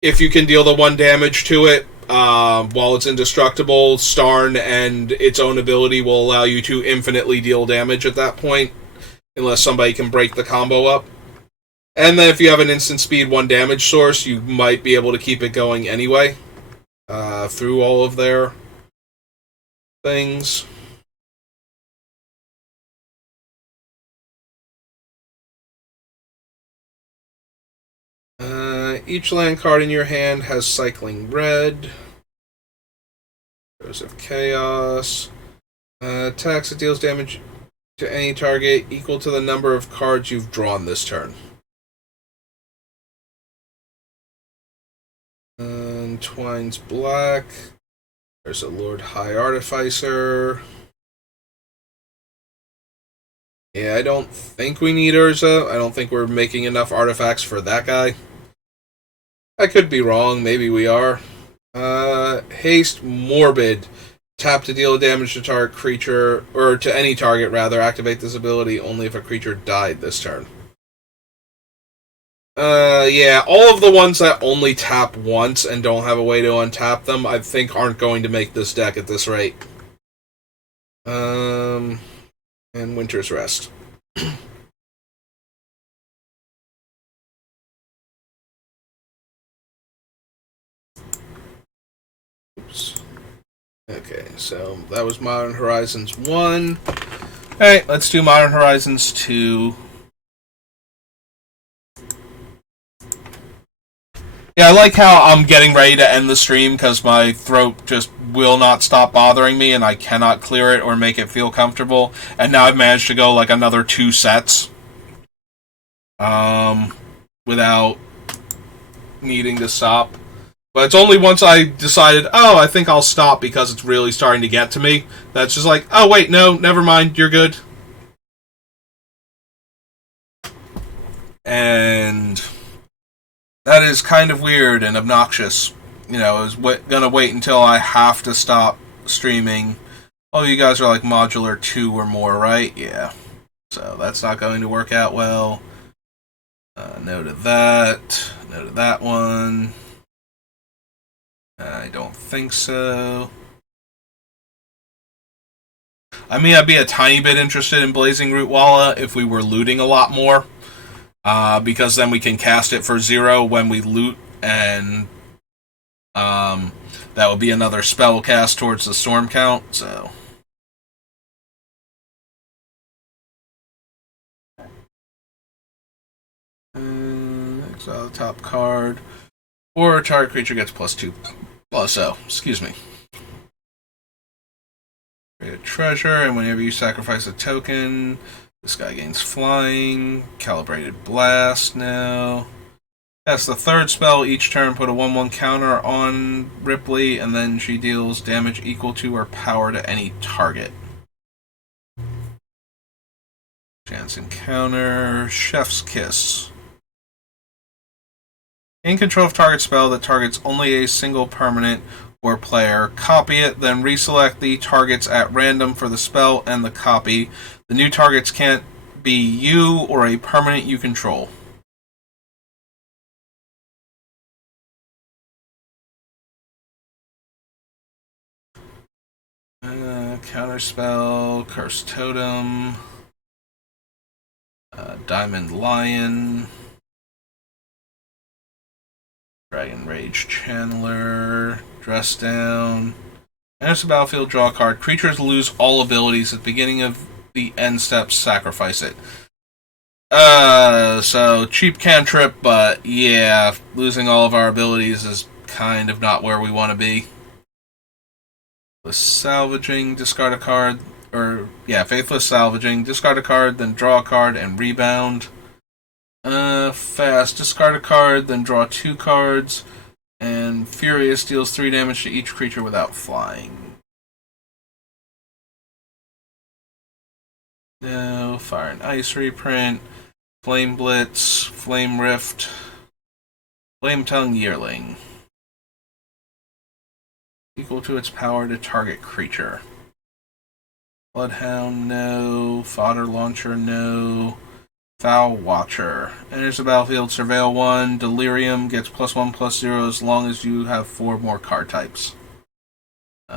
if you can deal the 1 damage to it, while it's indestructible, Starn and its own ability will allow you to infinitely deal damage at that point, unless somebody can break the combo up. And then if you have an instant speed 1 damage source, you might be able to keep it going anyway, through all of their things. Each land card in your hand has cycling red. Throes of Chaos. Attacks that deals damage to any target equal to the number of cards you've drawn this turn. And Twine's black. There's a Lord High Artificer. Yeah, I don't think we need Urza. I don't think we're making enough artifacts for that guy. I could be wrong. Maybe we are. Haste Morbid. Tap to deal damage to target creature, or to any target rather. Activate this ability only if a creature died this turn. Yeah, all of the ones that only tap once and don't have a way to untap them, I think aren't going to make this deck at this rate. And Winter's Rest. Oops. Okay, so that was Modern Horizons 1. Alright, let's do Modern Horizons 2. Yeah, I like how I'm getting ready to end the stream because my throat just will not stop bothering me and I cannot clear it or make it feel comfortable. And now I've managed to go like another 2 sets without needing to stop. But it's only once I decided, oh, I think I'll stop because it's really starting to get to me. That's just like, oh, wait, no, never mind, you're good. And that is kind of weird and obnoxious. You know, I was gonna wait until I have to stop streaming. Oh, you guys are like modular 2 or more, right? Yeah. So that's not going to work out well. No to that. No to that one. I don't think so. I mean, I'd be a tiny bit interested in Blazing Root Walla if we were looting a lot more. Because then we can cast it for 0 when we loot, and that would be another spell cast towards the storm count, so. Exile the top card. Or target creature gets +2. +0, excuse me. Create a treasure, and whenever you sacrifice a token, this guy gains flying. Calibrated blast now. That's the third spell. Each turn, put a 1/1 counter on Ripley, and then she deals damage equal to her power to any target. Chance encounter. Chef's Kiss. In control of target spell that targets only a single permanent or player. Copy it, then reselect the targets at random for the spell and the copy. The new targets can't be you or a permanent you control. Counterspell, Curse Totem, Diamond Lion, Dragon Rage Channeler, Dress Down. Enters the battlefield, draw a card. Creatures lose all abilities at the beginning of the end steps, sacrifice it. So cheap cantrip, but yeah, losing all of our abilities is kind of not where we want to be. With salvaging, discard a card, faithless salvaging, discard a card, then draw a card and rebound. Fast, discard a card, then draw 2 cards, and Furious deals 3 damage to each creature without flying. No, Fire and Ice reprint, Flame Blitz, Flame Rift, Flame Tongue Yearling. Equal to its power to target creature. Bloodhound, no. Fodder Launcher, no. Foul Watcher. Enters the battlefield, Surveil 1. Delirium gets +1/+0 as long as you have 4 more card types.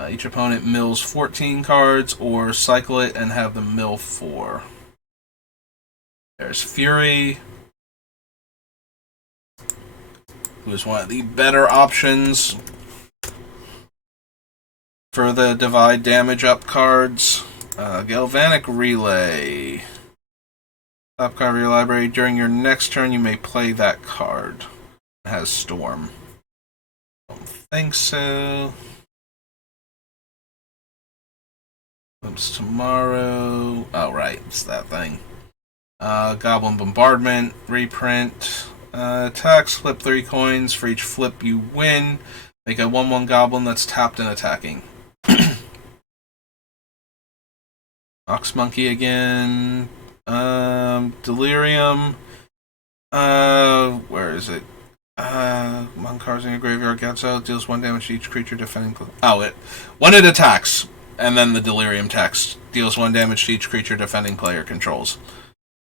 Each opponent mills 14 cards, or cycle it and have them mill 4. There's Fury, who is one of the better options for the divide damage up cards. Galvanic Relay. Top card of your library. During your next turn, you may play that card. It has Storm. Don't think so. Oops, tomorrow. Oh, right. It's that thing. Goblin Bombardment. Reprint. Attacks, flip 3 coins. For each flip you win, make a 1/1 goblin that's tapped and attacking. Ox Monkey again. Delirium. Where is it? Among cards in your graveyard, Ghyrson deals 1 damage to each creature defending. When it attacks, and then the Delirium text deals 1 damage to each creature defending player controls.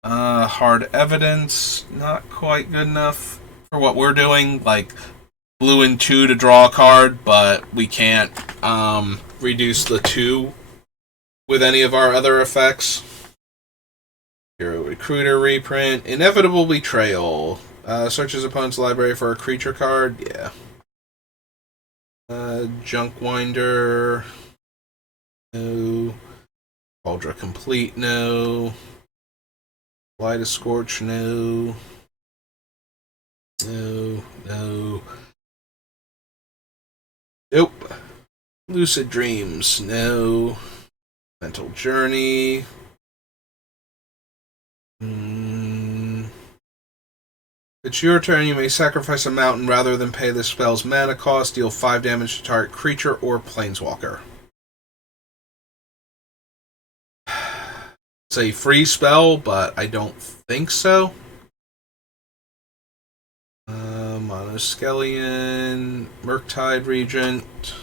Hard Evidence, not quite good enough for what we're doing. Like, blue and 2 to draw a card, but we can't reduce the 2 with any of our other effects. Hero Recruiter reprint. Inevitable Betrayal. Searches opponent's library for a creature card. Yeah. Junk Winder. No. Ultra Complete. No. Light of Scorch. No. No. No. Nope. Lucid Dreams. No. Mental Journey. It's your turn. You may sacrifice a mountain rather than pay the spell's mana cost. Deal 5 damage to target creature or planeswalker. It's a free spell, but I don't think so. Monoskelion, Murktide Regent.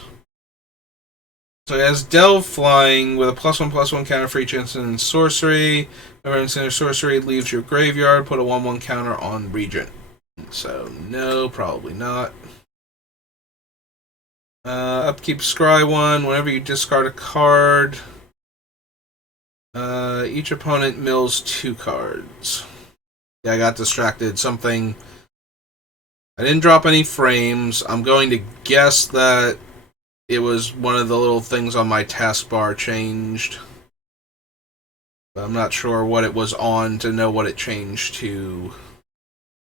So it has Delve Flying with a +1/+1 counter for each instant and sorcery. Whenever instant or sorcery leaves your graveyard, put a 1/1 counter on Regent. So no, probably not. Upkeep Scry 1. Whenever you discard a card, each opponent mills 2 cards. Yeah, I got distracted. Something. I didn't drop any frames. I'm going to guess that it was one of the little things on my taskbar changed. But I'm not sure what it was on to know what it changed to.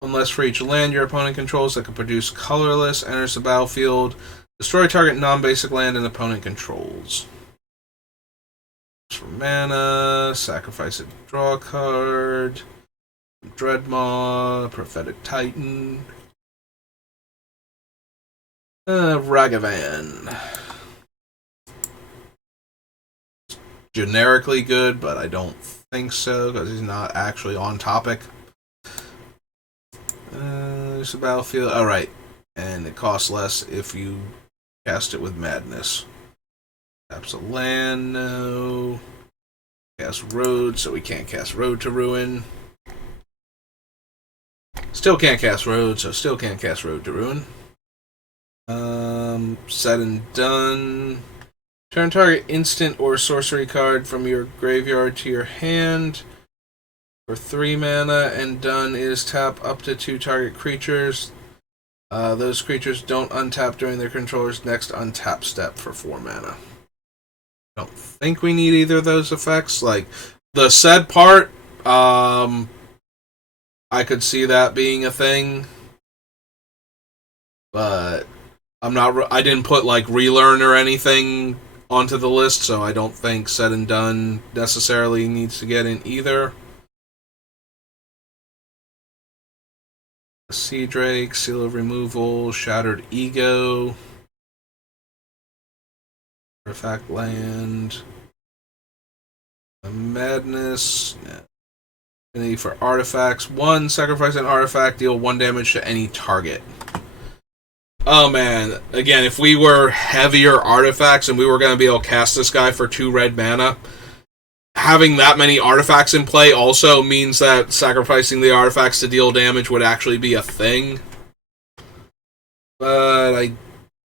Unless for each land your opponent controls that can produce colorless, enters the battlefield, destroy target non-basic land and opponent controls. For mana, sacrifice it, draw a card. Dreadmaw, Prophetic Titan. Ragavan. Generically good, but I don't think so, because he's not actually on topic. There's a battlefield. Alright. And it costs less if you cast it with Madness. Taps a land, no. Cast Road, so we can't cast Road to Ruin. Still can't cast Road, so still can't cast Road to Ruin. Said and done. Turn target instant or sorcery card from your graveyard to your hand for 3 mana, and done is tap up to 2 target creatures. Those creatures don't untap during their controller's next untap step for 4 mana. Don't think we need either of those effects. Like, the said part, I could see that being a thing. But I didn't put like relearn or anything onto the list, so I don't think said and done necessarily needs to get in either. Sea Drake, Seal of Removal, Shattered Ego, Artifact Land, Madness, Affinity for Artifacts. 1, sacrifice an artifact, deal 1 damage to any target. Oh man, again, if we were heavier artifacts and we were going to be able to cast this guy for 2 red mana, having that many artifacts in play also means that sacrificing the artifacts to deal damage would actually be a thing. But I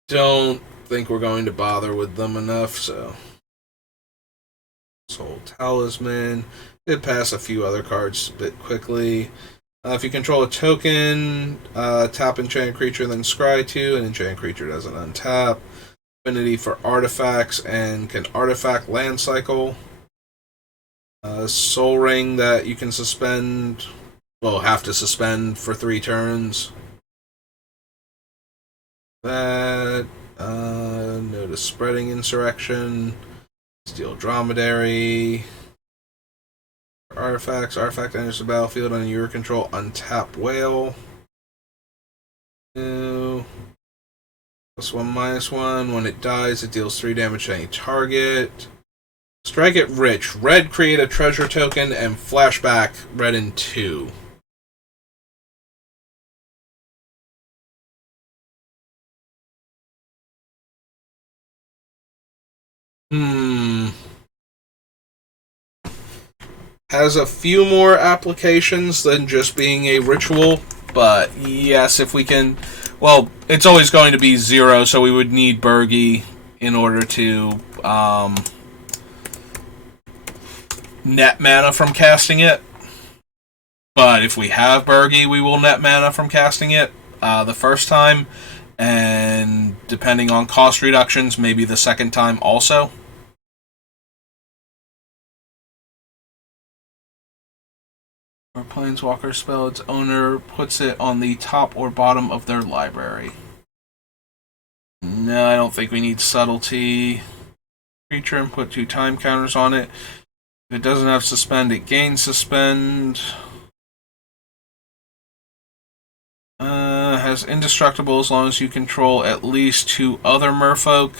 don't think we're going to bother with them enough, so. Soul Talisman. Did pass a few other cards a bit quickly. If you control a token, tap enchanted creature, then scry 2, and enchanted creature doesn't untap. Affinity for artifacts, and can artifact land cycle. Soul Ring that you can suspend, well, have to suspend for 3 turns. That, notice Spreading Insurrection, Steel Dromedary. Artifacts. Artifact enters the battlefield under your control. Untap Whale. 2. +1, -1. When it dies, it deals 3 damage to any target. Strike it rich. Red, create a treasure token, and flashback red in 2. Has a few more applications than just being a ritual, but yes, if we can... Well, it's always going to be 0, so we would need Bergie in order to net mana from casting it. But if we have Bergie, we will net mana from casting it the first time, and depending on cost reductions, maybe the second time also. Or Planeswalker spell, its owner puts it on the top or bottom of their library. No, I don't think we need subtlety. Creature and put 2 time counters on it. If it doesn't have suspend, it gains suspend. Has indestructible as long as you control at least 2 other merfolk.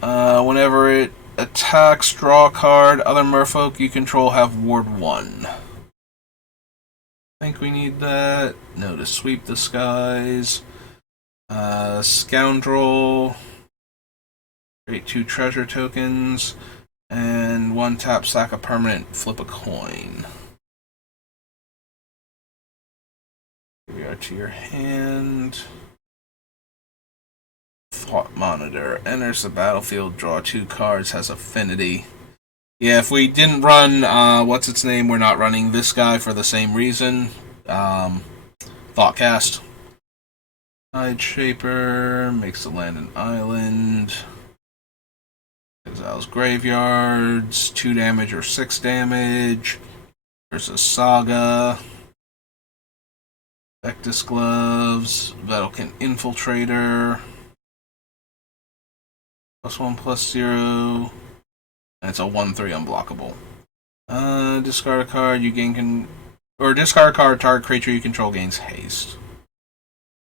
Whenever it attacks, draw a card. Other merfolk you control have ward 1. I think we need that. No, to sweep the skies. Scoundrel. Create 2 treasure tokens. And 1 tap, sack a permanent, flip a coin. Here we are to your hand. Thought Monitor. Enters the battlefield, draw 2 cards, has affinity. Yeah, if we didn't run, what's its name, we're not running this guy for the same reason. Thoughtcast. Tide Shaper, makes the land an island. Exiles graveyards, 2 damage or 6 damage. Versus Saga. Vectus Gloves, Vettlekin Infiltrator. +1/+0. And it's a 1/3 unblockable. Discard a card, you gain or discard a card, target creature you control gains haste.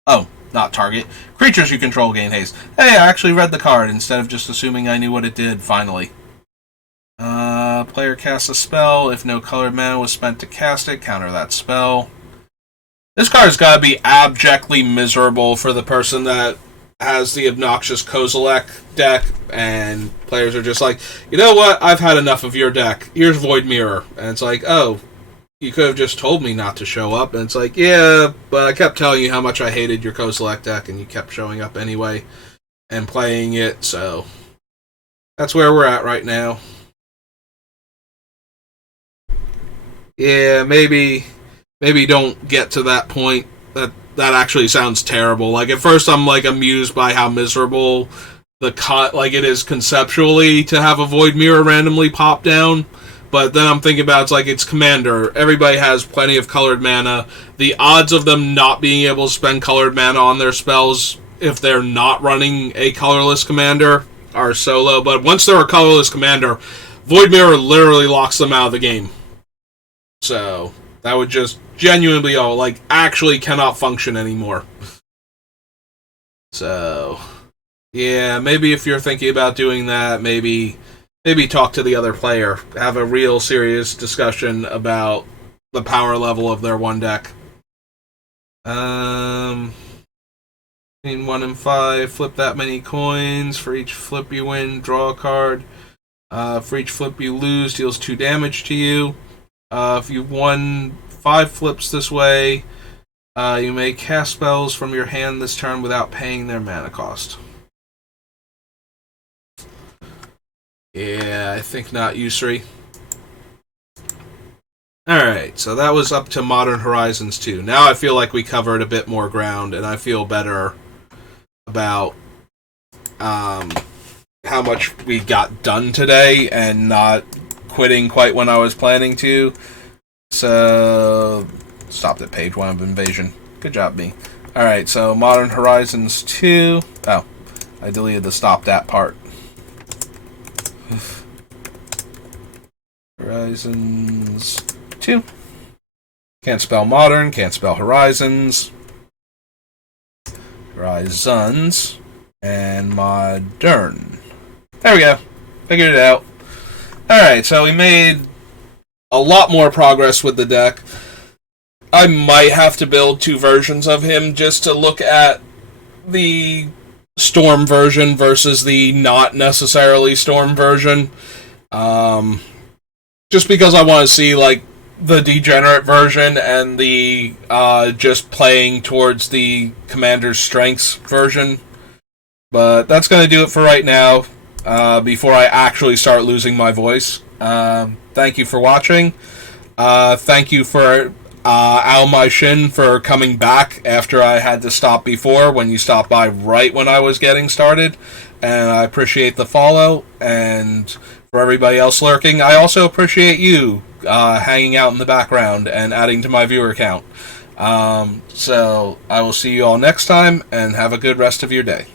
Oh, not target. Creatures you control gain haste. Hey, I actually read the card instead of just assuming I knew what it did, finally. Player casts a spell. If no colored mana was spent to cast it, counter that spell. This card's gotta be abjectly miserable for the person that has the obnoxious Kozilek deck, and players are just like, you know what, I've had enough of your deck. Here's Void Mirror. And it's like, oh, you could have just told me not to show up. And it's like, yeah, but I kept telling you how much I hated your Kozilek deck, and you kept showing up anyway and playing it, so that's where we're at right now. Yeah, maybe don't get to that point. That actually sounds terrible. Like, at first I'm like amused by how miserable like it is conceptually to have a Void Mirror randomly pop down, but then I'm thinking about it's Commander. Everybody has plenty of colored mana. The odds of them not being able to spend colored mana on their spells if they're not running a colorless Commander are so low. But once they're a colorless Commander, Void Mirror literally locks them out of the game. So that would just genuinely actually cannot function anymore. So yeah, maybe if you're thinking about doing that, maybe talk to the other player. Have a real serious discussion about the power level of their one deck. Between 1 and 5, flip that many coins. For each flip you win, draw a card. For each flip you lose, deals 2 damage to you. If you've won 5 flips this way, you may cast spells from your hand this turn without paying their mana cost. Yeah, I think not, Yusri. Alright, so that was up to Modern Horizons 2. Now I feel like we covered a bit more ground, and I feel better about how much we got done today and not quitting quite when I was planning to. So, stopped at page 1 of Invasion. Good job, me. Alright, so Modern Horizons 2. Oh, I deleted the stopped at part. Horizons 2. Can't spell Modern, can't spell Horizons. Ghyrson, and Modern. There we go. Figured it out. Alright, so we made a lot more progress with the deck. I might have to build 2 versions of him just to look at the Storm version versus the not necessarily Storm version. Just because I want to see, like, the degenerate version and the just playing towards the Commander's Strengths version. But that's going to do it for right now, before I actually start losing my voice. Thank you for watching. Thank you for Al My Shin for coming back after I had to stop before, when you stopped by right when I was getting started. And I appreciate the follow. And for everybody else lurking, I also appreciate you hanging out in the background and adding to my viewer count. So I will see you all next time, and have a good rest of your day.